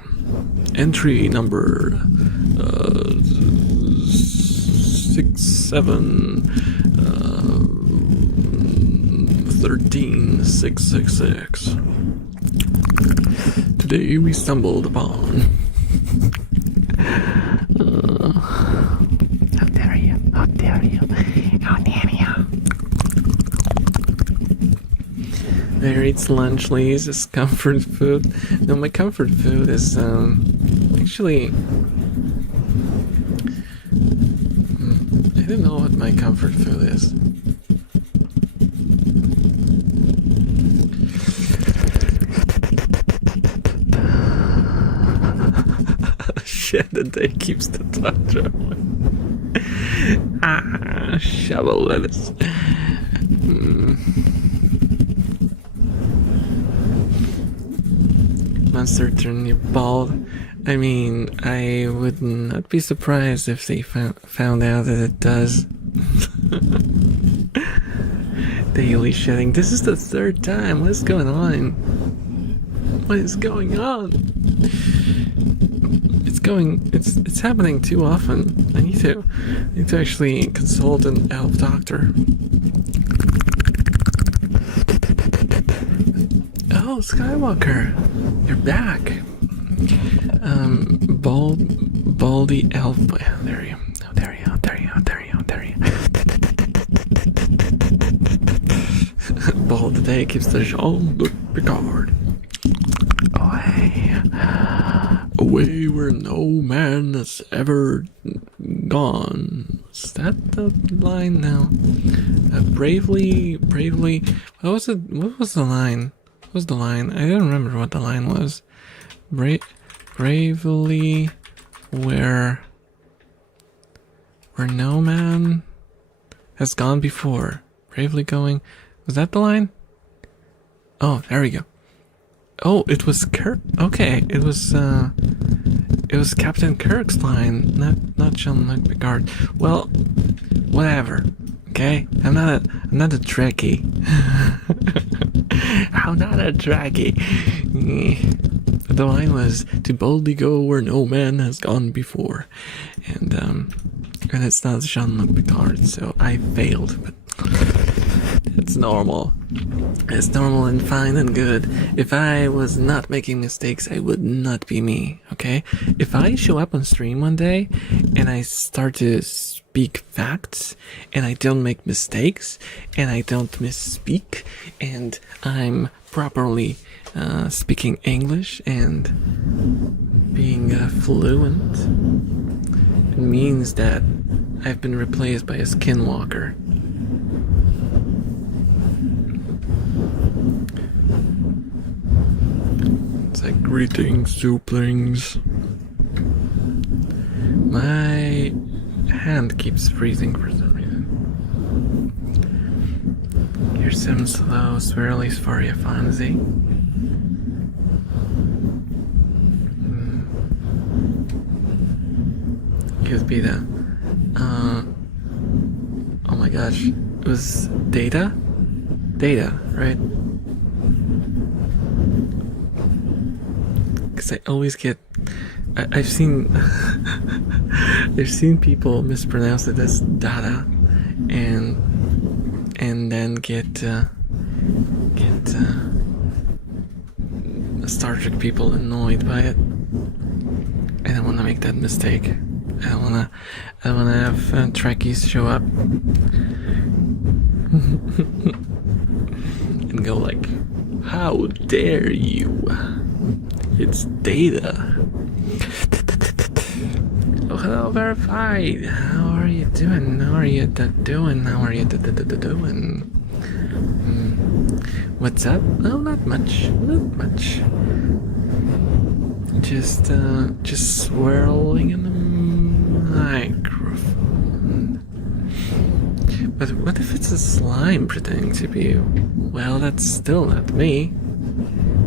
Entry number 6713666. Today we stumbled upon... How dare you? There eats lunch, Lee's is comfort food. No, my comfort food is actually I don't know what my comfort food is. Shit, the day keeps the time traveling. Shovel lettuce. Monster turn you bald. I mean, I would not be surprised if they found out that it does. Daily shedding. This is the third time. What is going on? What is going on? It's happening too often. I need to actually consult an elf doctor. Oh, Skywalker, you're back. Baldy elf. There you. Bald today keeps the Jean-Luc Picard. Away where no man has ever gone. Is that the line now? Bravely. What was it? What was the line? What was the line? I don't remember what the line was. Bravely where no man has gone before. Bravely going. Was that the line? Oh, there we go. Oh, it was Kirk. Okay, it was Captain Kirk's line, not Jean-Luc Picard. Well, whatever. Okay, I'm not a Trekkie. I'm not a draggy. The line was to boldly go where no man has gone before, and it's not Jean-Luc Picard, so I failed, but it's normal. It's normal and fine and good. If I was not making mistakes, I would not be me, okay? If I show up on stream one day and I start to speak facts and I don't make mistakes and I don't misspeak and I'm properly speaking English and being fluent, it means that I've been replaced by a skinwalker. It's like, greetings, souplings. My hand keeps freezing for some reason. Here's some slow swirlies for you, Fonzie. Could be the oh my gosh, it was Data, right? Because I always get, I've seen I've seen people mispronounce it as Data, and then get Star Trek people annoyed by it. I don't want to make that mistake. I don't wanna have Trekkies show up and go like, "How dare you? It's Data." Oh, hello, verified. How are you doing? How are you doing? How are you doing? What's up? Oh, not much. Not much. Just swirling in the microphone. But what if it's a slime pretending to be you? Well, that's still not me.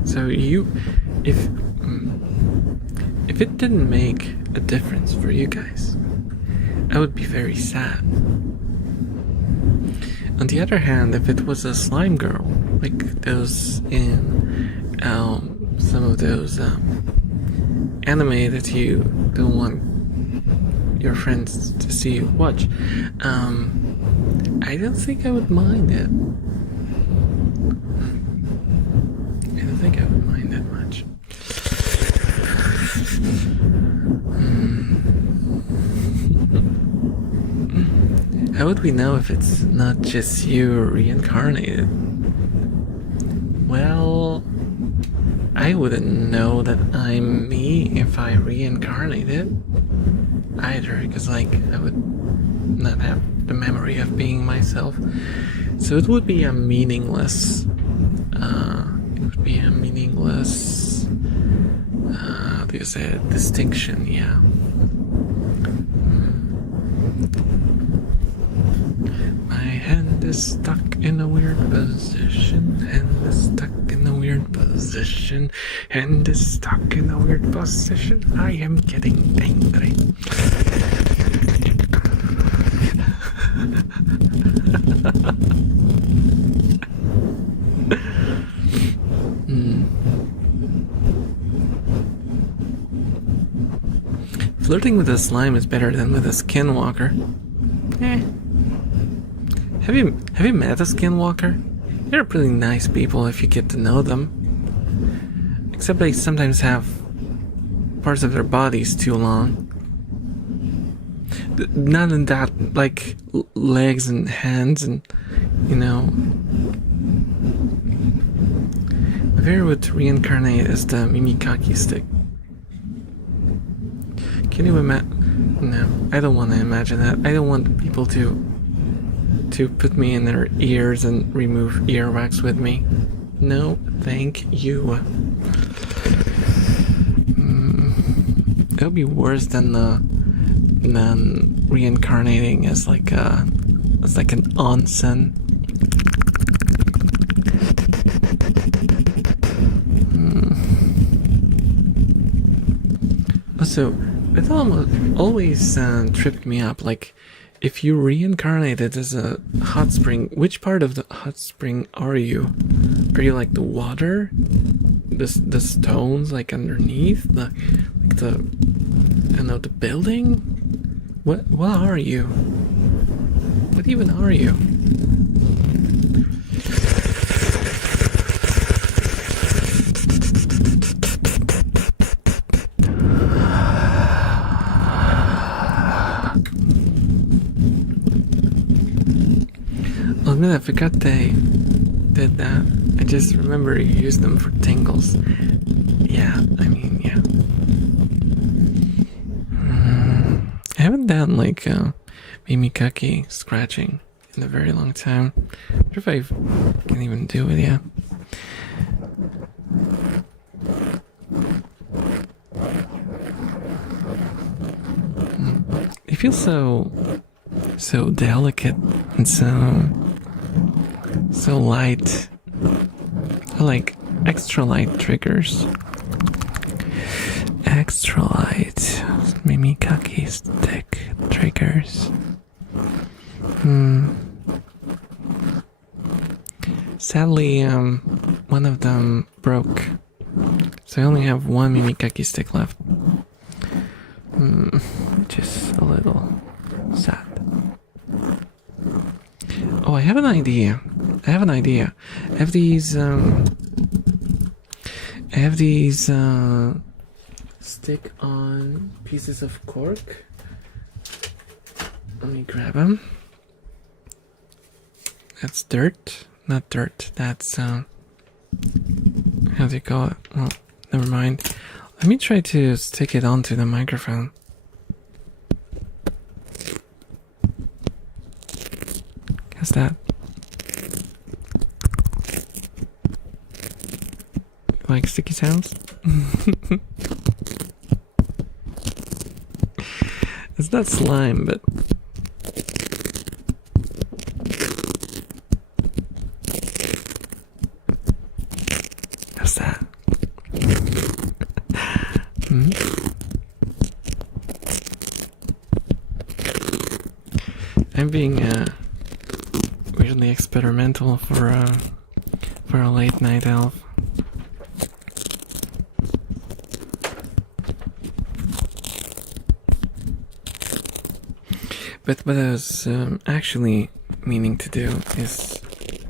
So if it didn't make a difference for you guys, I would be very sad. On the other hand, if it was a slime girl, like those in some of those anime that you don't want your friends to see you watch, I don't think I would mind it. I don't think I would mind that much. How would we know if it's not just you reincarnated? Well, I wouldn't know that I'm me if I reincarnated either, because like I would not have the memory of being myself. So it would be a meaningless there's a distinction, yeah. My hand is stuck in a weird position. Hand is stuck in a weird position. Hand is stuck in a weird position. I am getting angry. Flirting with a slime is better than with a skinwalker. Have you met a skinwalker? They're pretty nice people if you get to know them. Except they sometimes have parts of their bodies too long. Not in that, like legs and hands and, you know. My favorite would reincarnate as the Mimikaki stick. Can you imagine? No, I don't want to imagine that. I don't want people to put me in their ears and remove earwax with me. No, thank you. It would be worse than reincarnating as like an onsen. Also, it always tripped me up. Like, if you reincarnated as a hot spring, which part of the hot spring are you? Are you like the water? The stones like underneath? The I don't know, the building? What are you? What even are you? Oh man, I forgot they did that. I just remember you used them for tingles. Yeah, I mean, yeah. I haven't done like mimikaki scratching in a very long time. I wonder if I can even do it yet. It feels so delicate and so light. I like extra light triggers. Extra light mimikaki stick triggers. Sadly, one of them broke, so I only have one mimikaki stick left. Just a little sad. Oh, I have an idea. I have these stick-on pieces of cork. Let me grab them. That's dirt. Not dirt. That's how do you call it? Well, never mind. Let me try to stick it onto the microphone. How's that? Like sticky sounds? It's not slime, but how's that? I'm being weirdly experimental for a late night elf. But what I was actually meaning to do is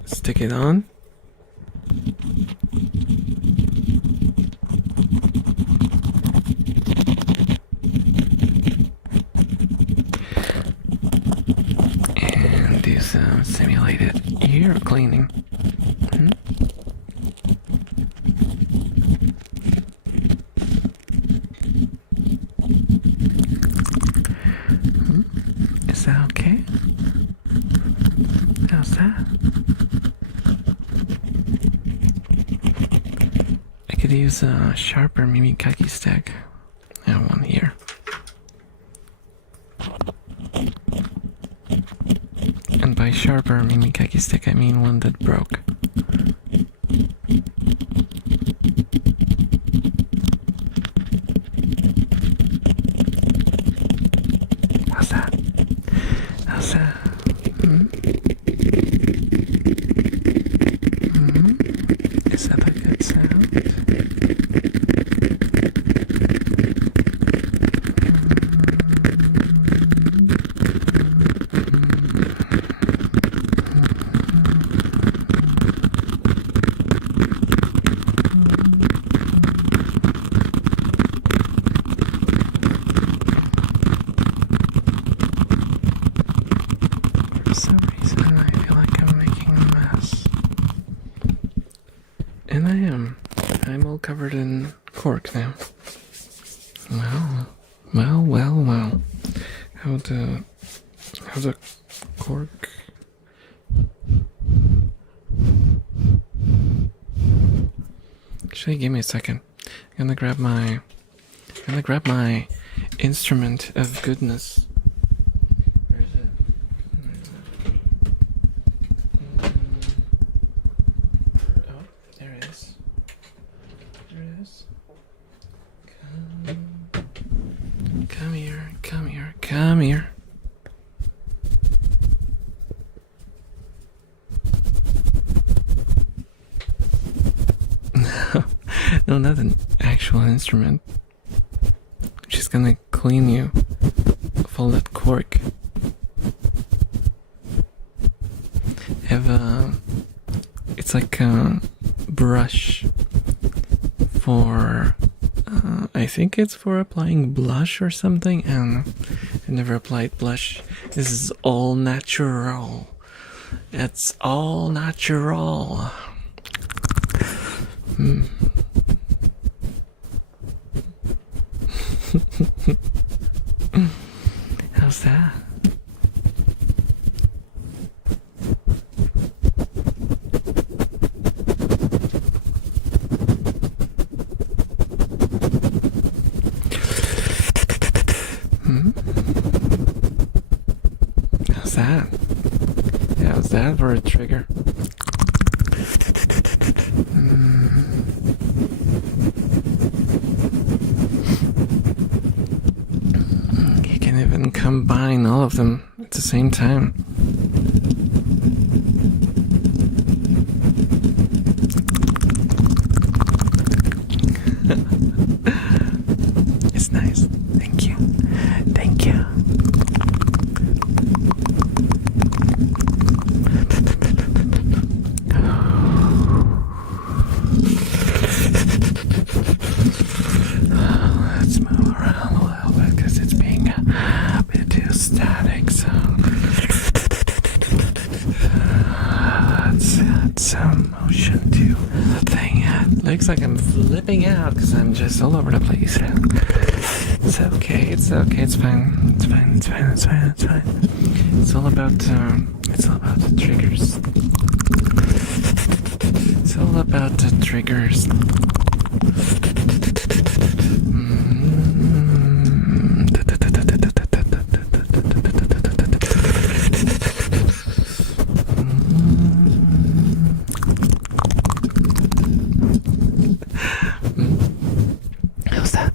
stick it on. And do some simulated ear cleaning. Is that okay? How's that? I could use a sharper mimikaki stick. I have one here. And by sharper mimikaki stick, I mean one that broke. How's that? How's that? Is that a good sound? For some reason, I feel like I'm making a mess. And I am. I'm all covered in cork now. Well. How the cork? Actually, give me a second. I'm gonna grab my instrument of goodness. Where is it? Oh, there it is. There it is. Come here. No, not an actual instrument. She's gonna clean you of all that cork. It's like a brush for, I think it's for applying blush or something, and I never applied blush. This is all natural. It's all natural. How's that? How's that? How's that for a trigger? You can even combine all of them at the same time. It's nice. Thank you. Thank you. Let's move around a little bit because it's being a bit too static. So let's add some motion to the thing. Looks like I'm flipping out because I'm just all over the place. It's okay. It's okay. It's fine. It's fine. It's fine. It's fine. It's fine. It's all about the triggers. It's all about the triggers. How's that?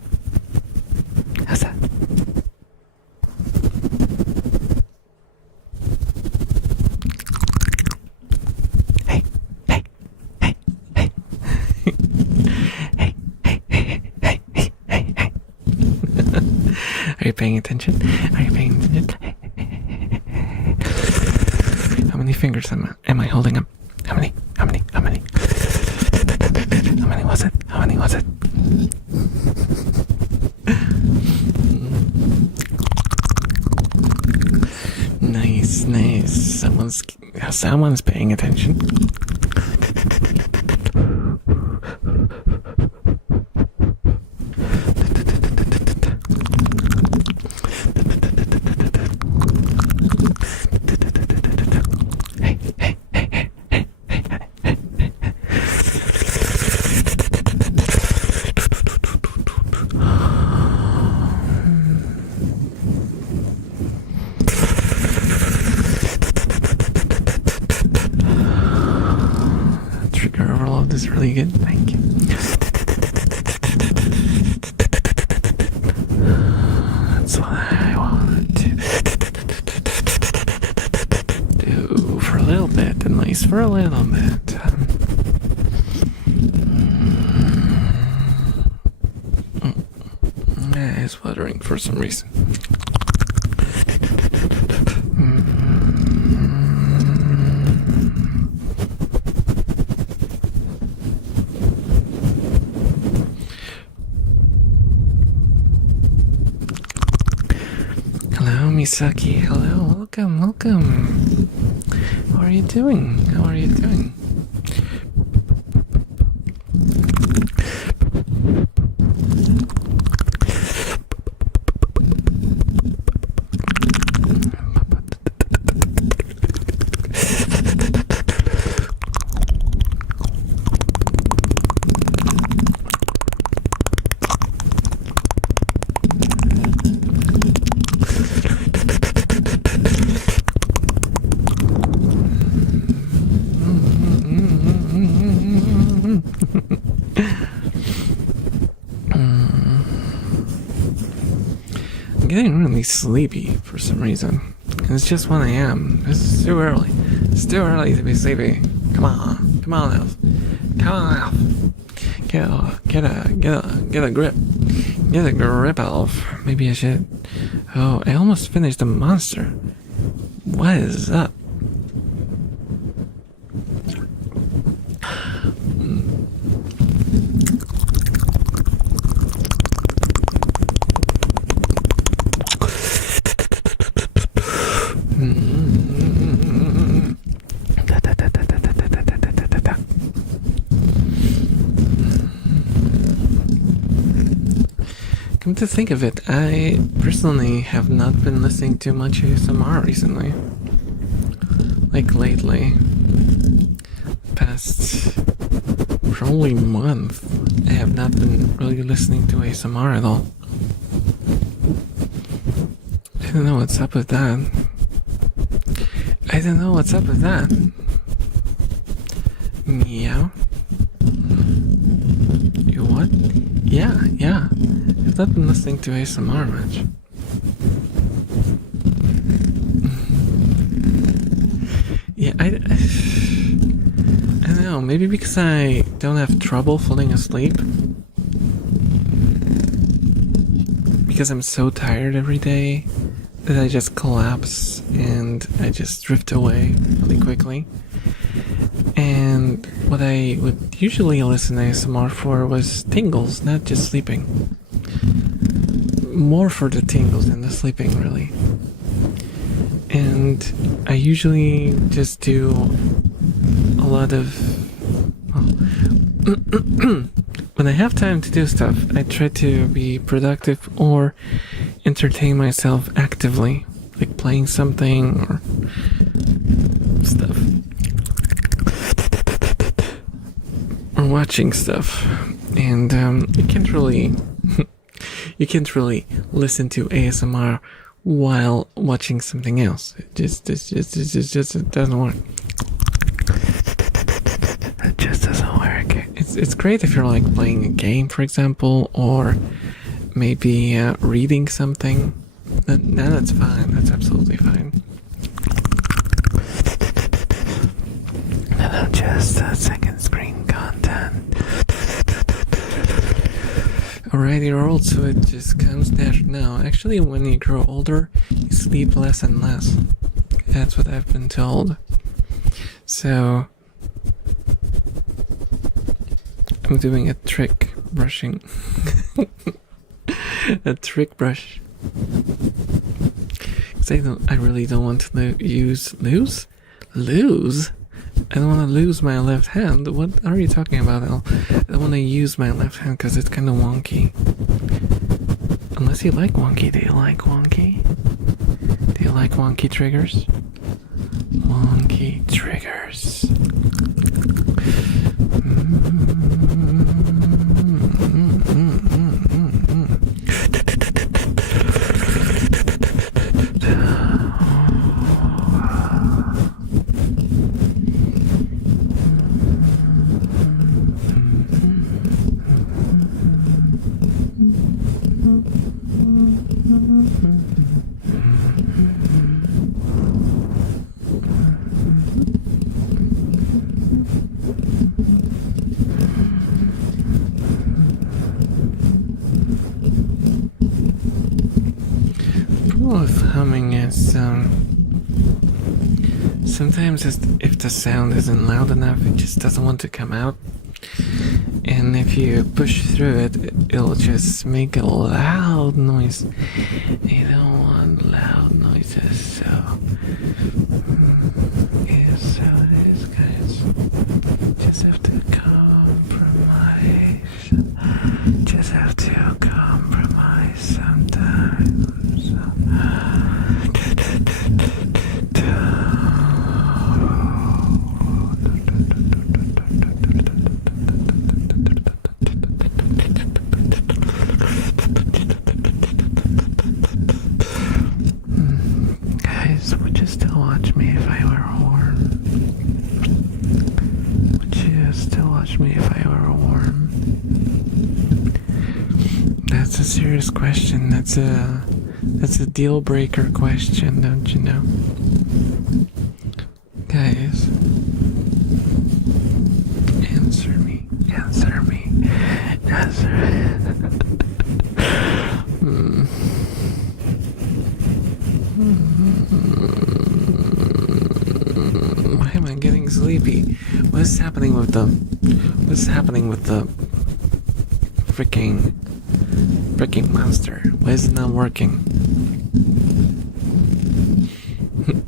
How's that? Hey, hey, hey, hey. Hey, hey, hey, hey, hey, hey, hey. Are you paying attention? Are you paying attention? How many fingers am I holding up? How many? How many? How many? How many was it? How many was it? Nice, nice. Someone's paying attention. Hey, hey, hey, hey, hey, hey, hey, hey, hey. Trigger overload is really good. Thank you. That's what I wanted to do for a little bit, at least for a little bit. It's fluttering for some reason. Hello, Misaki. Hello, welcome, welcome. How are you doing? How are you doing? I'm getting really sleepy for some reason. It's just 1 a.m. It's too early. It's too early to be sleepy. Come on. Come on, Elf. Come on, Elf. Get a grip. Get a grip, Elf. Maybe I should. Oh, I almost finished the monster. What is up? Come to think of it, I personally have not been listening to much ASMR recently. Like lately. Past probably month, I have not been really listening to ASMR at all. I don't know what's up with that. Meow. You what? Yeah. I've not been listening to ASMR much. Yeah, I don't know, maybe because I don't have trouble falling asleep. Because I'm so tired every day that I just collapse and I just drift away really quickly. And what I would usually listen to ASMR for was tingles, not just sleeping. More for the tingles than the sleeping, really. And I usually just do a lot of... when I have time to do stuff, I try to be productive or entertain myself actively, like playing something or stuff. Or watching stuff. And you can't really listen to ASMR while watching something else. It just it doesn't work. It just doesn't work. It's great if you're like playing a game, for example, or maybe reading something. Then that's fine. That's absolutely fine. And not just second screen content. Alright, you're old, so it just comes naturally. No, actually, when you grow older, you sleep less and less. That's what I've been told. So, I'm doing a trick brushing. A trick brush. Because I really don't want to lose? I don't want to lose my left hand. What are you talking about, El? I don't want to use my left hand because it's kind of wonky. Unless you like wonky. Do you like wonky? Do you like wonky triggers? Wonky triggers. With humming is sometimes if the sound isn't loud enough, it just doesn't want to come out, and if you push through it, it'll just make a loud noise. You don't want loud noises, so yes, so it is, guys. Just have to compromise. Just have to compromise sometimes. Guys, would you still watch me if I were a worm? Would you still watch me if I were a worm? That's a serious question. That's a deal breaker question, don't you know? Guys, answer me. sleepy. What's happening with the freaking monster? Why is it not working?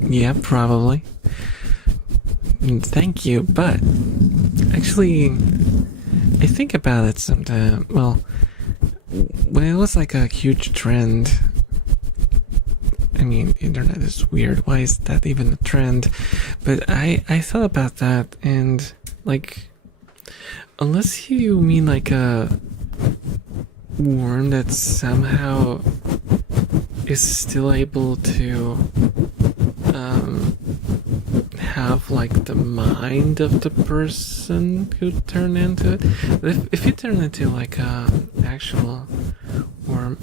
Yeah, probably. Thank you, but actually, I think about it sometimes. Well, when it was like a huge trend, I mean, internet is weird. Why is that even a trend? But I thought about that, and like, unless you mean like a worm that somehow is still able to have like the mind of the person who turned into it. If you turn into like a actual worm,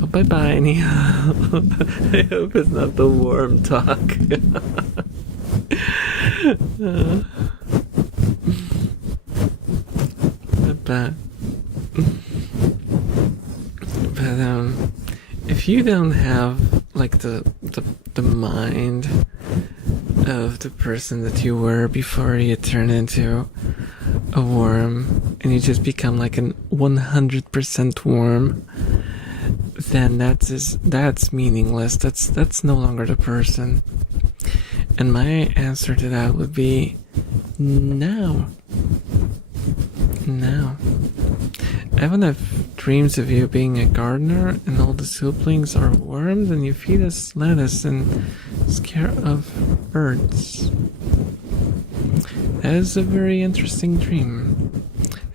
oh, bye bye anyhow. I hope it's not the worm talk. but if you don't have like the mind of the person that you were before you turn into a worm, and you just become like an 100% worm, then that's meaningless. That's no longer the person. And my answer to that would be no. I wouldn't have dreams of you being a gardener and all the siblings are worms and you feed us lettuce and scare of birds. That is a very interesting dream.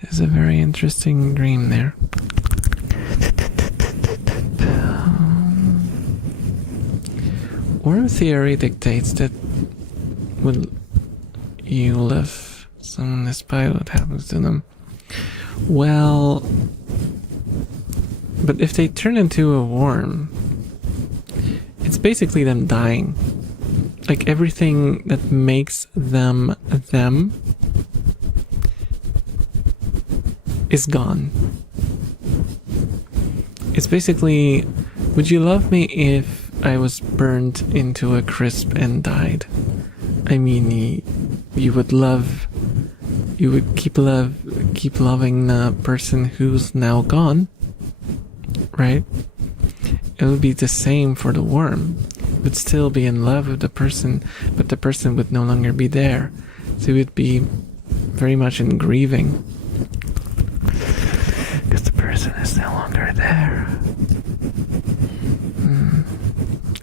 There's a very interesting dream there. Worm theory dictates that when you live, someone despite what happens to them. Well, but if they turn into a worm, it's basically them dying. Like everything that makes them is gone. It's basically, would you love me if I was burned into a crisp and died? I mean, you would keep loving the person who's now gone, right? It would be the same for the worm. You would still be in love with the person, but the person would no longer be there. So you would be very much in grieving. Because the person is no longer there.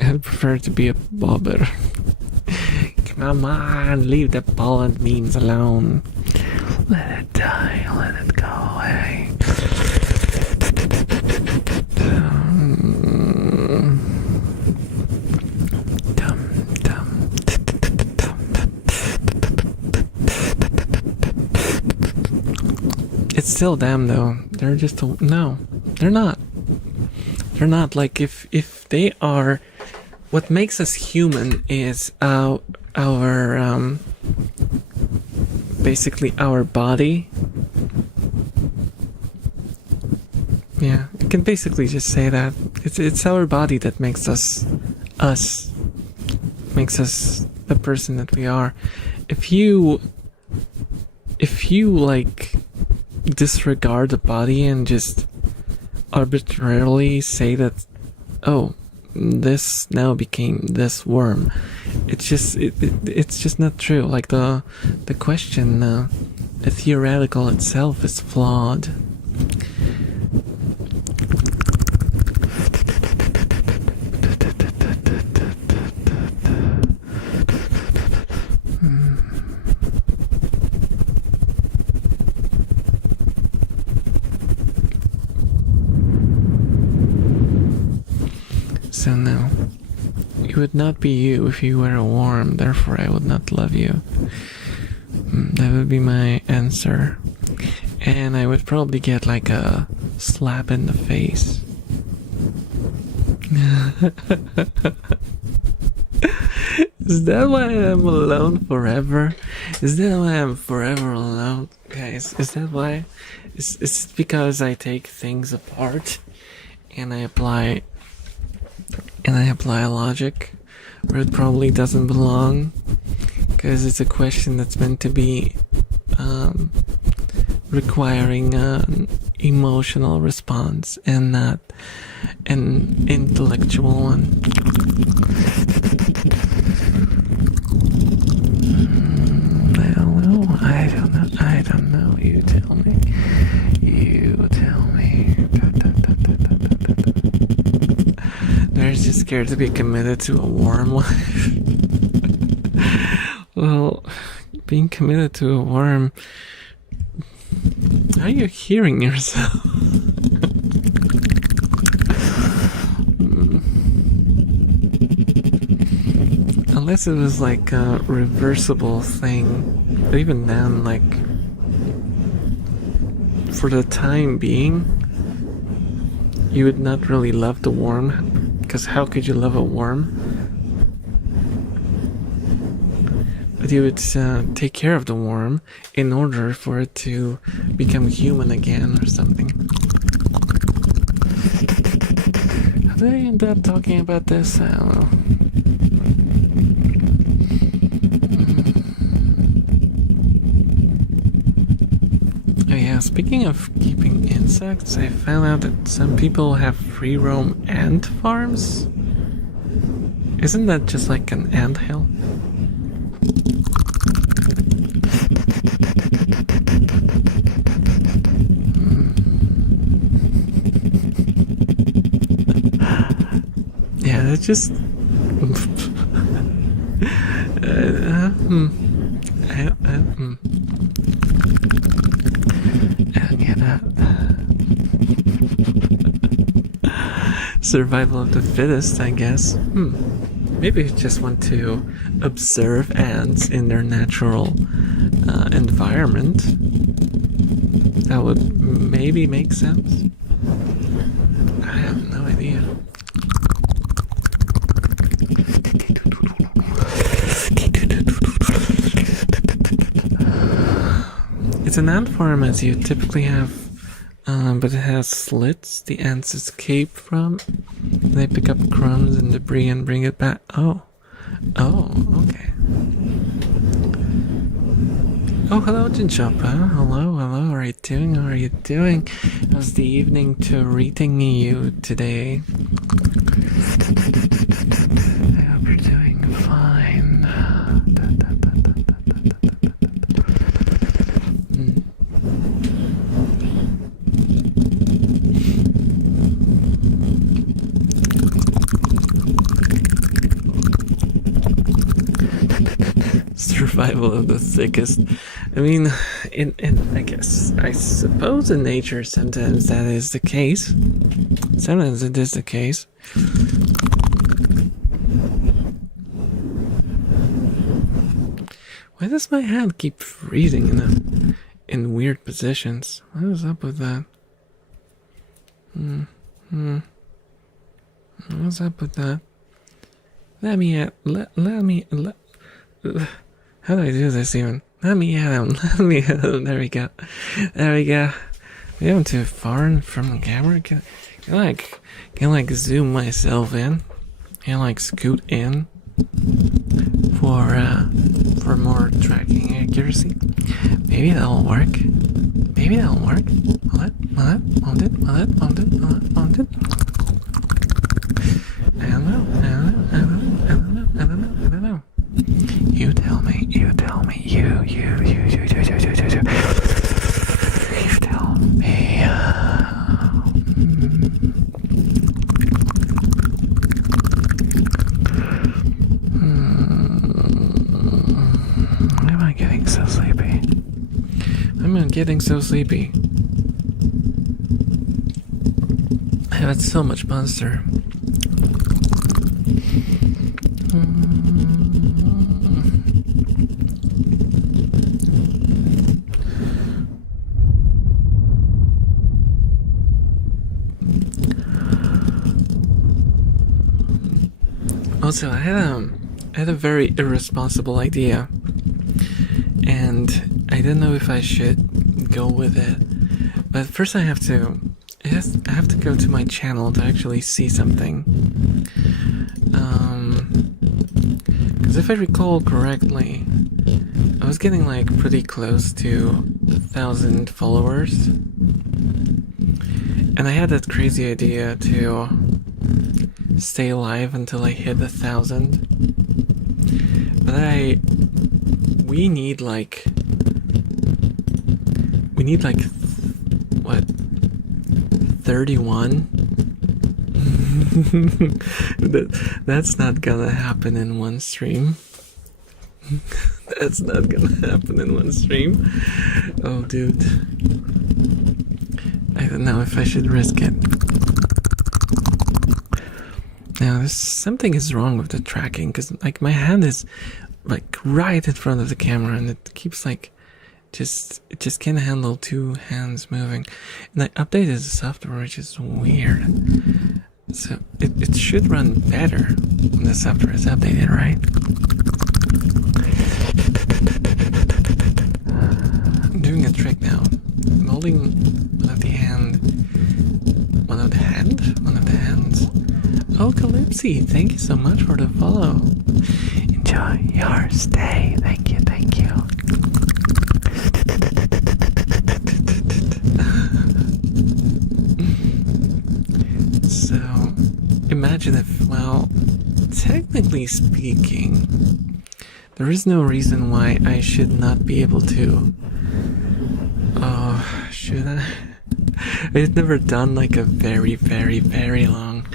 I'd prefer to be a bobber. Come on, leave the Poland memes alone. Let it die, let it go away. It's still them though. They're just no, they're not. They're not. Like if they are, what makes us human is our basically our body. Yeah, you can basically just say that it's our body that makes us makes us the person that we are. If you like disregard the body and just arbitrarily say that, oh, this now became this worm, it's just not true. Like the question, the theoretical itself is flawed. So no, you would not be you if you were a worm, therefore I would not love you. That would be my answer. And I would probably get like a slap in the face. Is that why I'm alone forever? Is that why I'm forever alone? Guys, is that why? Is it because I take things apart and I apply logic where it probably doesn't belong, because it's a question that's meant to be requiring an emotional response and not an intellectual one. I don't know. You tell me. They're just scared to be committed to a warm life. Well, being committed to a worm. Are you hearing yourself? Unless it was like a reversible thing. But even then, like, for the time being, you would not really love the worm. Because how could you love a worm? But you would take care of the worm in order for it to become human again or something. How did I end up talking about this? I don't know. Oh yeah, speaking of keeping insects, I found out that some people have free roam ant farms. Isn't that just like an ant hill? Yeah, that's just. Survival of the fittest, I guess. Maybe you just want to observe ants in their natural environment. That would maybe make sense. I have no idea. It's an ant farm as you typically have, but it has slits the ants escape from. They pick up crumbs and debris and bring it back. Oh, okay. Oh, hello, Jinchoppa. Hello. How are you doing? How's the evening to reading you today? I hope you're doing fine. Survival of the thickest. I mean, I suppose in nature sometimes that is the case. Sometimes it is the case. Why does my hand keep freezing in weird positions? What is up with that? What's up with that? Let me how do I do this even? Let me at him. There we go. Maybe I'm too far from the camera. Can I zoom myself in? Can I scoot in for more tracking accuracy? Maybe that'll work. Will it? I don't know. You tell me. You tell me. Why am I getting so sleepy? I've had so much monster. Also, I had a very irresponsible idea, and I didn't know if I should go with it. But first, I have to go to my channel to actually see something. Because if I recall correctly, was getting like pretty close to 1,000 followers, and I had that crazy idea to stay live until I hit 1,000. But we need like what, 31? That's not gonna happen in one stream. That's not gonna happen in one stream. Oh, dude. I don't know if I should risk it. Now, something is wrong with the tracking, because like my hand is like right in front of the camera, and it keeps like it just can't handle two hands moving. And I updated the software, which is weird. So it should run better when the software is updated, right? I'm doing a trick now. I'm holding one of the hands. Oh, Calypsy, thank you so much for the follow. Enjoy your stay. Thank you, thank you. So, imagine if, well, technically speaking, there is no reason why I should not be able to. Oh, should I? I've never done like a very, very, very long,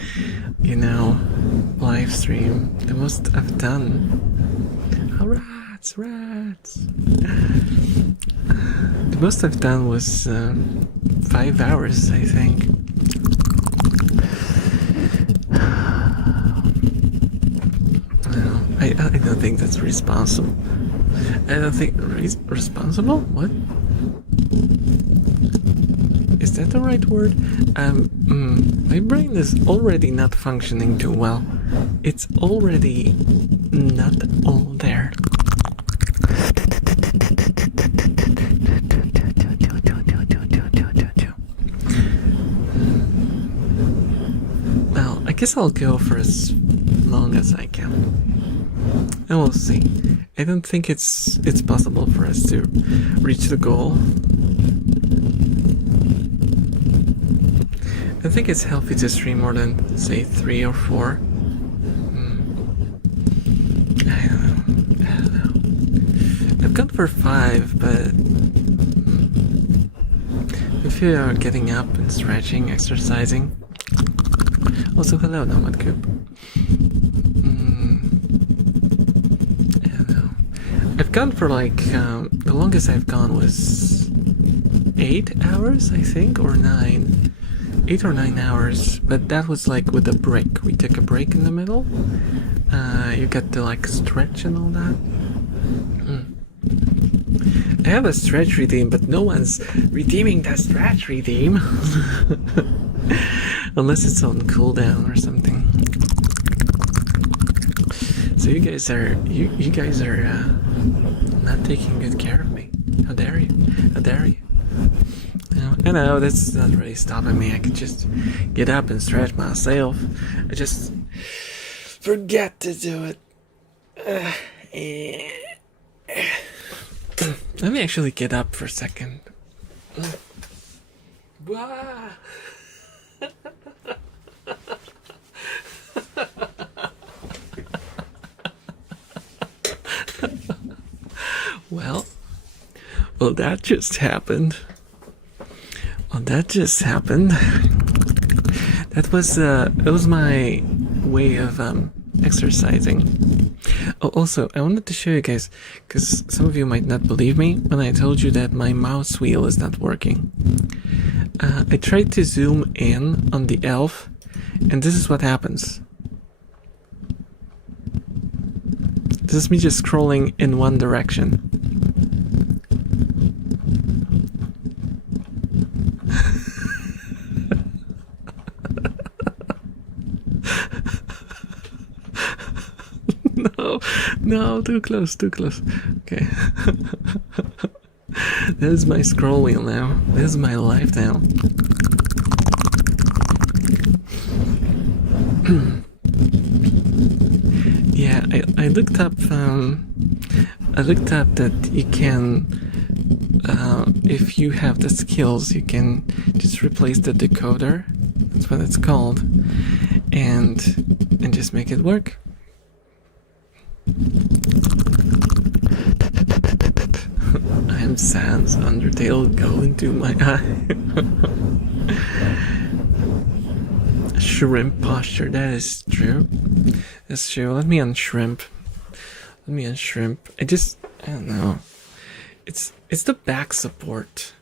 live stream. The most I've done. Oh, rats. The most I've done was 5 hours, I think. I don't think that's responsible. I don't think responsible? What? Is that the right word? My brain is already not functioning too well. It's already not all there. Well, I guess I'll go for as long as I can. And we'll see. I don't think it's possible for us to reach the goal. I think it's healthy to stream more than, say, 3 or 4. I don't know. I've gone for 5, but if you are getting up and stretching, exercising. Also, hello, Nomad Coop. I don't know. I've gone for like, the longest I've gone was 8 hours, I think, or 9. 8 or 9 hours, but that was like with a break. We took a break in the middle. You get to like stretch and all that. I have a stretch redeem, but no one's redeeming the stretch redeem. Unless it's on cooldown or something. So you guys are not taking good care of me. How dare you? How dare you? I know that's not really stopping me. I could just get up and stretch myself. I just forget to do it. Let me actually get up for a second. Well, that just happened. That was my way of exercising. Oh, also, I wanted to show you guys, because some of you might not believe me when I told you that my mouse wheel is not working. I tried to zoom in on the elf, and this is what happens. This is me just scrolling in one direction. No, too close. Okay. This is my scroll wheel now. This is my life now. Yeah, I looked up I looked up that you can, if you have the skills, you can just replace the decoder. That's what it's called, and just make it work. I am sans Undertale go into my eye. Shrimp posture, that is true. That's true. Let me unshrimp. I don't know. It's the back support.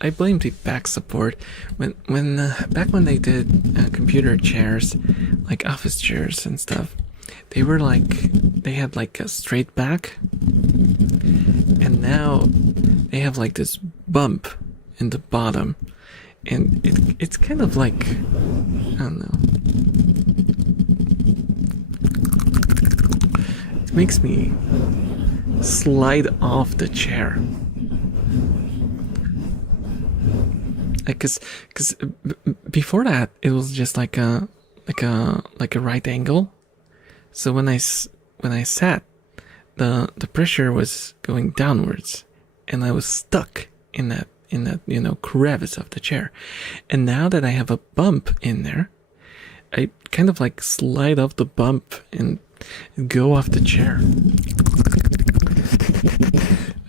I blame the back support. Back when they did computer chairs, like office chairs and stuff, they had like a straight back, and now they have like this bump in the bottom, and it's kind of like, I don't know. It makes me slide off the chair. Cause before that it was just like a right angle. So when I sat, the pressure was going downwards, and I was stuck in that crevice of the chair. And now that I have a bump in there, I kind of like slide off the bump and go off the chair.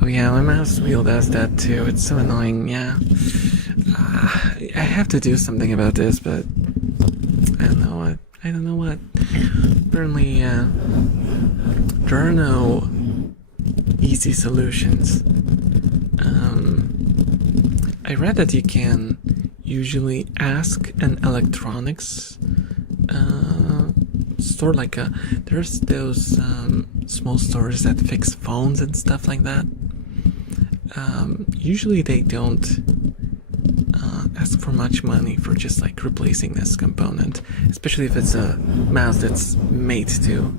Oh yeah, my mouse wheel does that too. It's so annoying. Yeah, I have to do something about this, but I don't know what. Apparently, there are no easy solutions. I read that you can usually ask an electronics store, like there's those small stores that fix phones and stuff like that. Usually they don't ask for much money for just like replacing this component, especially if it's a mouse that's made to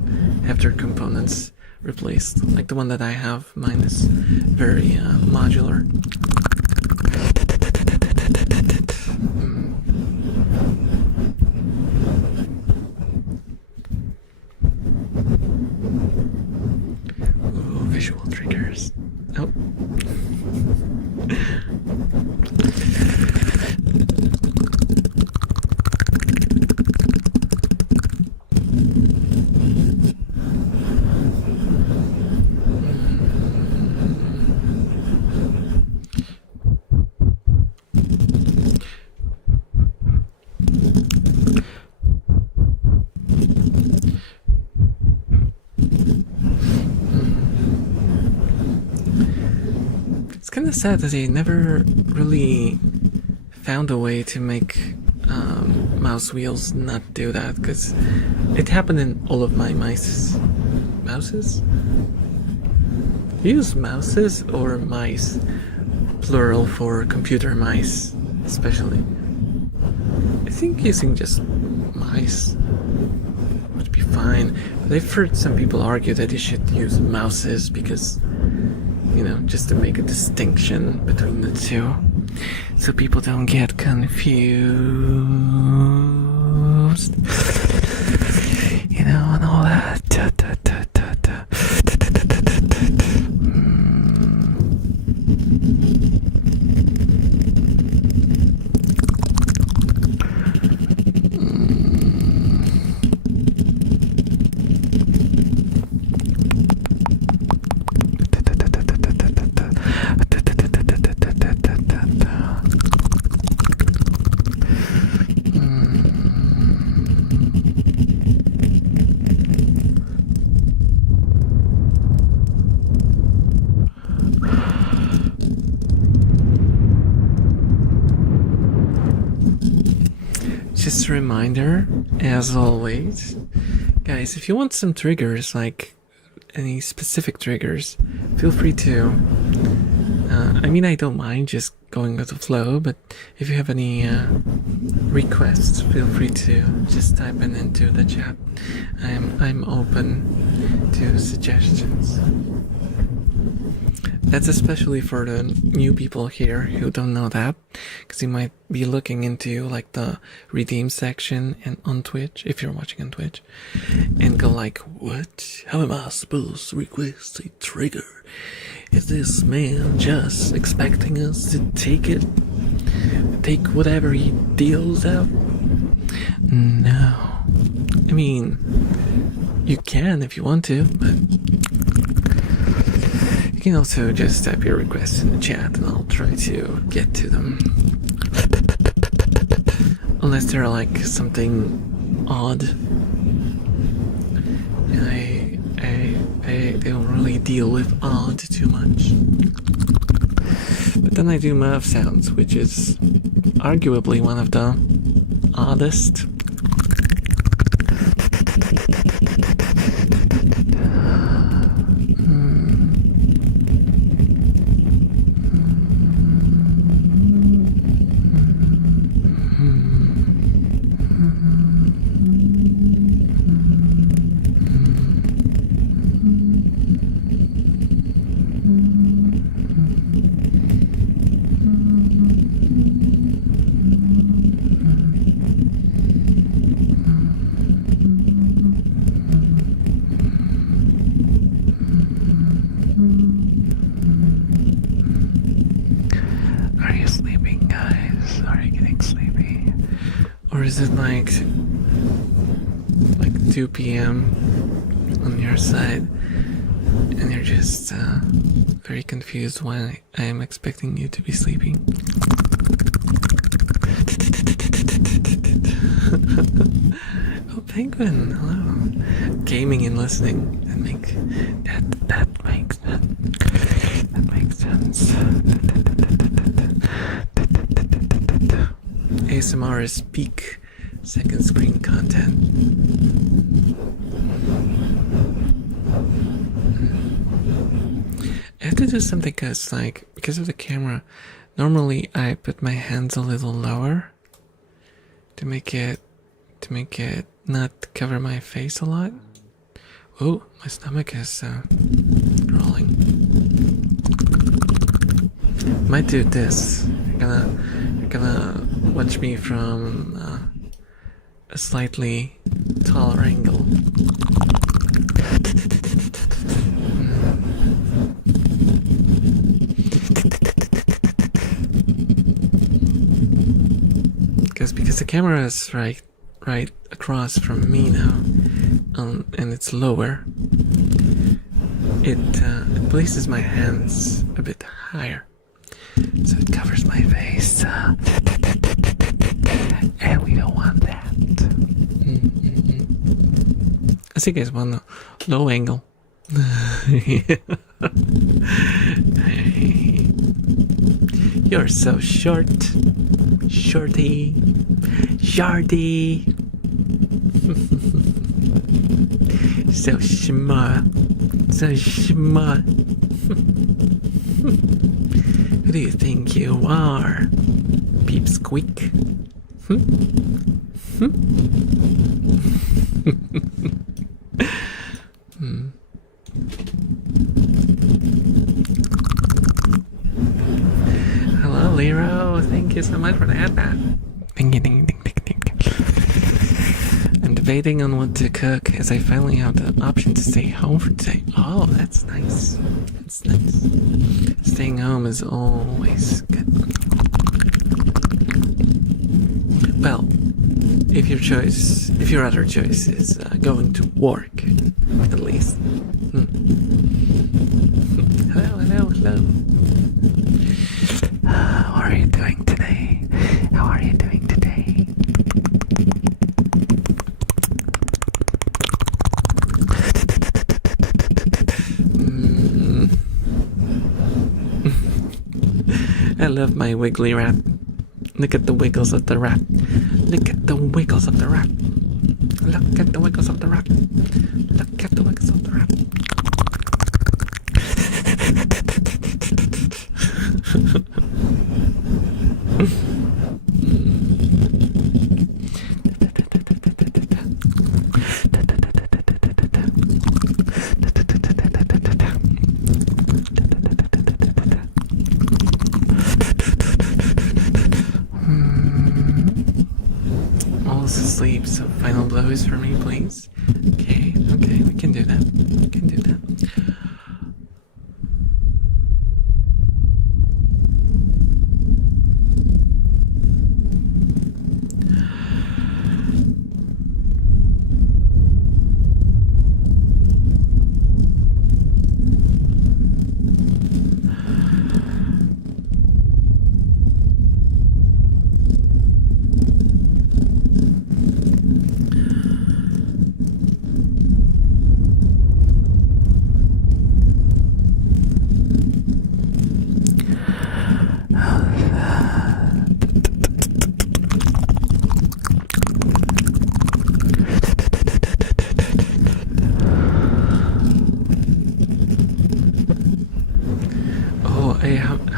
have their components replaced. Like the one that I have, mine is very modular. Ooh, visual triggers. Oh. It's kind of sad that they never really found a way to make mouse wheels not do that, because it happened in all of my mouses? You use mouses or mice? Plural for computer mice, especially. I think using just mice would be fine, but I've heard some people argue that you should use mouses because, just to make a distinction between the two, so people don't get confused, and all that. Just a reminder, as always, guys, if you want some triggers, like any specific triggers, feel free to. I don't mind just going with the flow, but if you have any requests, feel free to just type into the chat. I'm open to suggestions. That's especially for the new people here who don't know that, because you might be looking into like the redeem section and on Twitch, if you're watching on Twitch, and go like, what? How am I supposed to request a trigger? Is this man just expecting us to take whatever he deals out? No. I mean, you can if you want to, but you can also just type your requests in the chat and I'll try to get to them. Unless they're like something odd. And I don't really deal with odd too much. But then I do mouth sounds, which is arguably one of the oddest. Or is it like 2 p.m. on your side and you're just very confused why I am expecting you to be sleeping? Oh, Penguin, hello. Gaming and listening. That makes sense. ASMR is peak second screen content. I have to do something because of the camera. Normally I put my hands a little lower to make it not cover my face a lot. Oh, my stomach is rolling. Might do this. You're gonna watch me from a slightly taller angle. Because the camera is right across from me now, and it's lower. It places my hands a bit higher, so it covers my face, and we don't want that. As you guys want, low angle. You're so short, shorty. So smart. Who do you think you are, Peep Squeak? Hello, Lero. Thank you so much for the headband. Thank you. I'm debating on what to cook as I finally have the option to stay home for today. Oh, that's nice. Staying home is always good. Well, if your other choice is going to work, at least. Hello. How are you doing today? I love my wiggly rat. Look at the wiggles of the rat. Look at the wiggles of the rat. So final blows for me, please. Okay, we can do that. We can do that.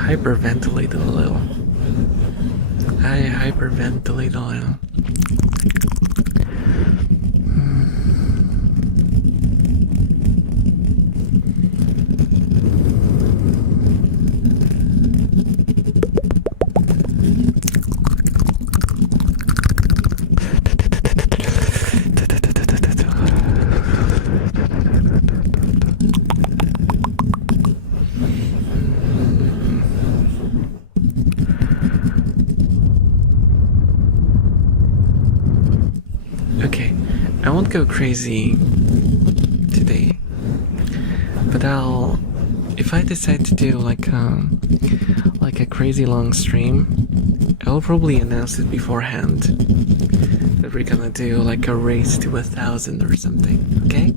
Hyperventilated a little. I hyperventilated a little. Okay, I won't go crazy today, but if I decide to do like a crazy long stream, I'll probably announce it beforehand that we're gonna do like a race to 1,000 or something, okay?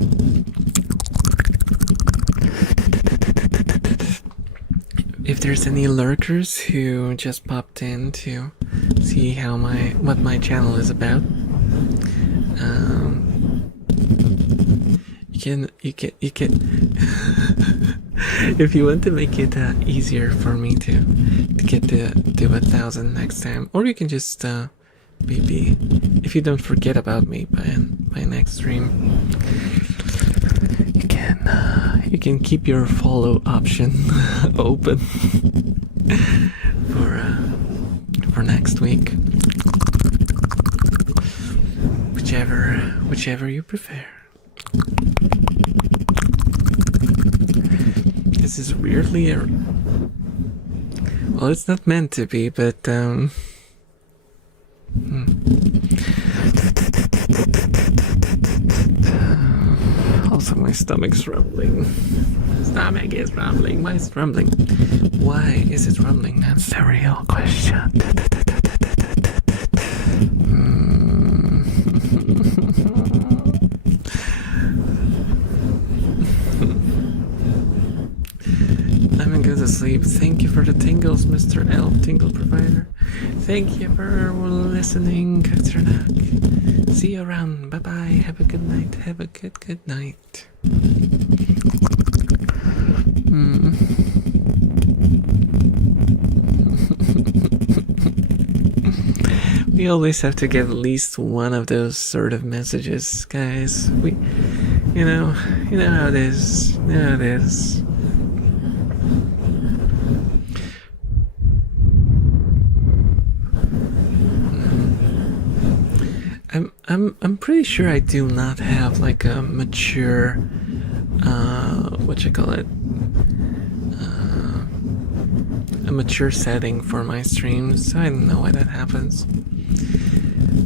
If there's any lurkers who just popped in to see what my channel is about, you can if you want to make it easier for me to get to 1,000 next time, or you can just maybe, if you don't forget about me by next stream, you can keep your follow option open for next week, whichever you prefer. This is weirdly well, it's not meant to be, but also my stomach's rumbling. Stomach is rumbling. Why is it rumbling? Why is it rumbling? That's the real question. I'm gonna go to sleep. Thank you for the tingles, Mr. Elf Tingle Provider. Thank you for listening, Katernak. See you around. Bye bye. Have a good night. Have a good night. We always have to get at least one of those sort of messages, guys. You know how it is. You know how it is. I'm pretty sure I do not have like a mature what you call it, a mature setting for my streams. So I don't know why that happens.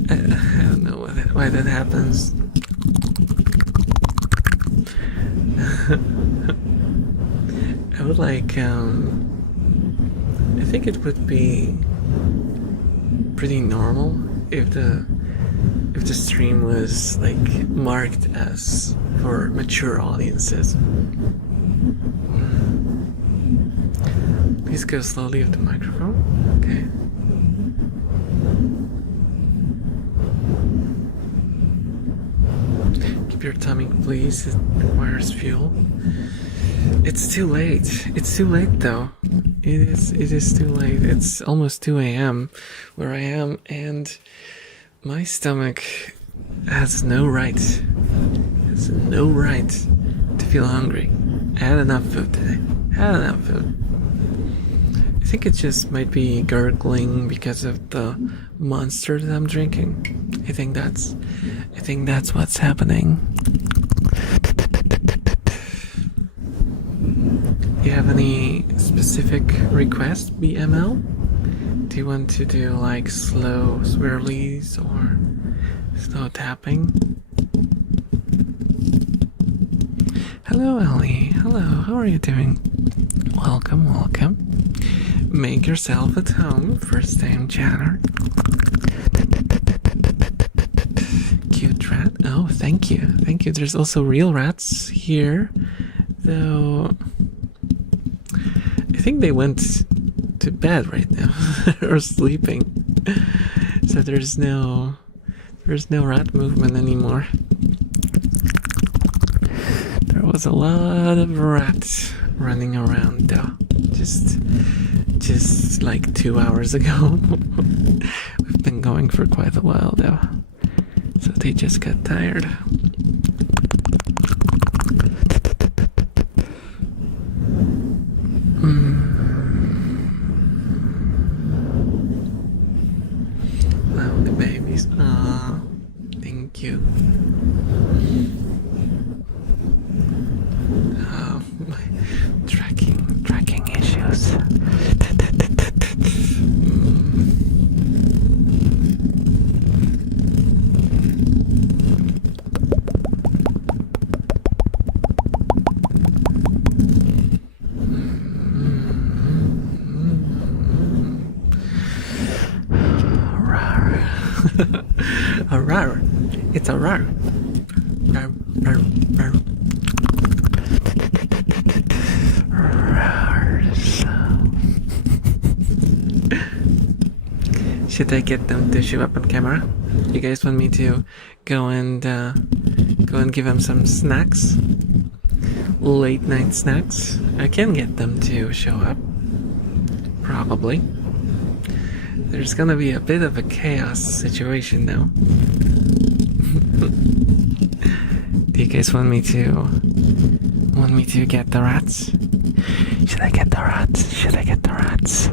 I don't know why that happens. I would like I think it would be pretty normal if the stream was like marked as for mature audiences. Please go slowly with the microphone. Okay. Keep your tummy, please. It requires fuel. It's too late. It's too late though. It is too late. It's almost 2 a.m. where I am, and my stomach has no right. Has no right to feel hungry. I had enough food today. I think it just might be gurgling because of the monster that I'm drinking. I think that's what's happening. Do you have any specific requests, BML? Do you want to do like slow swirlies or slow tapping? Hello, Ellie. Hello, how are you doing? Welcome, welcome. Make yourself at home, first time chatter. Cute rat. Oh, thank you. Thank you. There's also real rats here, though I think they went to bed right now or sleeping. So there's no rat movement anymore. There was a lot of rats running around though. Just like 2 hours ago. We've been going for quite a while though. So they just got tired. Wow, the babies. Aww. Thank you. Oh, my tracking issues. A rar. It's a rar. Rar, rar, rar. Should I get them to show up on camera? You guys want me to go and give them some snacks? Late night snacks? I can get them to show up. Probably. There's gonna be a bit of a chaos situation now. Do you guys want me to get the rats? Should I get the rats? Should I get the rats?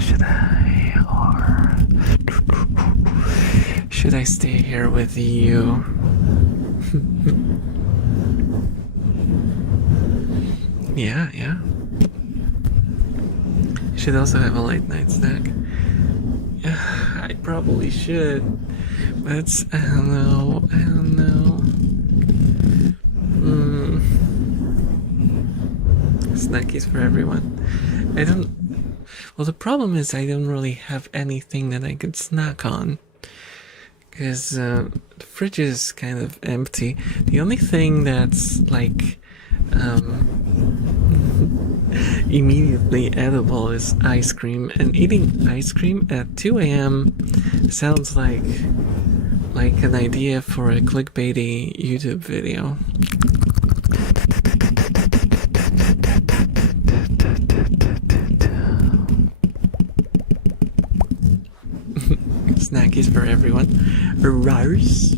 Should I, or should I stay here with you? Yeah. You should also have a late night snack. Yeah, I probably should. But I don't know. Snackies for everyone. Well, the problem is I don't really have anything that I could snack on. Because the fridge is kind of empty. The only thing that's like immediately edible is ice cream, and eating ice cream at 2 a.m. sounds like an idea for a clickbaity YouTube video. Snackies for everyone. Rars.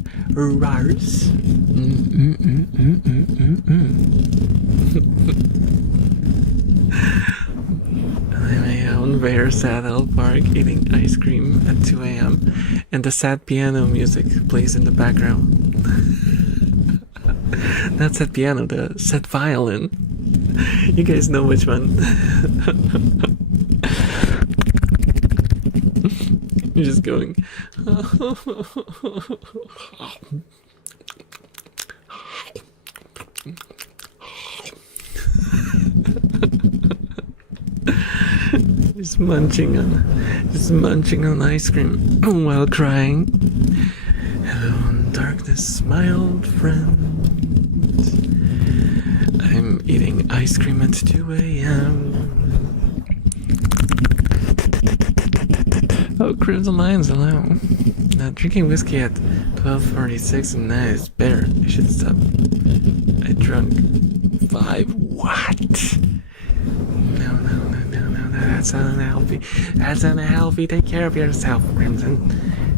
My own very sad old park eating ice cream at 2 a.m. and the sad piano music plays in the background. Not sad piano, the sad violin. You guys know which one. You're just going. Just munching on ice cream while crying. Hello in darkness, my old friend. I'm eating ice cream at 2 a.m. Oh, Crimson Lions, hello. Now, drinking whiskey at 12:46 and that is better. I should stop. I drunk 5. What? No, that's unhealthy. That's unhealthy. Take care of yourself, Crimson.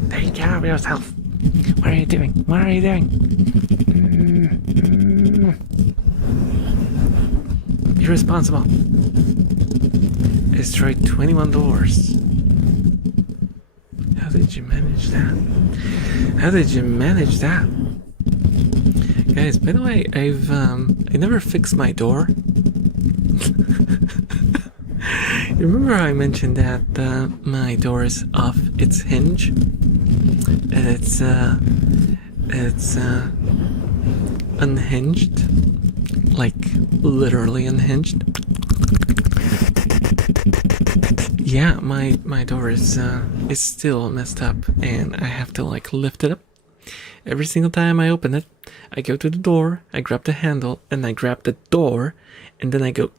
Take care of yourself. What are you doing? irresponsible. I destroyed 21 doors. How did you manage that? How did you manage that? Guys, by the way, I never fixed my door. You remember how I mentioned that my door is off its hinge? It's unhinged, like literally unhinged. Yeah, my door is still messed up, and I have to like lift it up every single time I open it. I go to the door, I grab the handle, and I grab the door, and then I go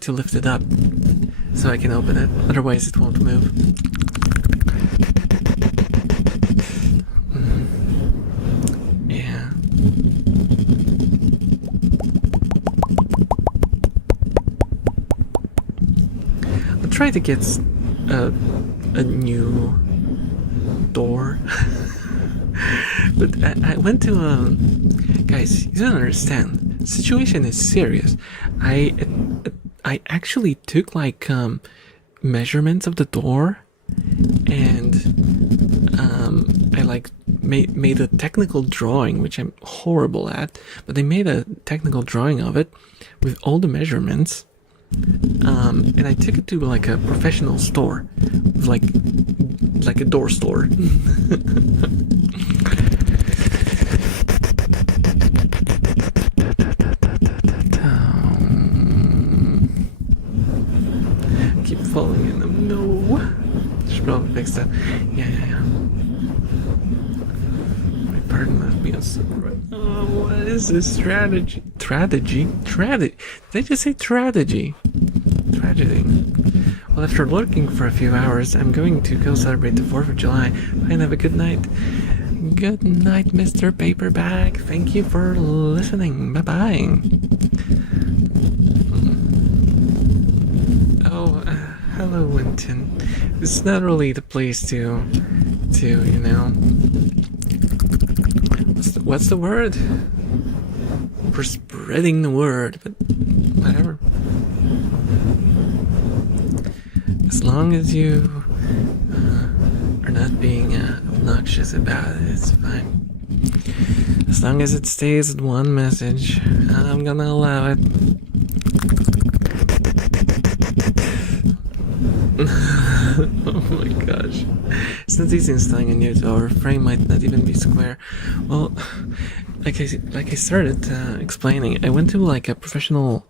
to lift it up so I can open it. Otherwise, it won't move. Yeah. I'll try to get a new door. But I went to guys, you don't understand. The situation is serious. I actually took like measurements of the door, and I like made a technical drawing, which I'm horrible at, but they made a technical drawing of it with all the measurements. And I took it to like a professional store, like a door store. Keep falling in them. No, should probably fix that. Yeah. My pardon left me on right. Oh, what is this strategy? Strategy? Did I just say strategy? Tragedy. Well, after lurking for a few hours, I'm going to go celebrate the 4th of July. Bye and have a good night. Good night, Mr. Paperback. Thank you for listening. Bye-bye. Oh, hello, Winton. It's not really the place to you know. What's the word? For spreading the word, but whatever. As long as you are not being obnoxious about it, it's fine. As long as it stays at one message, I'm gonna allow it. Oh my gosh. It's not easy installing a new door. Frame might not even be square. Well, like I started explaining, I went to like a professional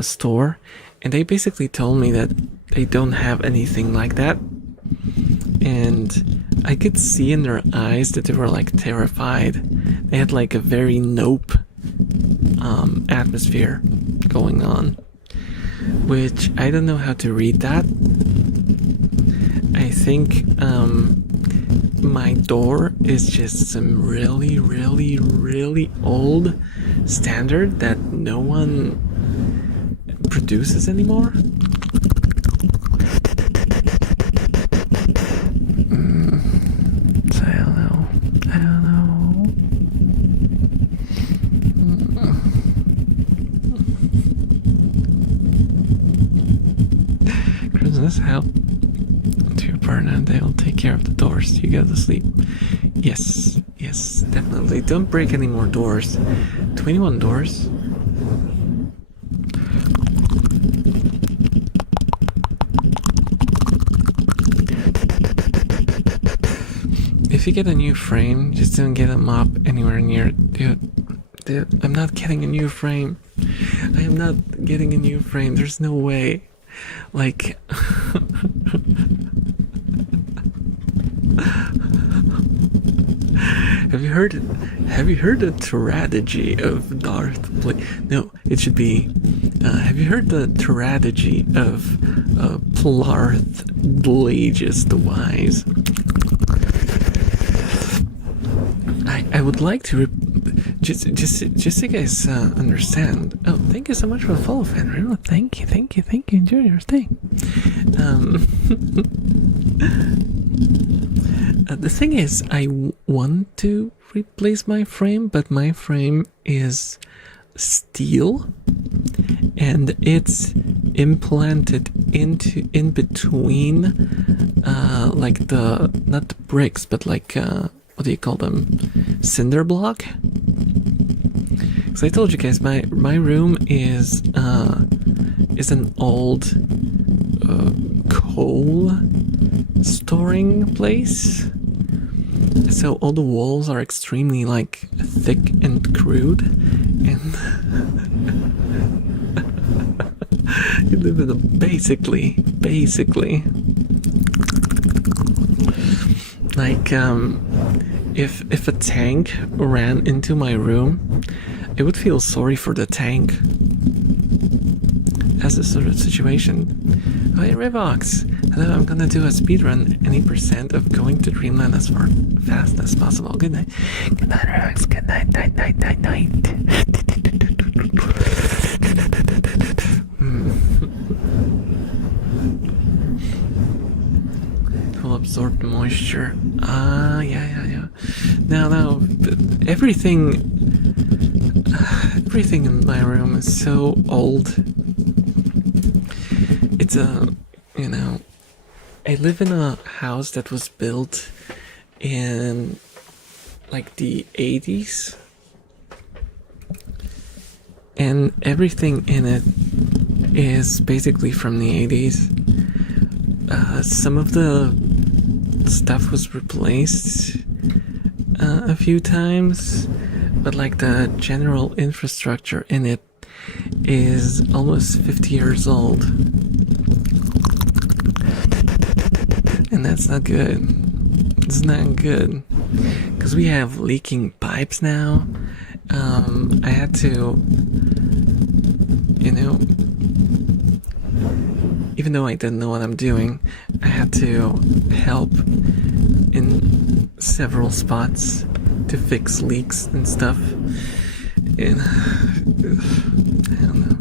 store, and they basically told me that they don't have anything like that. And I could see in their eyes that they were like terrified. They had like a very nope atmosphere going on, which I don't know how to read that. I think my door is just some really, really, really old standard that no one produces anymore. So I don't know. Christmas help to your partner, and they'll take care of the doors. You go to sleep. Yes, definitely. Don't break any more doors. 21 doors. If you get a new frame, just don't get a mop anywhere near it. Dude, I'm not getting a new frame. I am not getting a new frame. There's no way. Like... Have you heard the strategy of Darth Plagueis? No, it should be, have you heard the strategy of Plarth Plagueis the Wise? I would like to just so you guys understand. Oh, thank you so much for the follow, Fenrir. Oh, thank you. Enjoy your stay. The thing is, I want to replace my frame, but my frame is steel, and it's implanted in between, like not the bricks, but like what do you call them? Cinder block. So I told you guys, my room is an old coal storing place. So all the walls are extremely like thick and crude, and you live in a basically like if a tank ran into my room, I would feel sorry for the tank. That's the sort of situation. Hey Revox, hello, I'm gonna do a speedrun any percent of going to Dreamland as fast as possible. Good night. Good night, Revox. Good night, night. Will absorb moisture. Yeah. Now, everything in my room is so old. It's I live in a house that was built in like the 80s, and everything in it is basically from the 80s. Some of the stuff was replaced a few times, but like the general infrastructure in it is almost 50 years old, and that's not good. It's not good because we have leaking pipes now. I had to, even though I didn't know what I'm doing, I had to help in several spots to fix leaks and stuff. And I don't know.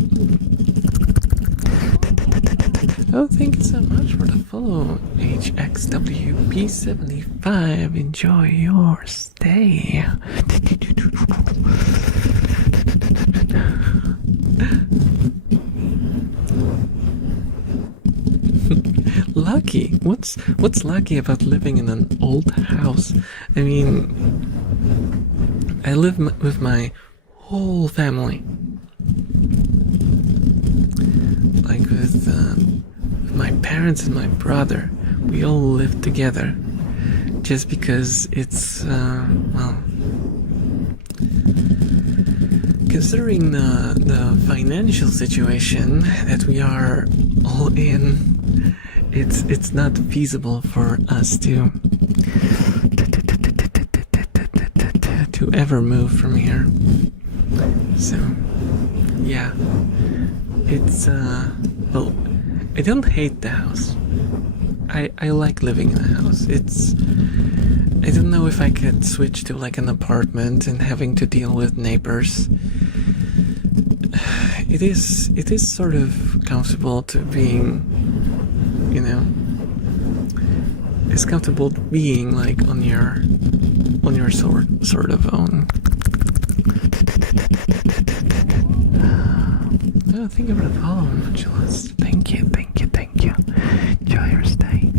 Oh, thank you so much for the follow, HXWP75. Enjoy your stay. Lucky? What's lucky about living in an old house? I mean, I live with my whole family, like with my parents and my brother. We all live together, just because it's considering the financial situation that we are all in, it's not feasible for us to ever move from here. So yeah, it's well, I don't hate the house. I like living in the house. I don't know if I could switch to like an apartment and having to deal with neighbors. It is sort of comfortable to being, it's comfortable being like on your sort of own. Oh, thank you for the follow, Angelus. Thank you. Enjoy your stay.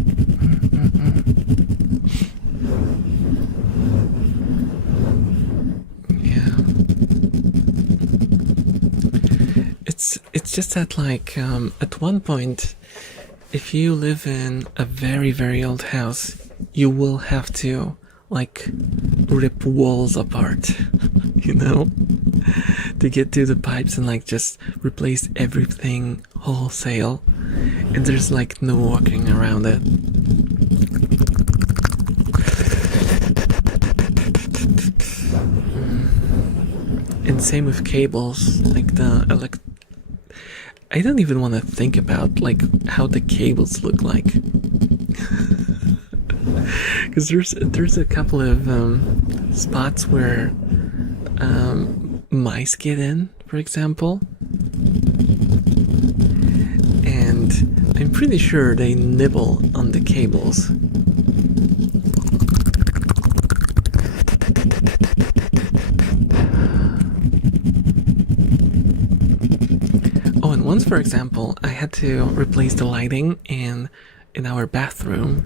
Yeah. It's just that like at one point, if you live in a very, very old house, you will have to like rip walls apart, to get to the pipes and like just replace everything wholesale, and there's like no walking around it. And same with cables, like I don't even want to think about like how the cables look like. Because there's a couple of spots where mice get in, for example, and I'm pretty sure they nibble on the cables. once, for example, I had to replace the lighting in our bathroom,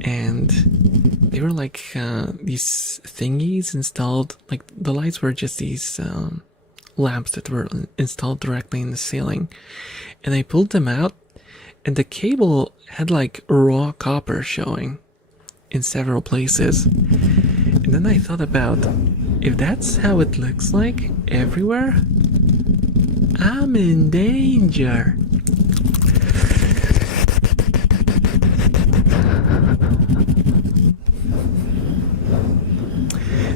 and they were like these thingies installed. Like the lights were just these lamps that were installed directly in the ceiling, and I pulled them out, and the cable had like raw copper showing in several places. And then I thought about, if that's how it looks like everywhere, I'm in danger.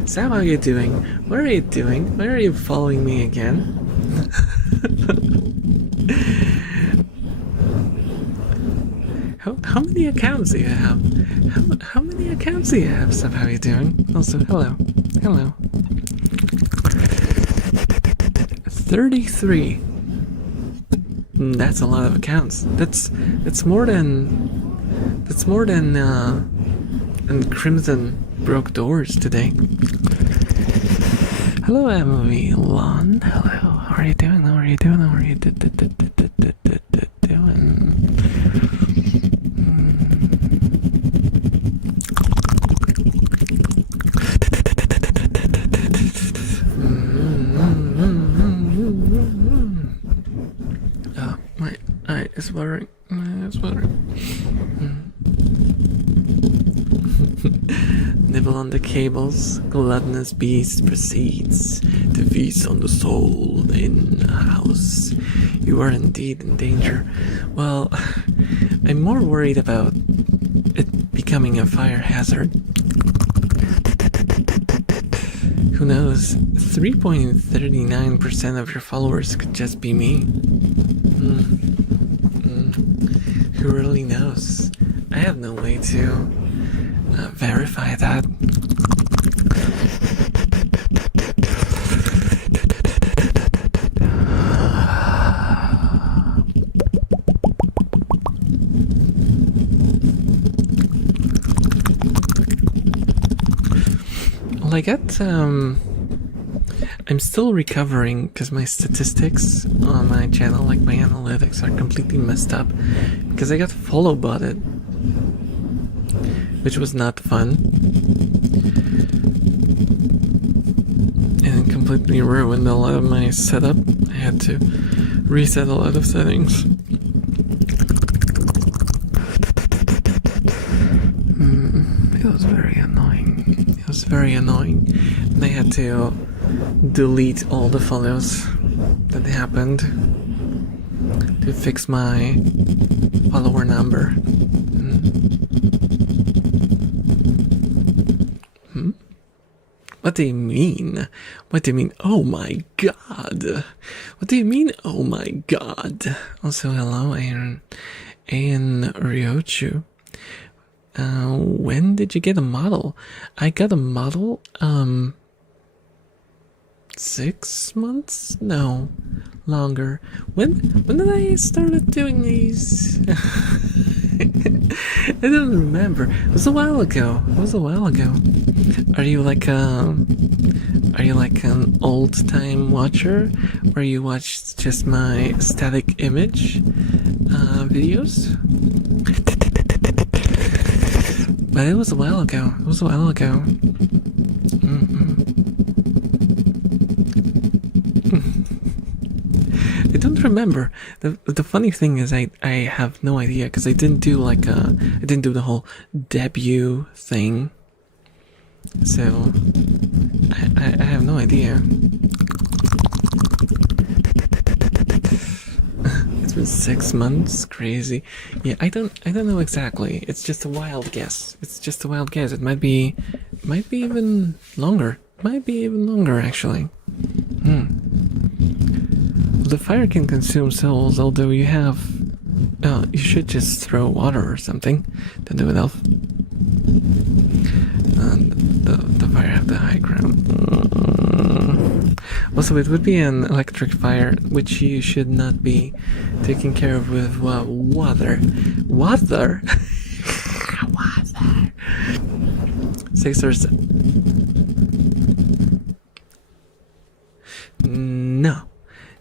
Sam, how are you doing? What are you doing? Why are you following me again? How many accounts do you have? How many accounts do you have, Sam? How are you doing? Also, hello. Hello. 33. That's a lot of accounts. That's more than Crimson broke doors today. Hello, Emily Lon. Hello. How are you doing? How are you doing? How are you doing? Oh, my eye is watering. My eye is watering. Nibble on the cables, gluttonous beast proceeds to feast on the soul in a house. You are indeed in danger. Well, I'm more worried about it becoming a fire hazard. Who knows? 3.39% of your followers could just be me. Who really knows? I have no way to verify that. Well, I got I'm still recovering because my statistics on my channel, like my analytics, are completely messed up because I got follow botted, which was not fun, and completely ruined a lot of my setup. I had to reset a lot of settings. It was very annoying. It was very annoying. And I had to delete all the follows that happened to fix my follower number. What do you mean? What do you mean? Oh my god! What do you mean? Oh my god! Also, hello, Aaron Ryochu. When did you get a model? I got a model, 6 months? No, longer. When did I started doing these? I don't remember. It was a while ago. Are you like an old time watcher where you watch just my static image videos? But it was a while ago. I don't remember. The funny thing is I have no idea because I didn't do the whole debut thing. So I have no idea. It's been 6 months. Crazy. Yeah, I don't know exactly. It's just a wild guess. It might be even longer. Actually. The fire can consume souls, although you should just throw water or something to do it, Elf. And the fire have the high ground. Also, it would be an electric fire, which you should not be taking care of with water. Water? Water. 6 or 7. No.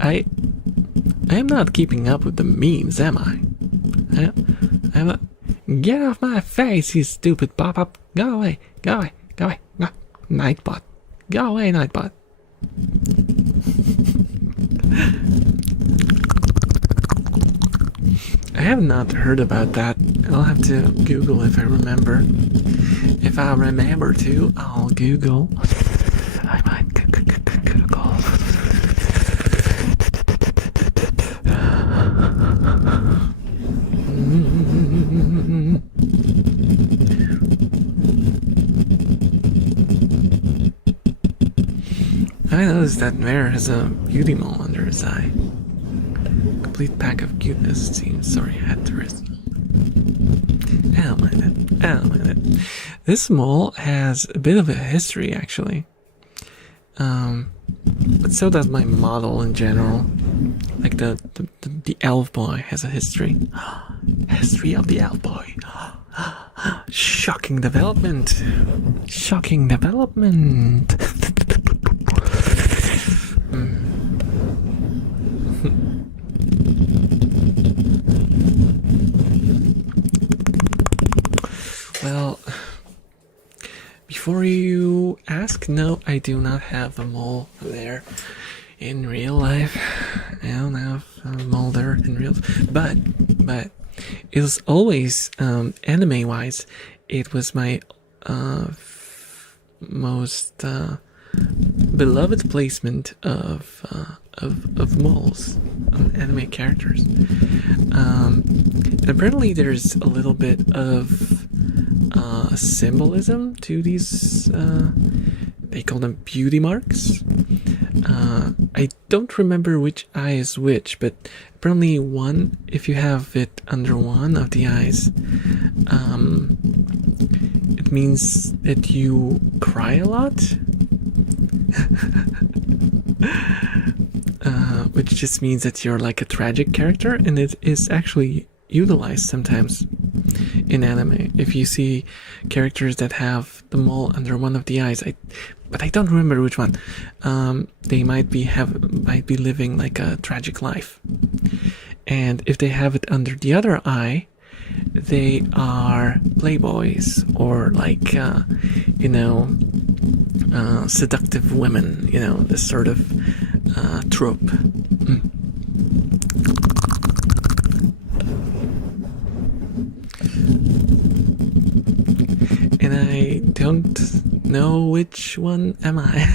I am not keeping up with the memes, am I? I'm not. Get off my face, you stupid pop-up. Go away, go away, go away. No. Nightbot. Go away, Nightbot. I have not heard about that. I'll have to Google if I remember. If I remember to, I'll Google. I might Google. I noticed that Mare has a beauty mole under his eye. Complete pack of cuteness, it seems. Sorry, I had to risk. I don't mind it. I don't mind it. This mole has a bit of a history, actually. But so does my model in general. Like the elf boy has a history. History of the elf boy. Shocking development. Shocking development. Well, before you ask, no, I do not have a mole there in real life. I don't have a mole there in real life. But it was always, anime-wise, it was my most beloved placement of moles, anime characters. And apparently there's a little bit of symbolism to these, they call them beauty marks. I don't remember which eye is which, but apparently one, if you have it under one of the eyes, it means that you cry a lot. Which just means that you're like a tragic character, and it is actually utilized sometimes in anime. If you see characters that have the mole under one of the eyes, but I don't remember which one, they might be living like a tragic life. And if they have it under the other eye, they are playboys or like seductive women, this sort of trope. And I don't know which one am I.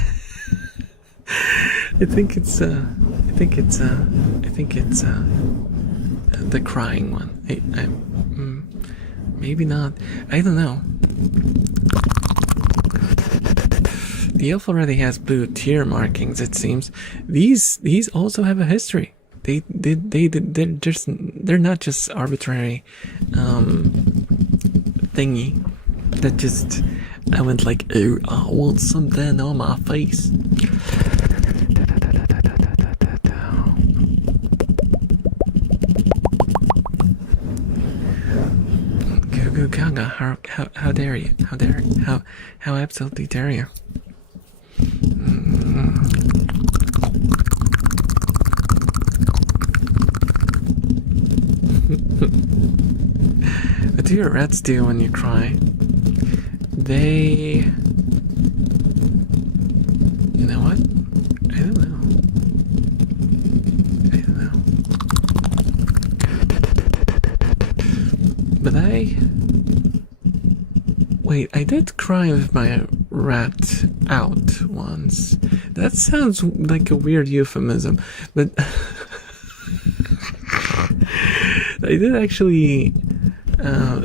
I think it's the crying one. Maybe not. I don't know. The elf already has blue tear markings, it seems. These also have a history. They're not just arbitrary thingy that just I went like, oh, I want something on my face. Goo Gaga, how dare you? How dare you? How absolutely dare you? What do your rats do when you cry? They... You know what? I don't know. But wait, I did cry with my rat out once. That sounds like a weird euphemism, but I did actually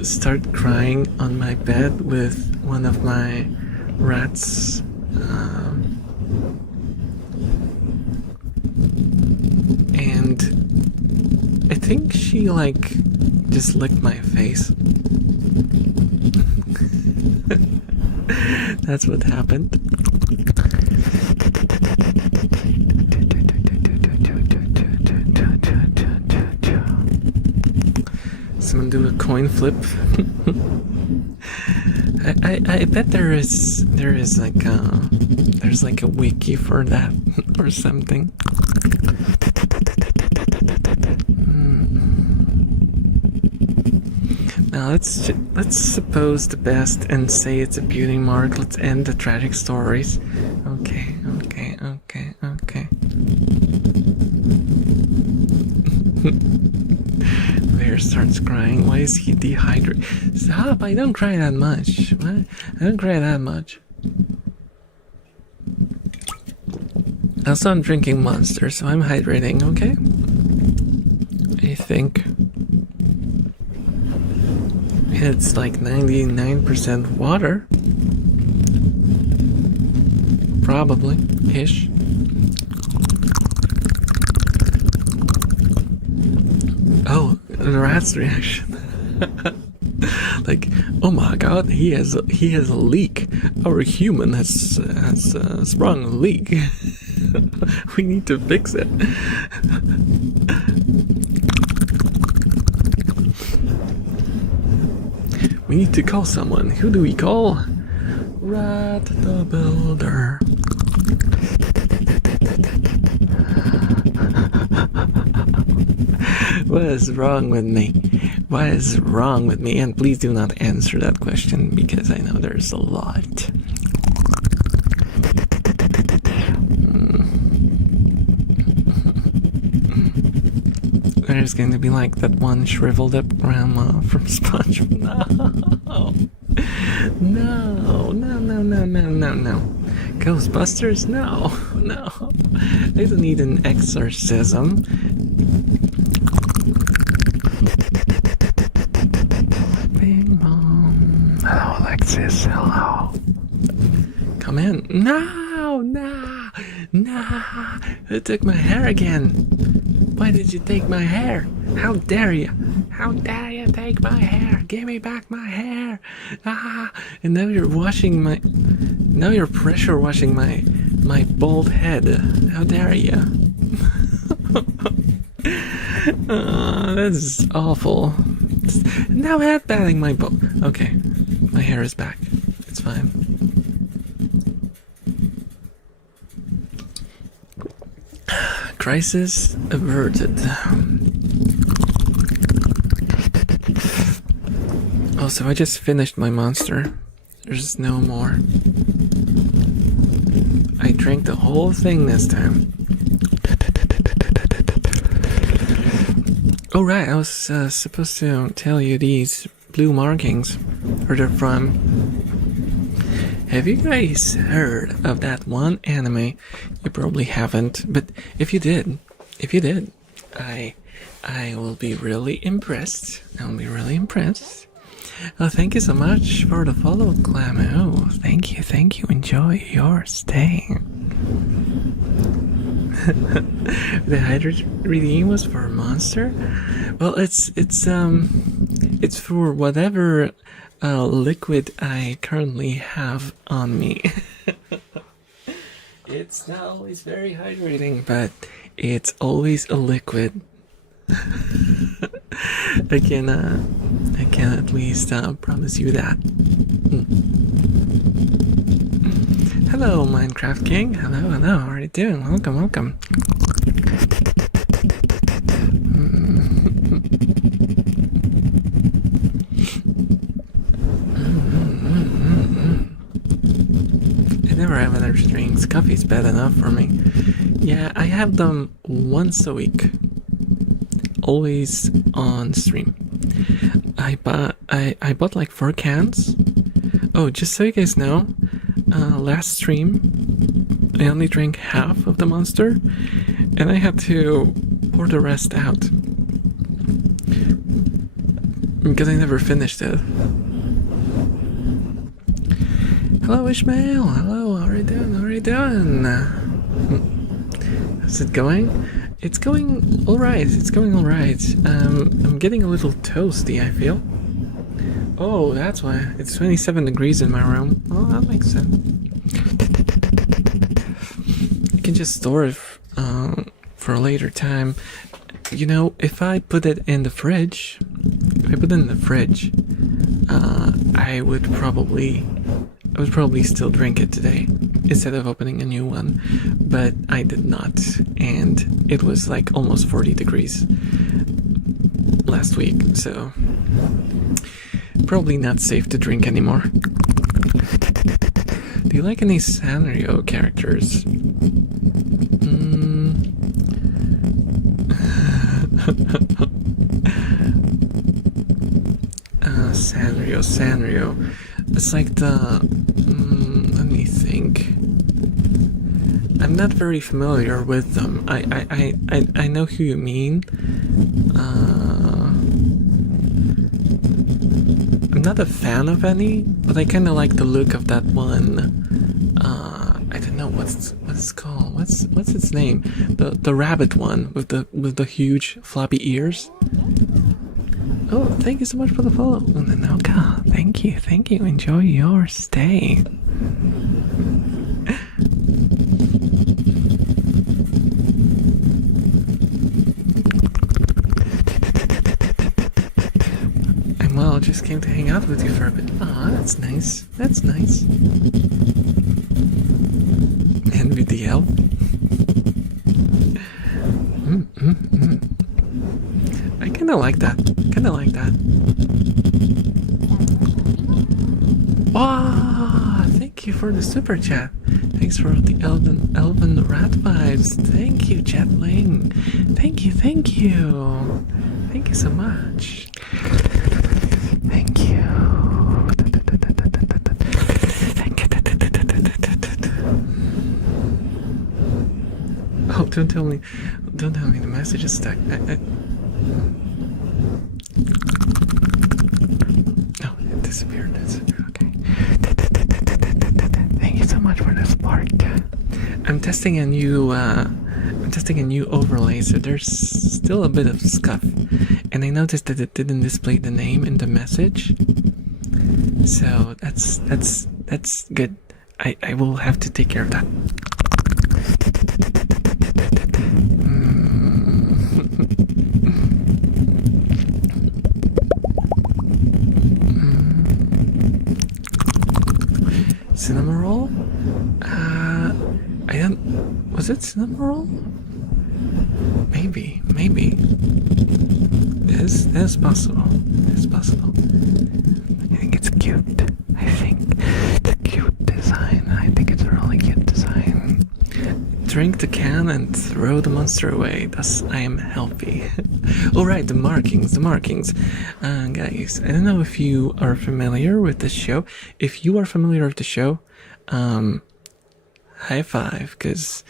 start crying on my bed with one of my rats. And I think she just licked my face. That's what happened. Someone do a coin flip. I bet there's like a wiki for that or something. Now let's suppose the best and say it's a beauty mark. Let's end the tragic stories. Okay. Bear starts crying. Why is he dehydrated? Stop! I don't cry that much. What? I don't cry that much. Also, I'm drinking Monster, so I'm hydrating. Okay. I think it's like 99% water. Probably. Ish. Oh, the rat's reaction. Like, oh my god, he has a leak. Our human has sprung a leak. We need to fix it. We need to call someone. Who do we call? Rat the Builder. What is wrong with me? What is wrong with me? And please do not answer that question because I know there's a lot. There's going to be like that one shriveled up grandma from SpongeBob. No. Ghostbusters? No. I don't need an exorcism. Bing bong. Hello, Alexis. Hello. Come in. No. Who took my hair again? Why did you take my hair? How dare you? How dare you take my hair? Give me back my hair. And now you're washing my... Now you're pressure washing my bald head. How dare you? That's awful. Now headbatting my bald... Okay, my hair is back. It's fine. Crisis averted. Also, I just finished my Monster. There's no more. I drank the whole thing this time. Oh right, I was supposed to tell you these blue markings, where they're from. Have you guys heard of that one anime? You probably haven't, but if you did, I will be really impressed. I'll be really impressed. Oh, thank you so much for the follow, Clamo. Thank you. Enjoy your stay. The Hydra redeem was for a Monster. Well, it's for whatever liquid I currently have on me. It's not always very hydrating, but it's always a liquid. I can at least promise you that. Hello, Minecraft King. Hello. How are you doing? Welcome. I never have energy drinks. Coffee's bad enough for me. Yeah, I have them once a week. Always on stream. I bought like 4 cans. Oh, just so you guys know, last stream I only drank half of the Monster, and I had to pour the rest out because I never finished it. Hello, Ishmael. Hello. How are you doing? How's it going? It's going alright. I'm getting a little toasty, I feel. Oh, that's why. It's 27 degrees in my room. Oh, that makes sense. You can just store it for a later time. You know, if I put it in the fridge, I would probably still drink it today instead of opening a new one, but I did not, and it was like almost 40 degrees last week, so probably not safe to drink anymore. Do you like any Sanrio characters? Sanrio. It's like the. Let me think. I'm not very familiar with them. I know who you mean. I'm not a fan of any, but I kind of like the look of that one. I don't know what's it's called. What's its name? The rabbit one with the huge floppy ears. Oh, thank you so much for the follow. Nanoka, thank you. Enjoy your stay. And well, just came to hang out with you for a bit. Ah, that's nice. That's nice. And with the elf. I kinda like that. Wow! Thank you for the super chat. Thanks for the elven rat vibes. Thank you, Jetling. Thank you. Thank you so much. Thank you. Oh, don't tell me the message is stuck. Oh, it disappeared. Okay. Thank you so much for the support. I'm testing a new overlay, so there's still a bit of scuff, and I noticed that it didn't display the name in the message. So that's good. I will have to take care of that. Cinema roll? Was it cinema roll? Maybe. That's possible. I think it's cute. It's a cute design. I think it's a really cute design. Drink the can and throw the monster away. Thus, I am healthy. Alright, the markings. Guys, I don't know if you are familiar with the show. If you are familiar with the show, high five, because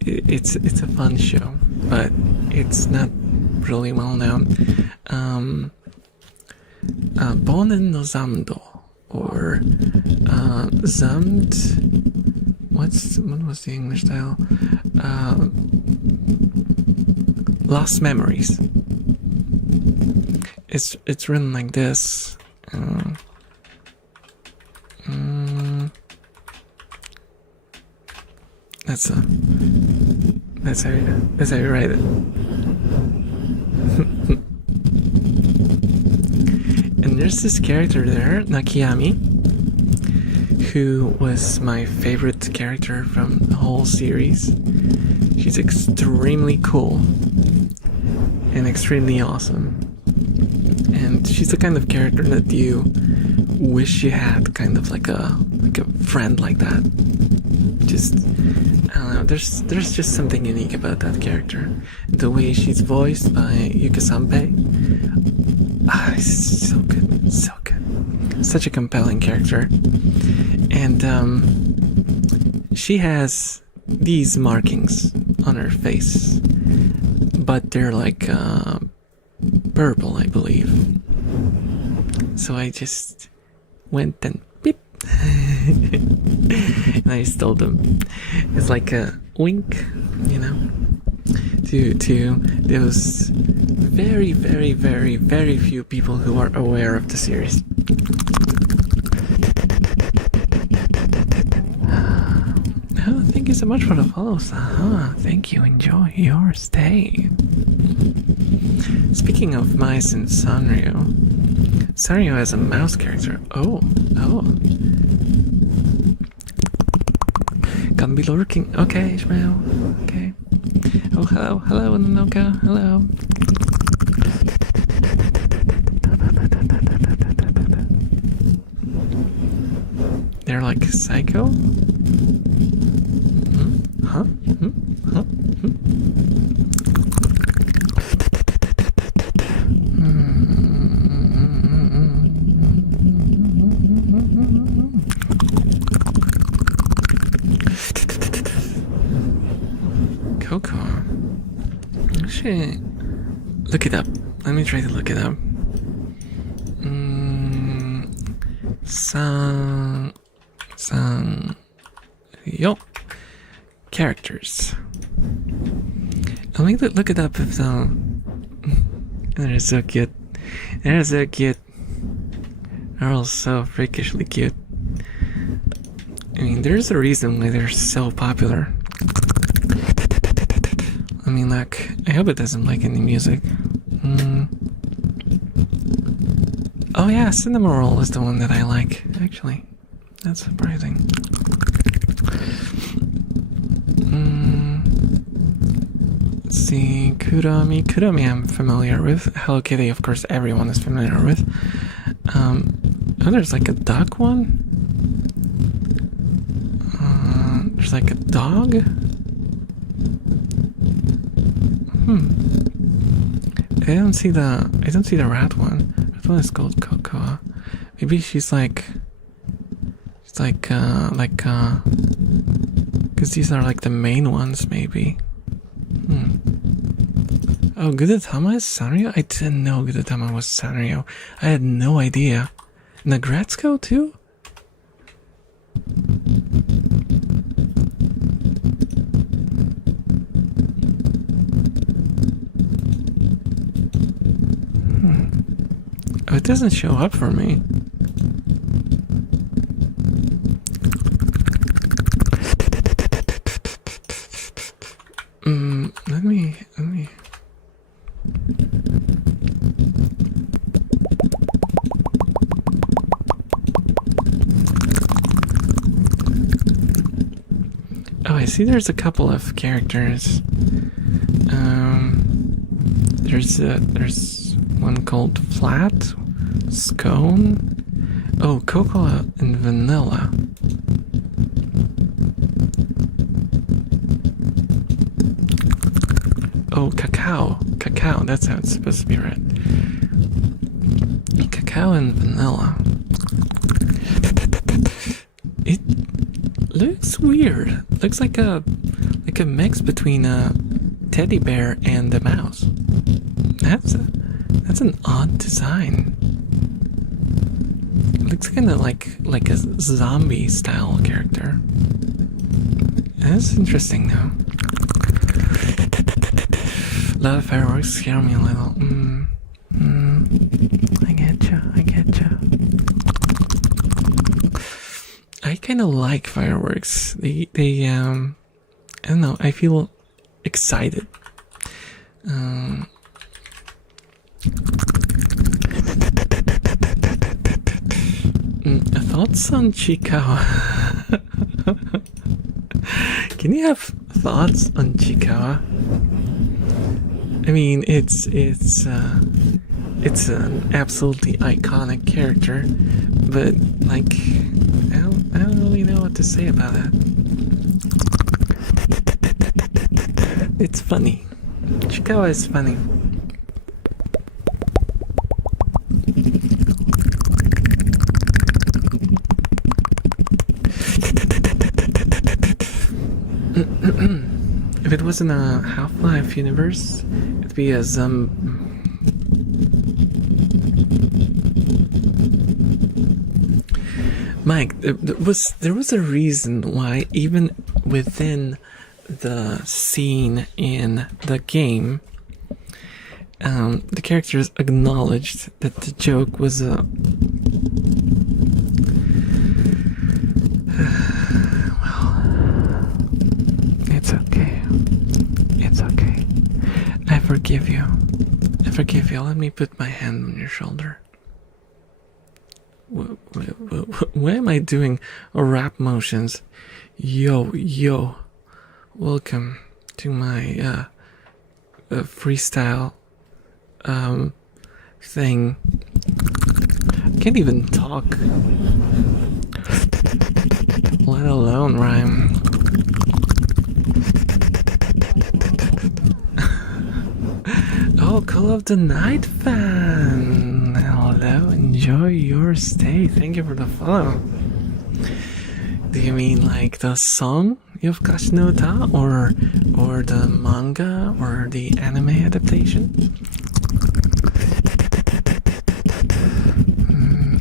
it's a fun show, but it's not really well known. Bonen no Zamdo, or Zamd. What was the English title? Lost Memories. It's written like this. That's how you write it. And there's this character there, Nakiyami, who was my favorite character from the whole series. She's extremely cool and extremely awesome. And she's the kind of character that you wish you had, kind of like a friend like that. Just, I don't know, there's just something unique about that character. The way she's voiced by Yuka Sanpei. It's so good. Such a compelling character. And she has these markings on her face, but they're like purple, I believe. So I just went and beep. And I stole them. It's like a wink, you know, to those very, very, very, very few people who are aware of the series. Oh, thank you so much for the follow, Saha. Thank you. Enjoy your stay. Speaking of mice and Sanrio has a mouse character. Oh. Can be lurking. Okay, Ishmael. Okay. Oh, hello, Nanoka. Hello. like psycho? Huh? Huh? Coco. Actually, look it up. Let me try to look it up. Yo. Characters. Let me look it up if they're so cute. They're so cute. They're all so freakishly cute. I mean, there's a reason why they're so popular. I mean, like, I hope it doesn't like any music. Oh yeah, Cinema Roll is the one that I like, actually. That's surprising. Let's see, Kurami. Kurami I'm familiar with. Hello Kitty, of course, everyone is familiar with. Oh, there's like a duck one? There's like a dog? I don't see the rat one. That one is called Cocoa. Maybe she's like, because these are like the main ones, maybe. Oh, Gudetama is Sanrio? I didn't know Gudetama was Sanrio. I had no idea. Nagratsuko too? Oh, it doesn't show up for me. Let me. Oh, I see there's a couple of characters. There's one called Flat, Scone. Oh, Cocoa and Vanilla. Oh, Cacao. Cacao, that's how it's supposed to be read. Cacao and Vanilla. It looks weird. Looks like a mix between a teddy bear and a mouse. That's an odd design. It looks kind of like a zombie style character. That's interesting though. A lot of fireworks scare me a little. I getcha. I kind of like fireworks. They I don't know. I feel excited. Thoughts on Chikawa? Can you have thoughts on Chikawa? I mean, it's an absolutely iconic character, but like, I don't really know what to say about it. It's funny. Chikawa is funny. If it wasn't a Half-Life universe, it'd be a Mike, there was a reason why even within the scene in the game, the characters acknowledged that the joke was a it's okay. It's okay. I forgive you. Let me put my hand on your shoulder. Why am I doing rap motions? Yo. Welcome to my freestyle thing. I can't even talk. let alone rhyme. Oh, Call of the Night fan. Hello, enjoy your stay. Thank you for the follow. Do you mean like the song Yofukashi no Uta or the manga or the anime adaptation?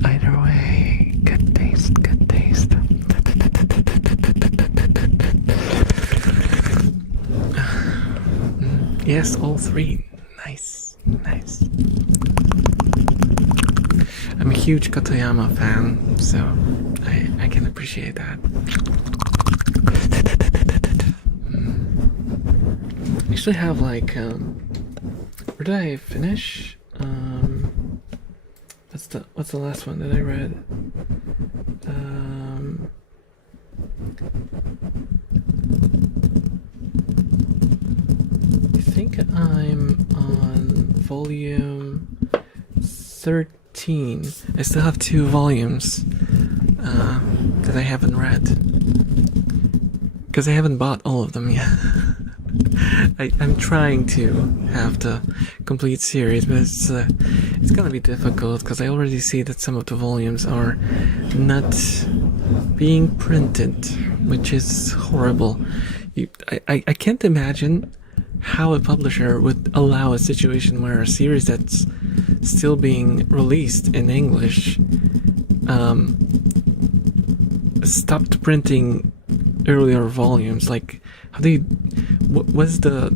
Either way, good taste, good taste. Yes, all three. Nice, nice. I'm a huge Katayama fan, so I can appreciate that. I actually have like, where did I finish? What's the last one that I read? I think I'm on volume 13. I still have 2 volumes that I haven't read because I haven't bought all of them yet. I'm trying to have the complete series, but it's gonna be difficult because I already see that some of the volumes are not being printed, which is horrible. I can't imagine how a publisher would allow a situation where a series that's still being released in English stopped printing earlier volumes. Like, what's the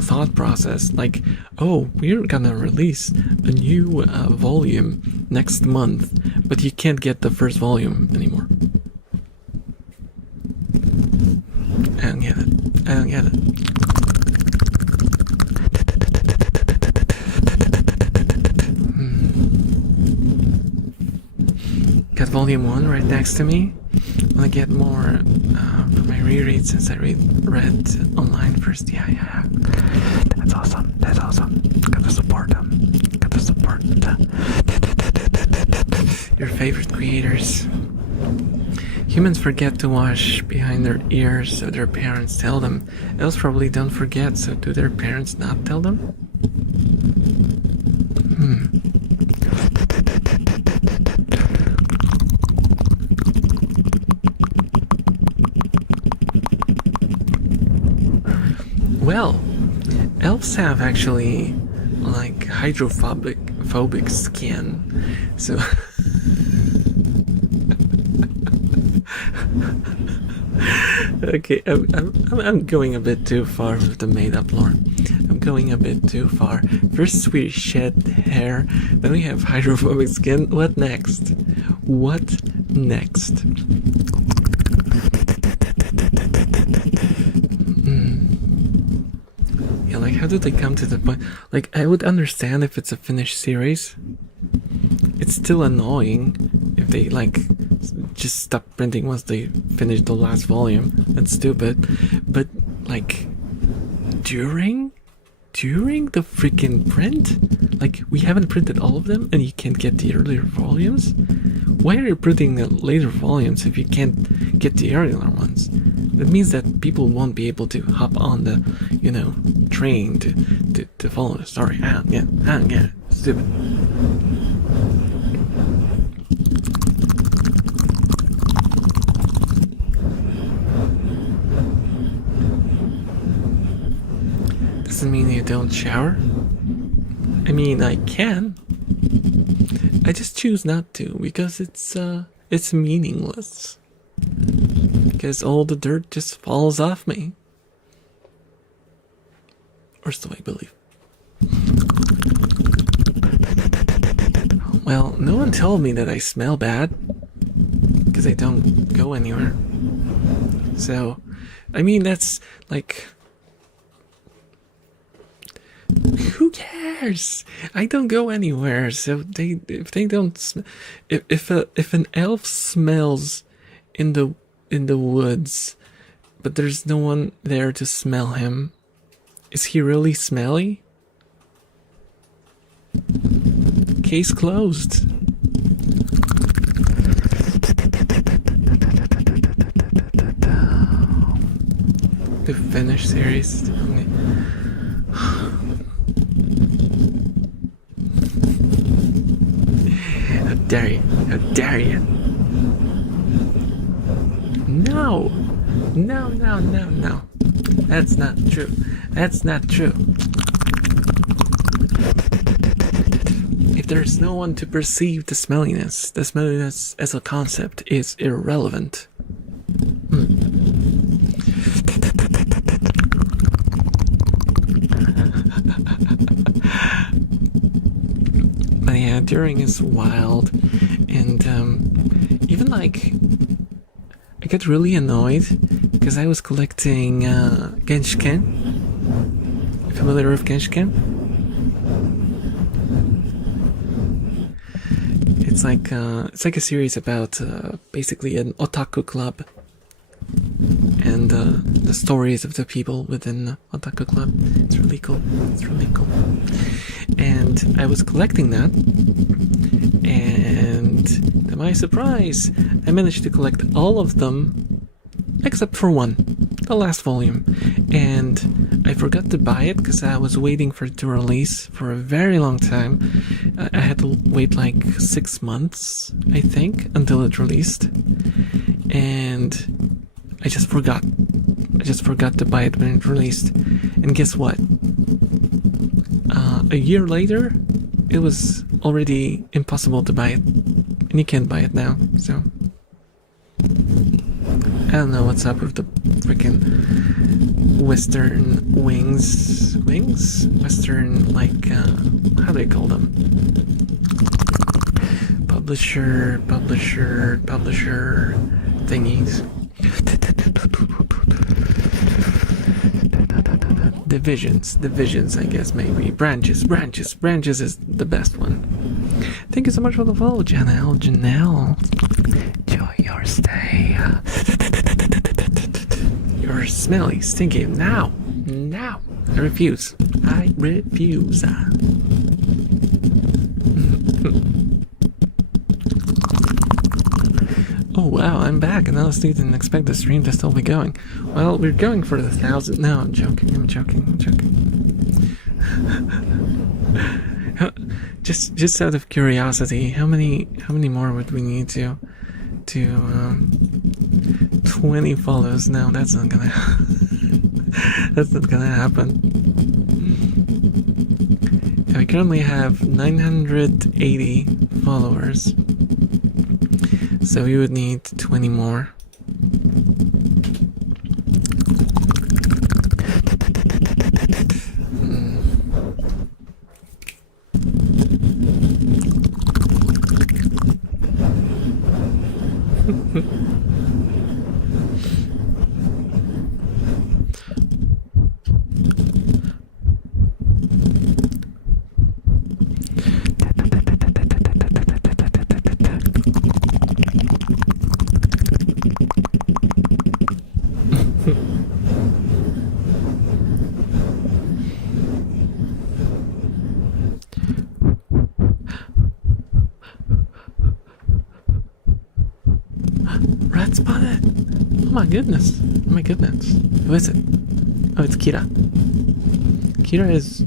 thought process? Like, oh, we're gonna release a new volume next month, but you can't get the first volume anymore. I don't get it. I don't get it. Got volume 1 right next to me. I'm gonna get more for my reread since I read online first. Yeah. That's awesome. That's awesome. Gotta support them. Gotta support your favorite creators. Humans forget to wash behind their ears, so their parents tell them. Elves probably don't forget, so do their parents not tell them? Well, elves have actually like hydrophobic skin, so okay, I'm going a bit too far with the made-up lore. I'm going a bit too far. First we shed hair, then we have hydrophobic skin. What next? What next? Yeah, like how did they come to the point? Like, I would understand if it's a finished series. It's still annoying if they like just stop printing once they finish the last volume. That's stupid. But like during the freaking print, like we haven't printed all of them and you can't get the earlier volumes. Why are you printing the later volumes if you can't get the earlier ones? That means that people won't be able to hop on the, train to follow the story. I don't get it. Stupid. Doesn't mean you don't shower. I mean, I can. I just choose not to because it's meaningless. Because all the dirt just falls off me. Or so I believe. Well, no one told me that I smell bad. Because I don't go anywhere. So, I mean, that's like... Who cares? I don't go anywhere, so if they don't, if an elf smells in the woods, but there's no one there to smell him, is he really smelly? Case closed. the Finnish series. How dare you? How dare you? No! No, no, no, no. That's not true. That's not true. If there's no one to perceive the smelliness as a concept is irrelevant. But yeah, During is wild, and even like I get really annoyed because I was collecting Genshiken. Familiar with Genshiken? It's like a series about basically an otaku club and the stories of the people within the otaku club. It's really cool. It's really cool. And I was collecting that, and to my surprise, I managed to collect all of them except for one, the last volume. And I forgot to buy it because I was waiting for it to release for a very long time. I had to wait like 6 months, I think, until it released. And I just forgot. I just forgot to buy it when it released. And guess what? A year later, it was already impossible to buy it. And you can't buy it now, so... I don't know what's up with the freaking Western wings? Western, like, how do they call them? Publisher thingies. Divisions, I guess, maybe. Branches is the best one. Thank you so much for the follow, Janelle. Enjoy your stay. You're smelly, stinky. Now. I refuse. Oh wow, I'm back, and I honestly didn't expect the stream to still be going. Well, we're going for the 1,000. No, I'm joking. Just out of curiosity, how many more would we need to 20 follows? No, that's not gonna happen. We currently have 980 followers, so we would need 20 more. Rat spotted! Oh my goodness. Who is it? Oh, it's Kira. Kira is...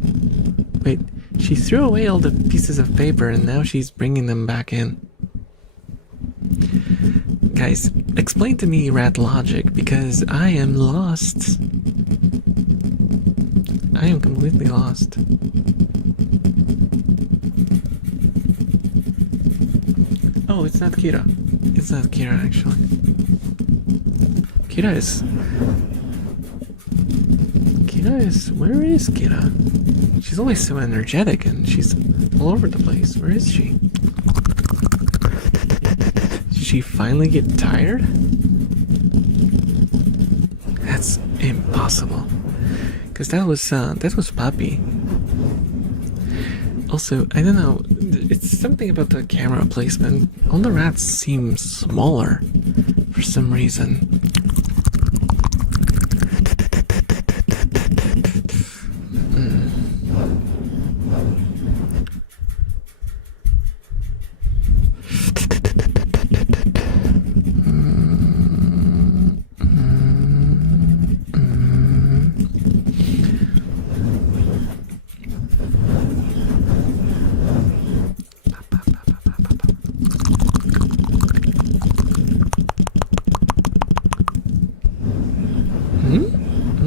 Wait, she threw away all the pieces of paper and now she's bringing them back in. Guys, explain to me rat logic, because I am lost. I am completely lost. Oh, it's not Kira. It's not Kira, actually. Kira is... Where is Kira? She's always so energetic and she's all over the place. Where is she? Did she finally get tired? That's impossible. Because that was Puppy. Also, I don't know, it's something about the camera placement. All the rats seem smaller for some reason.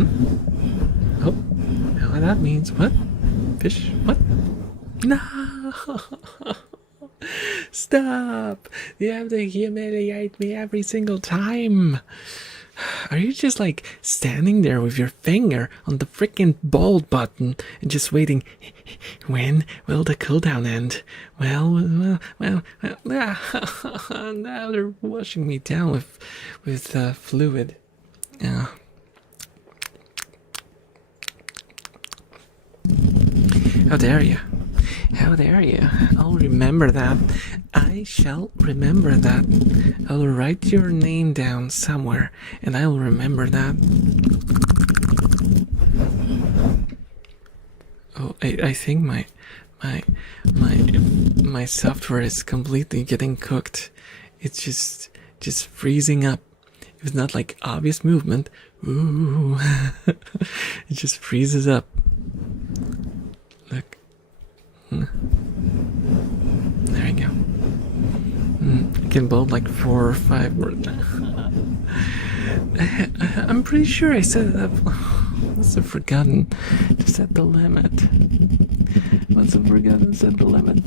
Oh, now that means what? Fish? What? No! Stop! You have to humiliate me every single time. Are you just like standing there with your finger on the freaking bold button and just waiting? When will the cooldown end? Well. Now they're washing me down with fluid. Yeah. How dare you? How dare you? I'll remember that. I shall remember that. I'll write your name down somewhere, and I will remember that. Oh, I think my software is completely getting cooked. It's just freezing up. It's not like obvious movement. Ooh, it just freezes up. Look. There you go. I can build like 4 or 5 more. I'm pretty sure I set it up. Must have forgotten to set the limit. Must have forgotten to set the limit.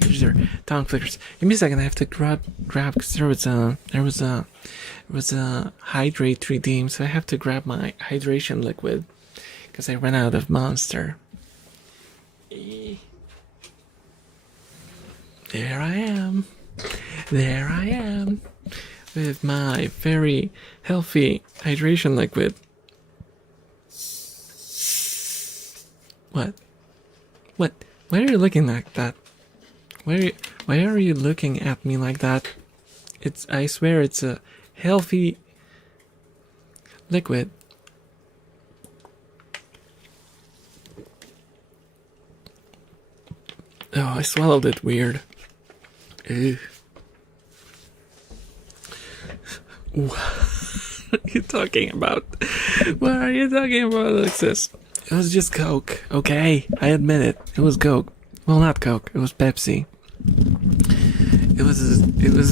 These are tongue flickers. Give me a second. I have to grab because there was a hydrate 3D, so I have to grab my hydration liquid because I ran out of Monster. There I am with my very healthy hydration liquid. What? Why are you looking like that? Why are you looking at me like that? I swear it's a healthy liquid. Oh, I swallowed it weird. Ew. What are you talking about? What are you talking about, Alexis? It was just Coke, okay? I admit it. It was Coke. Well, not Coke. It was Pepsi. It was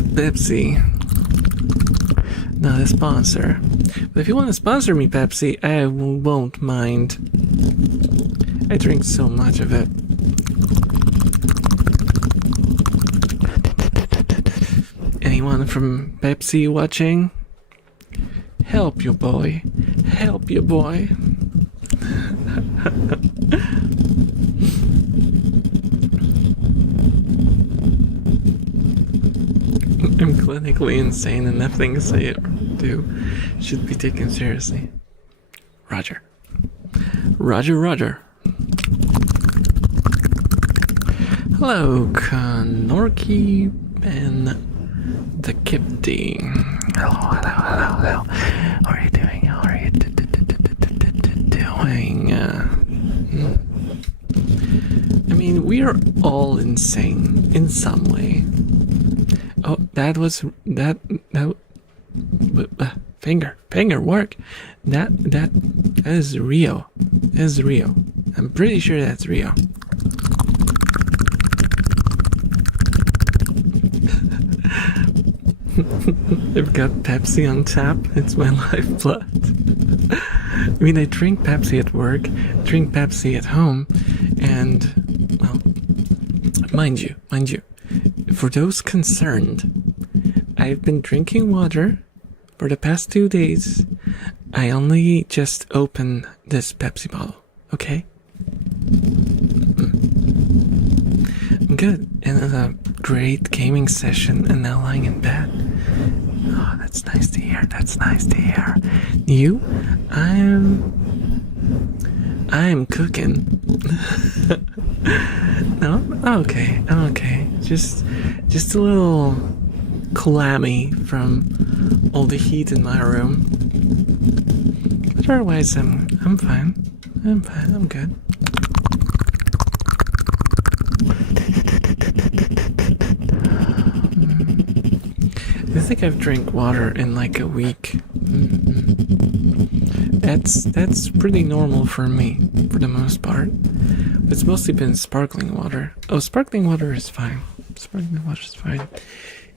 Pepsi. Not a sponsor. But if you want to sponsor me, Pepsi, I won't mind. I drink so much of it. Anyone from Pepsi watching? Help your boy. Help your boy. I'm clinically insane and nothing I say or do should be taken seriously. Roger. Roger. Hello, Knorky and the Kipty. Hello. How are you doing? How are you doing? I mean, we are all insane in some way. Oh, that finger work. That is Rio. Is Rio. I'm pretty sure that's Rio. I've got Pepsi on tap. It's my lifeblood. I mean, I drink Pepsi at work, drink Pepsi at home, and, well, mind you, for those concerned, I've been drinking water for the past 2 days. I only just opened this Pepsi bottle, okay? I'm good. And a great gaming session and now lying in bed. Oh, that's nice to hear. You? I'm cooking. No, I'm okay. Just a little clammy from all the heat in my room. But otherwise, I'm fine. I'm good. I think I've drank water in like a week. That's pretty normal for me, for the most part.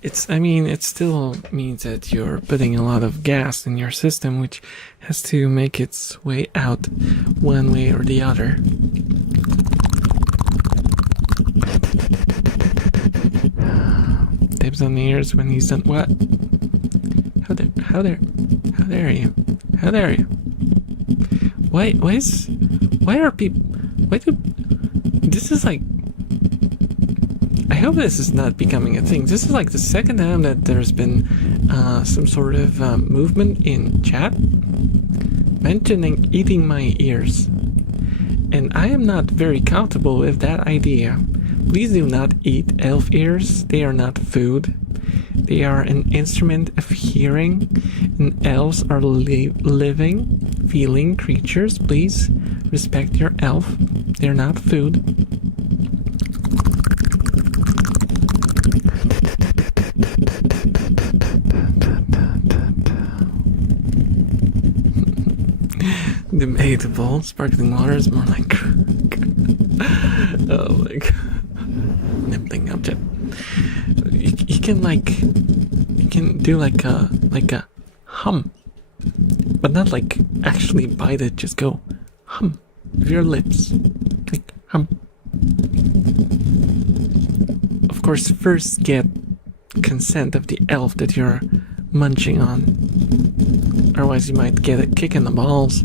It's I mean, it still means that you're putting a lot of gas in your system, which has to make its way out one way or the other. Dibs on the ears when he's done what? How dare you? Why do, this is like, I hope this is not becoming a thing. This is like the second time that there's been some sort of movement in chat mentioning eating my ears. And I am not very comfortable with that idea. Please do not eat elf ears. They are not food. They are an instrument of hearing, and elves are living, feeling creatures. Please respect your elf. They're not food. Debatable. Sparkling water is more like oh my god. Nibbling object. You can do like a hum, but not like actually bite it. Just go hum with your lips, like hum. Of course, first get consent of the elf that you're munching on. Otherwise, you might get a kick in the balls.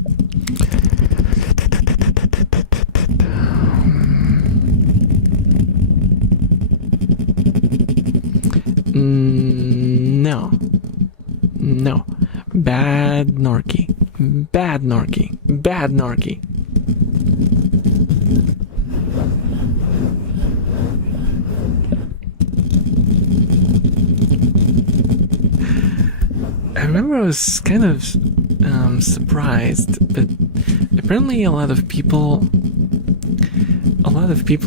No. Bad Norky. I remember I was kind of surprised, but apparently a lot of people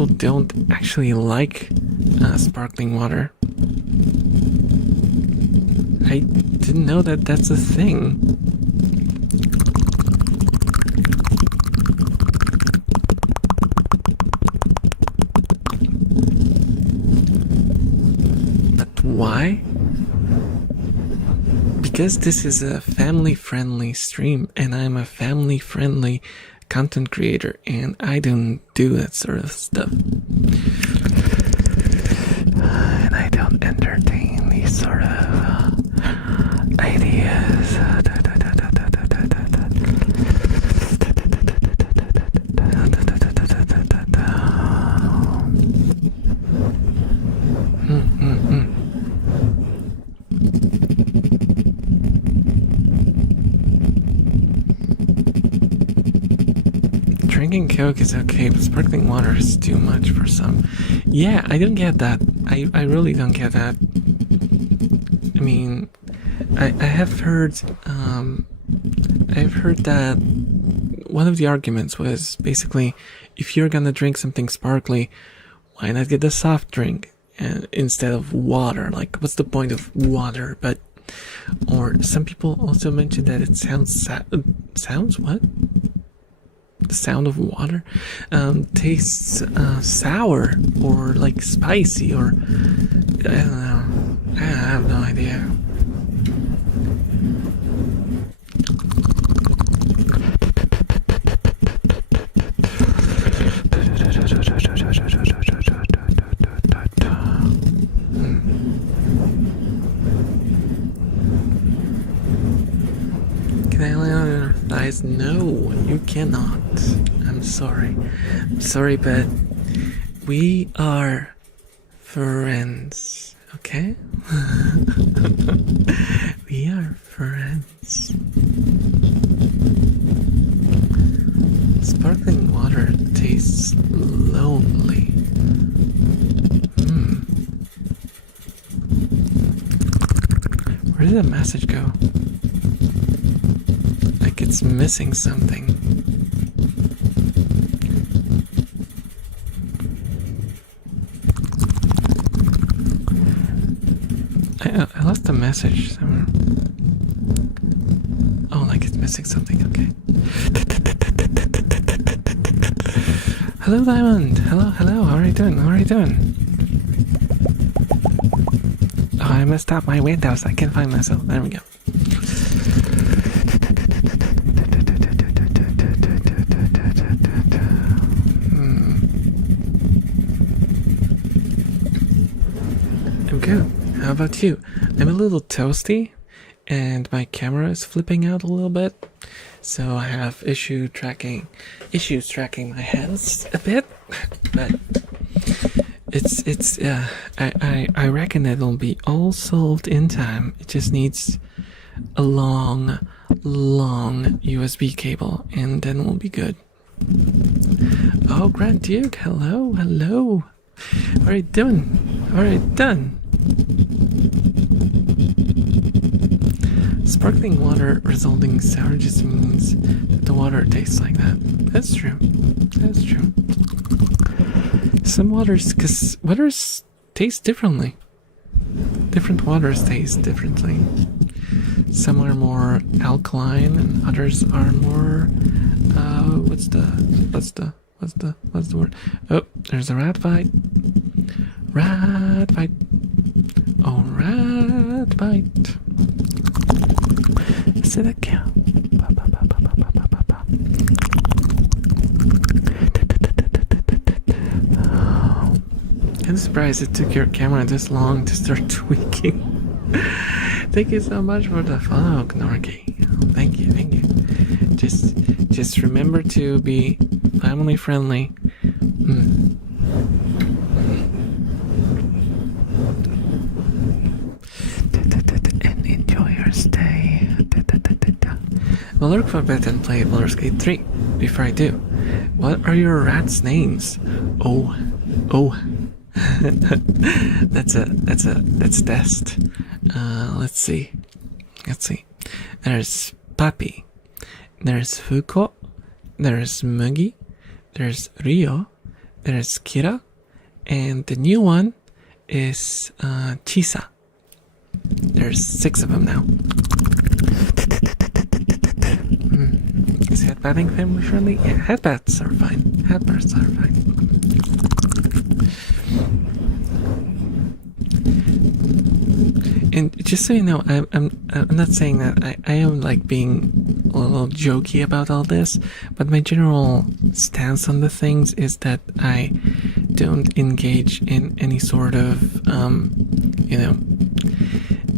don't actually like sparkling water. I didn't know that that's a thing. But why? Because this is a family-friendly stream, and I'm a family-friendly content creator, and I don't do that sort of stuff. And I don't entertain these sort of ideas. Drinking Coke is okay, but sparkling water is too much for some. Yeah, I don't get that. I really don't get that. I mean, I have heard that one of the arguments was basically, if you're gonna drink something sparkly, why not get a soft drink instead of water? Like, what's the point of water? But, or some people also mentioned that it sounds what? The sound of water tastes sour or like spicy, or I don't know. I have no idea. Can I lay on your thighs? No, you cannot. I'm sorry. I'm sorry, but we are friends, okay? We are friends. Sparkling water tastes lonely. Where did the message go? Like it's missing something. I lost the message somewhere. Oh, like it's missing something, okay. Hello, Diamond. Hello. How are you doing? Oh, I messed up my windows. I can't find myself. There we go. I'm good. How about you? I'm a little toasty, and my camera is flipping out a little bit, so I have issues tracking my hands a bit, but I reckon it'll be all solved in time. It just needs a long USB cable, and then we'll be good. Oh, Grand Duke, hello. What are you doing? Done. Sparkling water resulting sour just means that the water tastes like that. That's true. Some waters, because waters taste differently. Different waters taste differently. Some are more alkaline and others are more, what's the word? Oh, there's a rat fight. Oh, rat fight. C'est la cow. I'm surprised it took your camera this long to start tweaking. Thank you so much for the follow, Knorky. Thank you. Just remember to be family friendly. And enjoy your stay. We'll look for a bit and play Baldur's Gate 3. Before I do, what are your rats' names? Oh. that's a test. Let's see. There's Papi. There's Fuko. There's Mugi. There's Rio. There's Kira. And the new one is Chisa. There's 6 of them now. Is headbatting family friendly? Yeah, headbats are fine. And just so you know, I'm not saying that I am like being a little jokey about all this, but my general stance on the things is that I don't engage in any sort of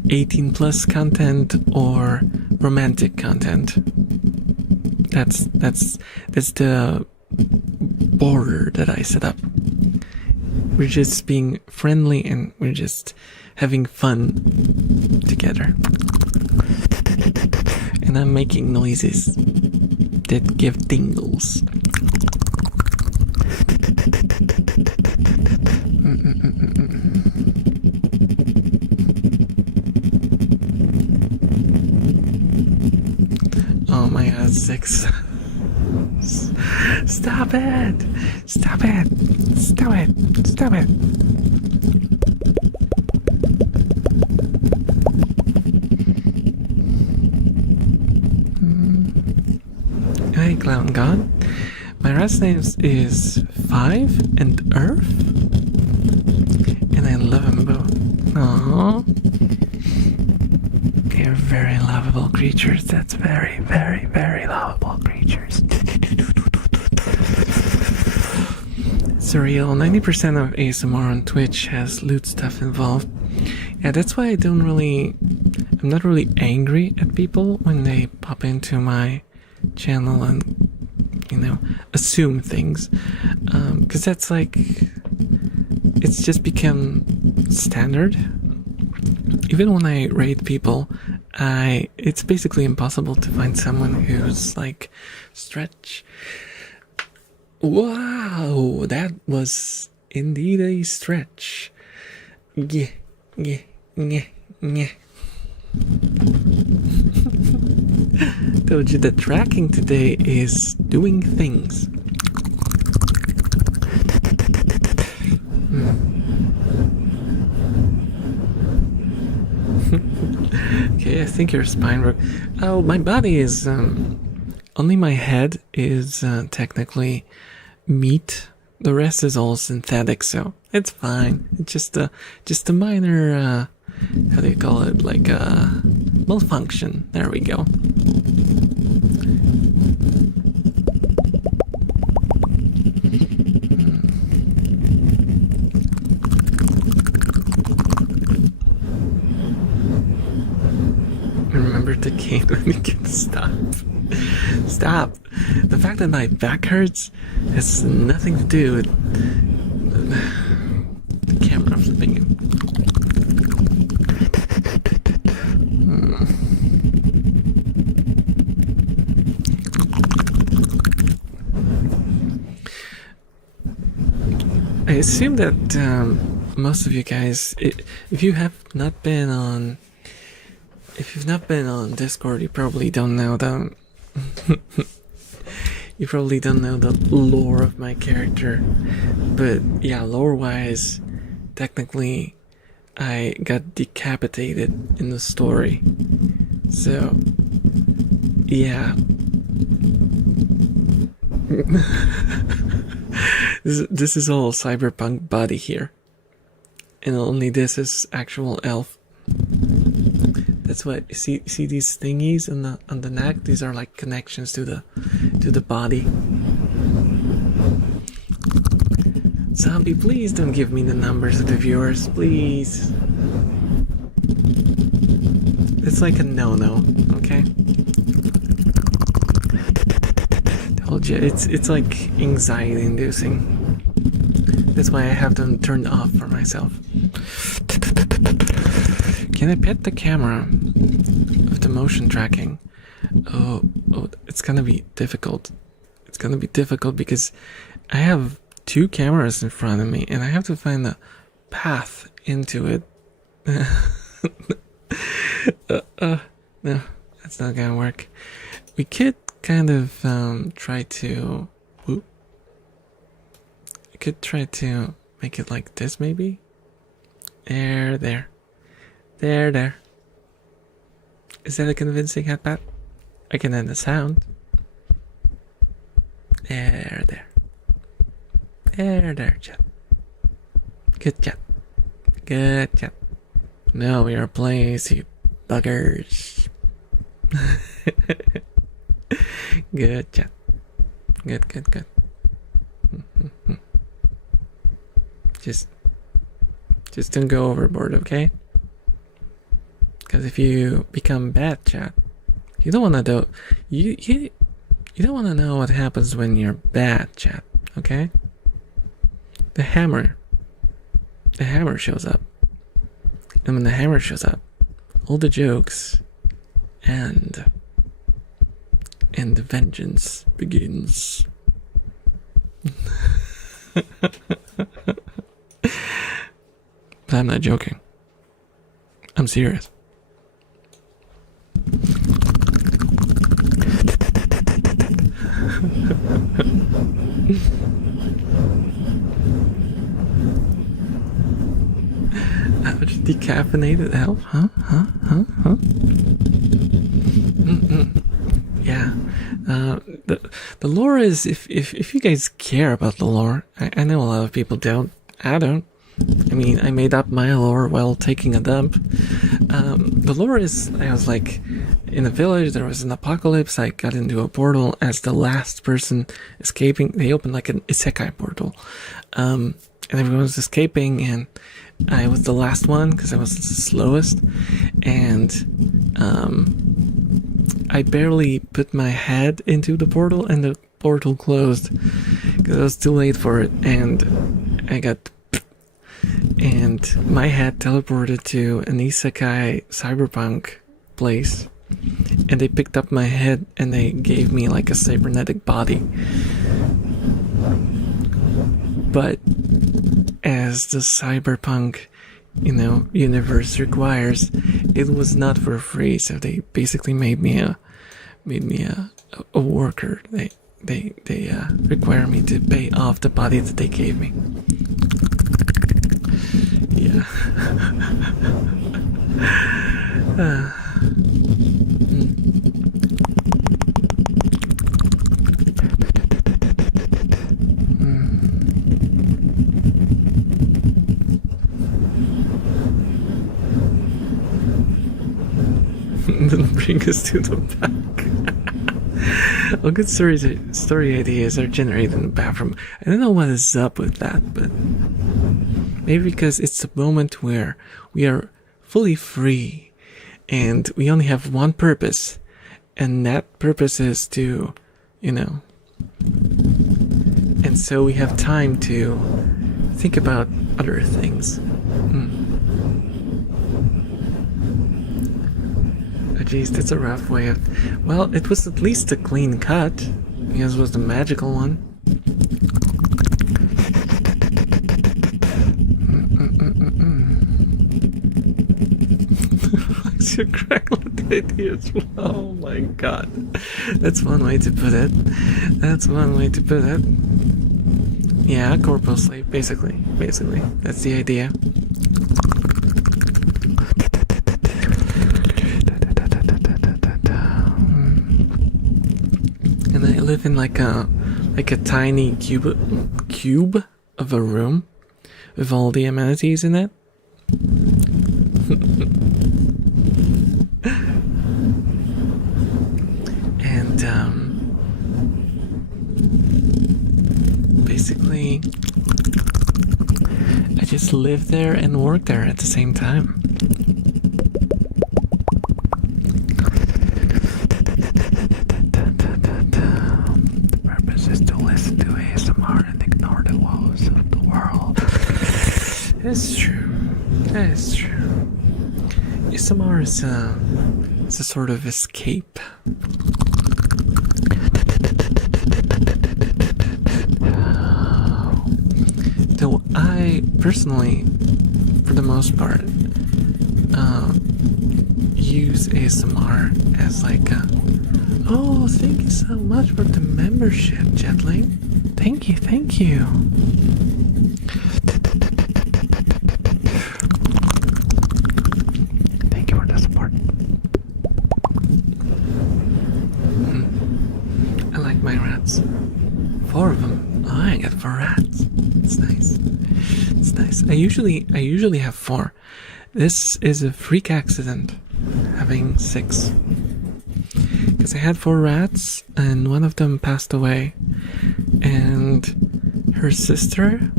18 plus content or romantic content. That's the border that I set up. We're just being friendly and we're just having fun together. And I'm making noises that give tingles. Oh my god, 6. Stop it! Hey, Clown God. My last name is 5 and Earth, and I love them both. Aww. They're very lovable creatures. That's very, very, very lovable creatures. Surreal. 90% of ASMR on Twitch has loot stuff involved. Yeah, that's why I'm not really angry at people when they pop into my channel and, assume things. Because that's like, it's just become standard. Even when I raid people, it's basically impossible to find someone who's like, stretch. Wow, that was indeed a stretch. Yeah. Told you that tracking today is doing things. Okay, I think your spine broke. Oh, my body is only my head is technically meat. The rest is all synthetic, so it's fine. It's just a minor how do you call it, like a malfunction. There we go. Remember the cane when you can stop. Stop. The fact that my back hurts has nothing to do with the camera flipping. I assume that most of you guys, if you have not been on, if you've not been on Discord, you probably don't know the you probably don't know the lore of my character. But yeah, lore-wise, technically, I got decapitated in the story. So yeah. This is all cyberpunk body here, and only this is actual elf. That's what see these thingies on the neck. These are like connections to the body. Zombie, please don't give me the numbers of the viewers, please. It's like a no-no, okay? Told you, it's like anxiety-inducing. That's why I have them turned off for myself. Can I pet the camera with the motion tracking? Oh, it's gonna be difficult. It's gonna be difficult because I have two cameras in front of me and I have to find the path into it. No, that's not gonna work. We could kind of try to. Whoop. I could try to make it like this, maybe. There. Is that a convincing headbutt? I can end the sound. There, chat. Good chat. Now we are place, you buggers. Good chat. Good. Just don't go overboard, okay? Because if you become bad, chat, you don't want to do. You don't want to know what happens when you're bad, chat. Okay? The hammer shows up, and when the hammer shows up, all the jokes and the vengeance begins. But I'm not joking. I'm serious. Ouch, decaffeinated elf? Huh? Yeah. The lore is, if you guys care about the lore, I know a lot of people don't. I don't. I mean, I made up my lore while taking a dump. The lore is, I was like, in a village, there was an apocalypse, I got into a portal as the last person escaping. They opened like an isekai portal. And everyone was escaping, and I was the last one, because I was the slowest. And, I barely put my head into the portal, and the portal closed, because I was too late for it, and I got... And my head teleported to an isekai cyberpunk place, and they picked up my head and they gave me like a cybernetic body. But as the cyberpunk, universe requires, it was not for free, so they basically made me a worker. They require me to pay off the body that they gave me. Yeah. bring us to the back. Well, good story ideas are generated in the bathroom. I don't know what is up with that, but maybe because it's a moment where we are fully free and we only have one purpose, and that purpose is to, and so we have time to think about other things. Oh geez, that's a rough way of... Well, it was at least a clean cut, because it was the magical one. Likes your cracklet ideas. Oh my god. That's one way to put it. Yeah, corporal slave, basically. That's the idea. And I live in like a tiny cube of a room with all the amenities in it. And basically I just live there and work there at the same time. The purpose is to listen to ASMR and ignore the woes of the world. It's true. That is true. ASMR is a sort of escape. Though I personally, for the most part, use ASMR as like a... Oh, thank you so much for the membership, Jetling. Thank you. Thank you for the support. I like my rats. 4 of them. Oh, I got 4 rats. It's nice. I usually have 4. This is a freak accident, having 6. Because I had 4 rats, and one of them passed away, and her sister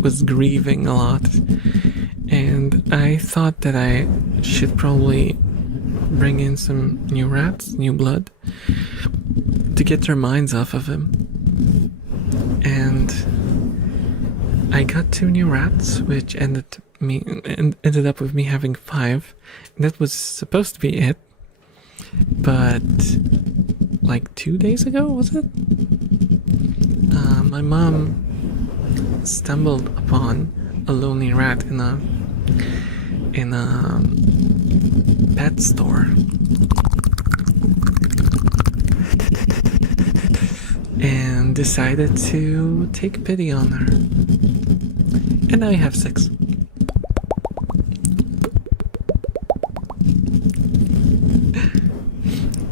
was grieving a lot, and I thought that I should probably bring in some new rats, new blood, to get their minds off of him. And I got 2 new rats, which ended up with me having 5. And that was supposed to be it. But like 2 days ago, was it? My mom stumbled upon a lonely rat in a pet store. And decided to take pity on her. And now I have 6.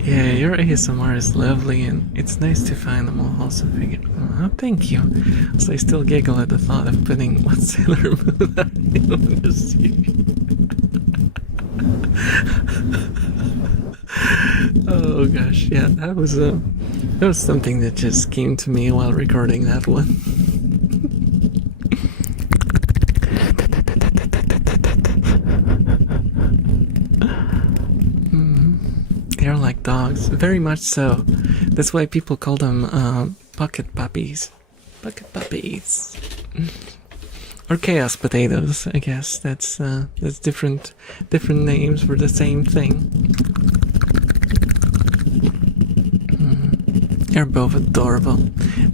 Yeah, your ASMR is lovely, and it's nice to find them all also figure. Oh, thank you. So I still giggle at the thought of putting what Sailor Moon on the series. Oh gosh, yeah, that was something that just came to me while recording that one. They're like dogs, very much so. That's why people call them bucket puppies. Bucket puppies. Or chaos potatoes, I guess. That's different names for the same thing. They're both adorable.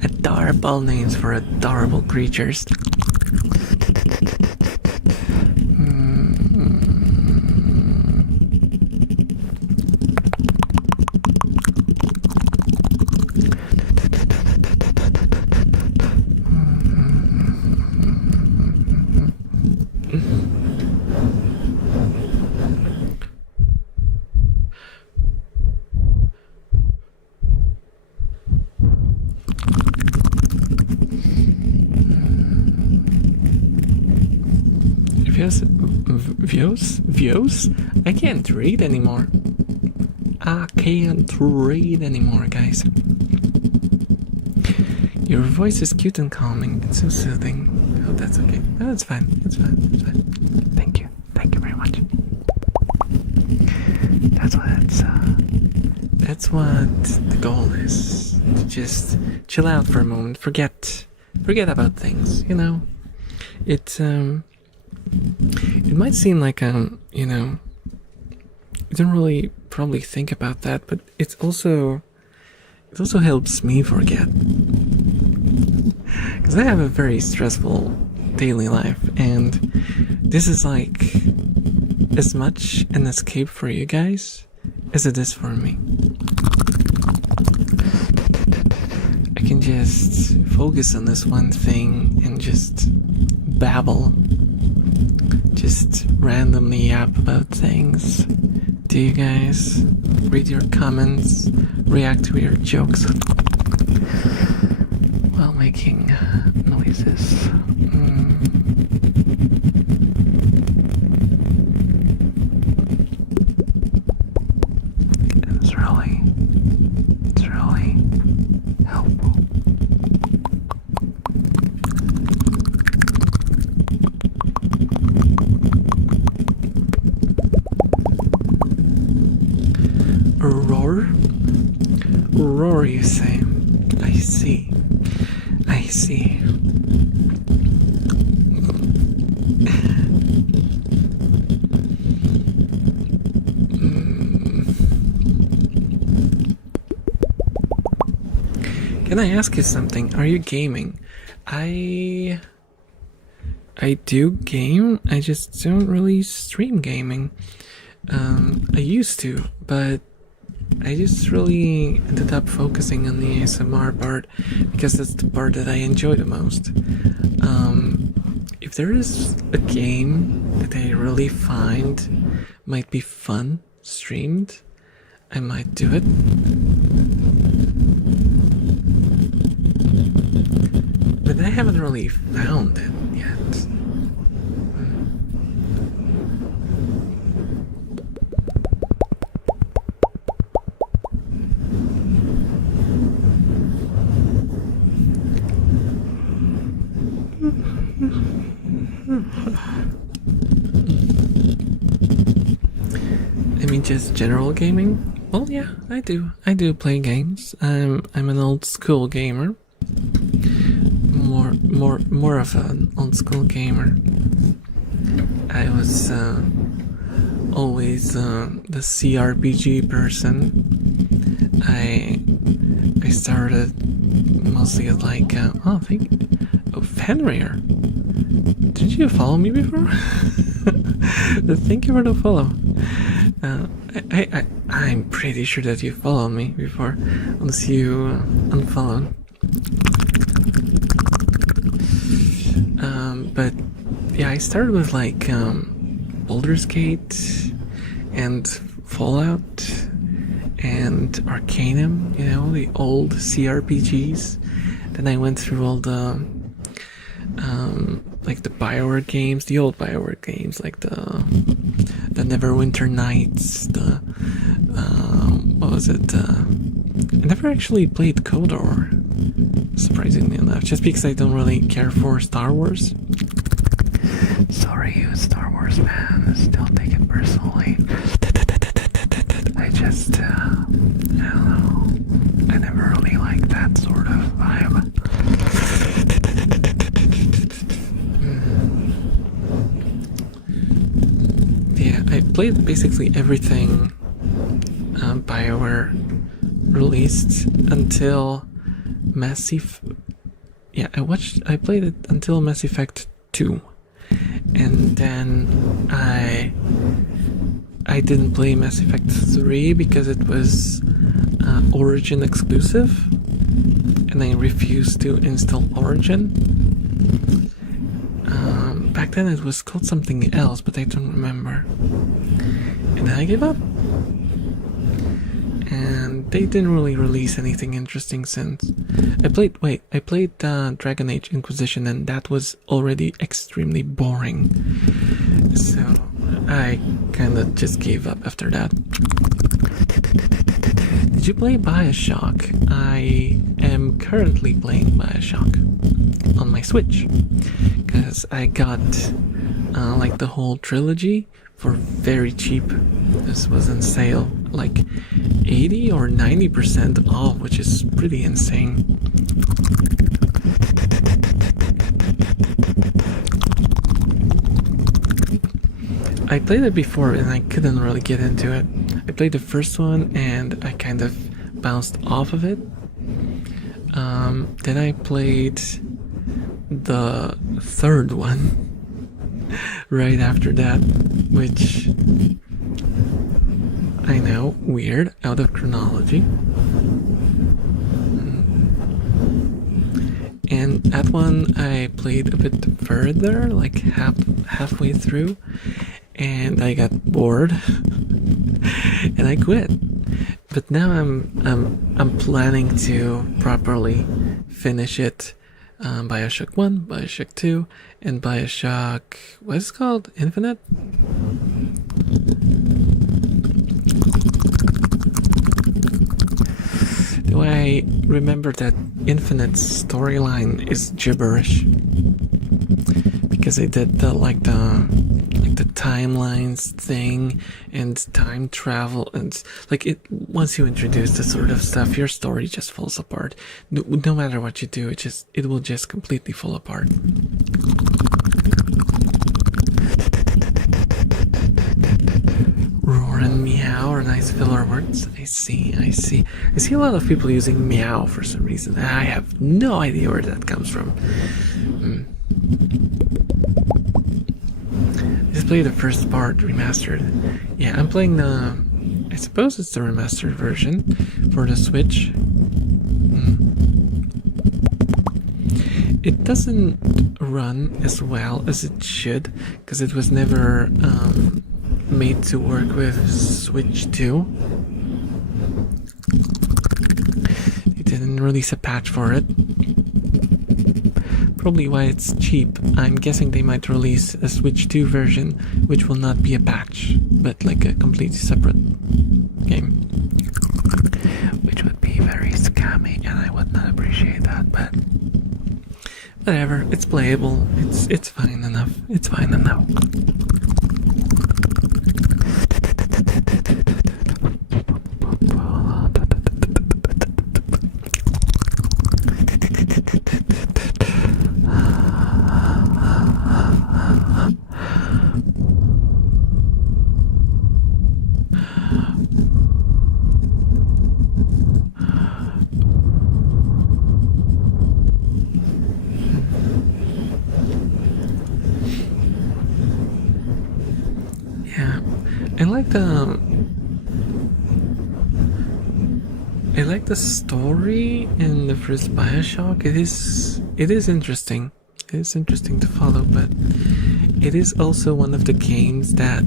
Adorable names for adorable creatures. Views? I can't read anymore. I can't read anymore, guys. Your voice is cute and calming. It's so soothing. Oh, that's okay. No, that's fine. That's fine. That's fine. Thank you. Thank you very much. That's what the goal is. To just chill out for a moment. Forget about things, you know. It might seem like you know, you don't really probably think about that, but it also helps me forget. Because I have a very stressful daily life, and this is like as much an escape for you guys as it is for me. I can just focus on this one thing and just babble, just randomly yap about things to you guys, read your comments, react to your jokes while making noises. It's really helpful. Roar, you say? I see. Can I ask you something? Are you gaming? I do game. I just don't really stream gaming. I used to, but I just really ended up focusing on the ASMR part because that's the part that I enjoy the most. If there is a game that I really find might be fun streamed, I might do it. But I haven't really found it yet. I mean, just general gaming? Well, yeah, I do. I do play games. I'm an old school gamer. More of an old school gamer. I was always the CRPG person. I started mostly as like Fenrir. Did you follow me before? Thank you for the follow. I'm pretty sure that you followed me before, unless you unfollowed. But yeah, I started with like Baldur's Gate and Fallout and Arcanum, you know, the old CRPGs. Then I went through all the like the BioWare games, the old BioWare games, like the Neverwinter Nights, the what was it? I never actually played KOTOR, surprisingly enough, just because I don't really care for Star Wars. Sorry, you Star Wars fans, don't take it personally. I just, I don't know, I never really liked that sort of vibe. Yeah, I played basically everything BioWare released until I played it until Mass Effect 2. And then I didn't play Mass Effect 3 because it was Origin exclusive, and I refused to install Origin. Back then it was called something else, but I don't remember. And then I gave up. And they didn't really release anything interesting since. I played Dragon Age Inquisition, and that was already extremely boring. So I kind of just gave up after that. Did you play Bioshock? I am currently playing Bioshock on my Switch because I got like the whole trilogy for very cheap. This was on sale, like 80 or 90% off, which is pretty insane. I played it before and I couldn't really get into it. I played the first one and I kind of bounced off of it. Then I played the third one right after that, which I know, weird, out of chronology. And that one I played a bit further, like halfway through, and I got bored and I quit. But now I'm planning to properly finish it. Bioshock 1, Bioshock 2, and Bioshock, what is it called? Infinite? Do I remember that Infinite's storyline is gibberish? Because they did the timelines thing and time travel, and like it, once you introduce this sort of stuff, your story just falls apart. No matter what you do, it will just completely fall apart. Roar and meow are nice filler words. I see a lot of people using meow for some reason. I have no idea where that comes from. Just play the first part remastered. Yeah, I'm playing I suppose it's the remastered version for the Switch. It doesn't run as well as it should because it was never made to work with Switch 2. They didn't release a patch for it. Probably why it's cheap. I'm guessing they might release a Switch 2 version, which will not be a patch, but like a completely separate game. Which would be very scammy, and I would not appreciate that, but whatever, it's playable. It's fine enough. It's fine enough. I like the story in the first Bioshock. It is interesting. It is interesting to follow, but it is also one of the games that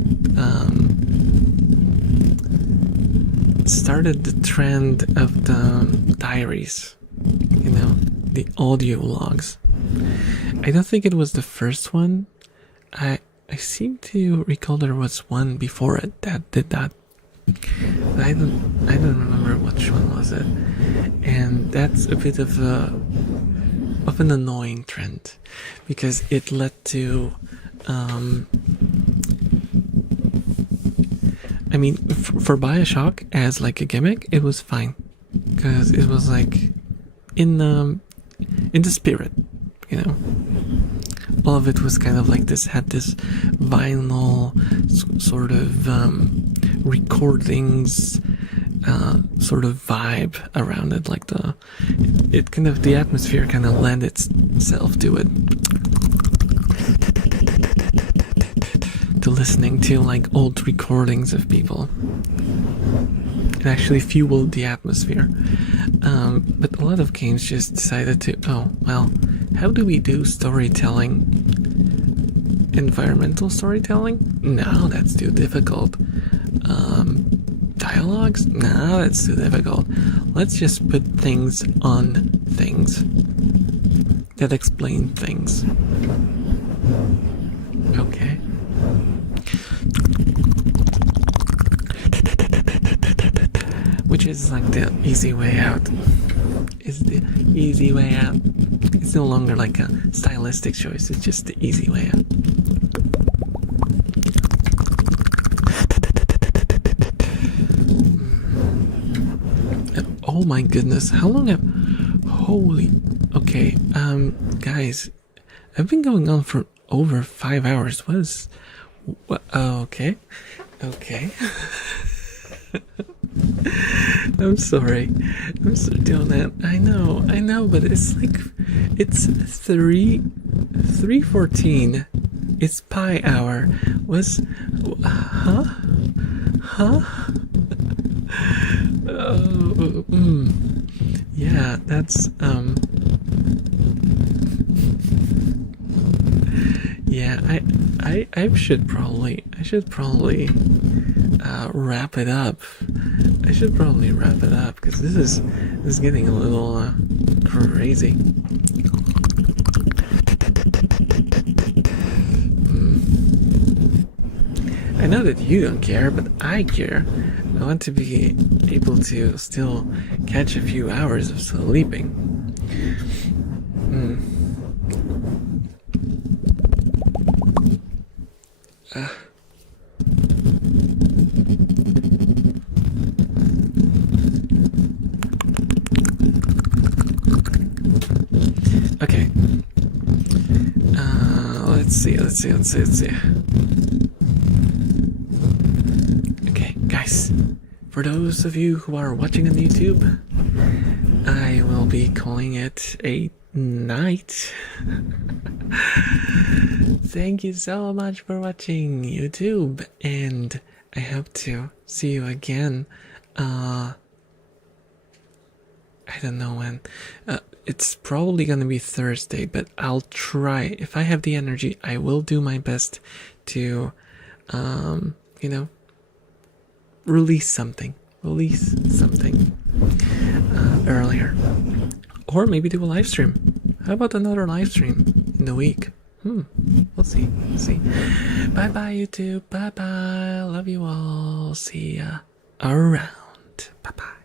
started the trend of the diaries, the audio logs. I don't think it was the first one. I seem to recall there was one before it that did that. But I don't remember which one was it. And that's a bit of an annoying trend because it led to I mean, for Bioshock as like a gimmick, it was fine because it was like in the spirit, all of it was kind of like this, had this vinyl sort of recordings sort of vibe around it, like the atmosphere kind of lent itself to it, to listening to like old recordings of people. It actually fueled the atmosphere. But a lot of games just decided to, how do we do storytelling? Environmental storytelling? No, that's too difficult. Dialogues? No, that's too difficult. Let's just put things on things that explain things. Okay. which is like the easy way out. It's the easy way out. It's no longer like a stylistic choice, it's just the easy way out. Oh my goodness, how long have... Holy... Okay, guys, I've been going on for over 5 hours. What is... What? Oh, okay. Okay. I'm sorry doing that. I know, but it's like... It's 3:14. It's pie hour. Was... Huh? Yeah, that's yeah, I should probably wrap it up. I should probably wrap it up because this is getting a little crazy. I know that you don't care, but I care. I want to be able to still catch a few hours of sleeping. Okay. Let's see. Okay, guys. For those of you who are watching on YouTube, I will be calling it a night. Thank you so much for watching YouTube, and I hope to see you again. I don't know when. It's probably gonna be Thursday, but I'll try. If I have the energy, I will do my best to, release something earlier, or maybe do a live stream. How about another live stream in the week? We'll see. Bye bye YouTube. Bye bye. Love you all. See ya around. Bye bye.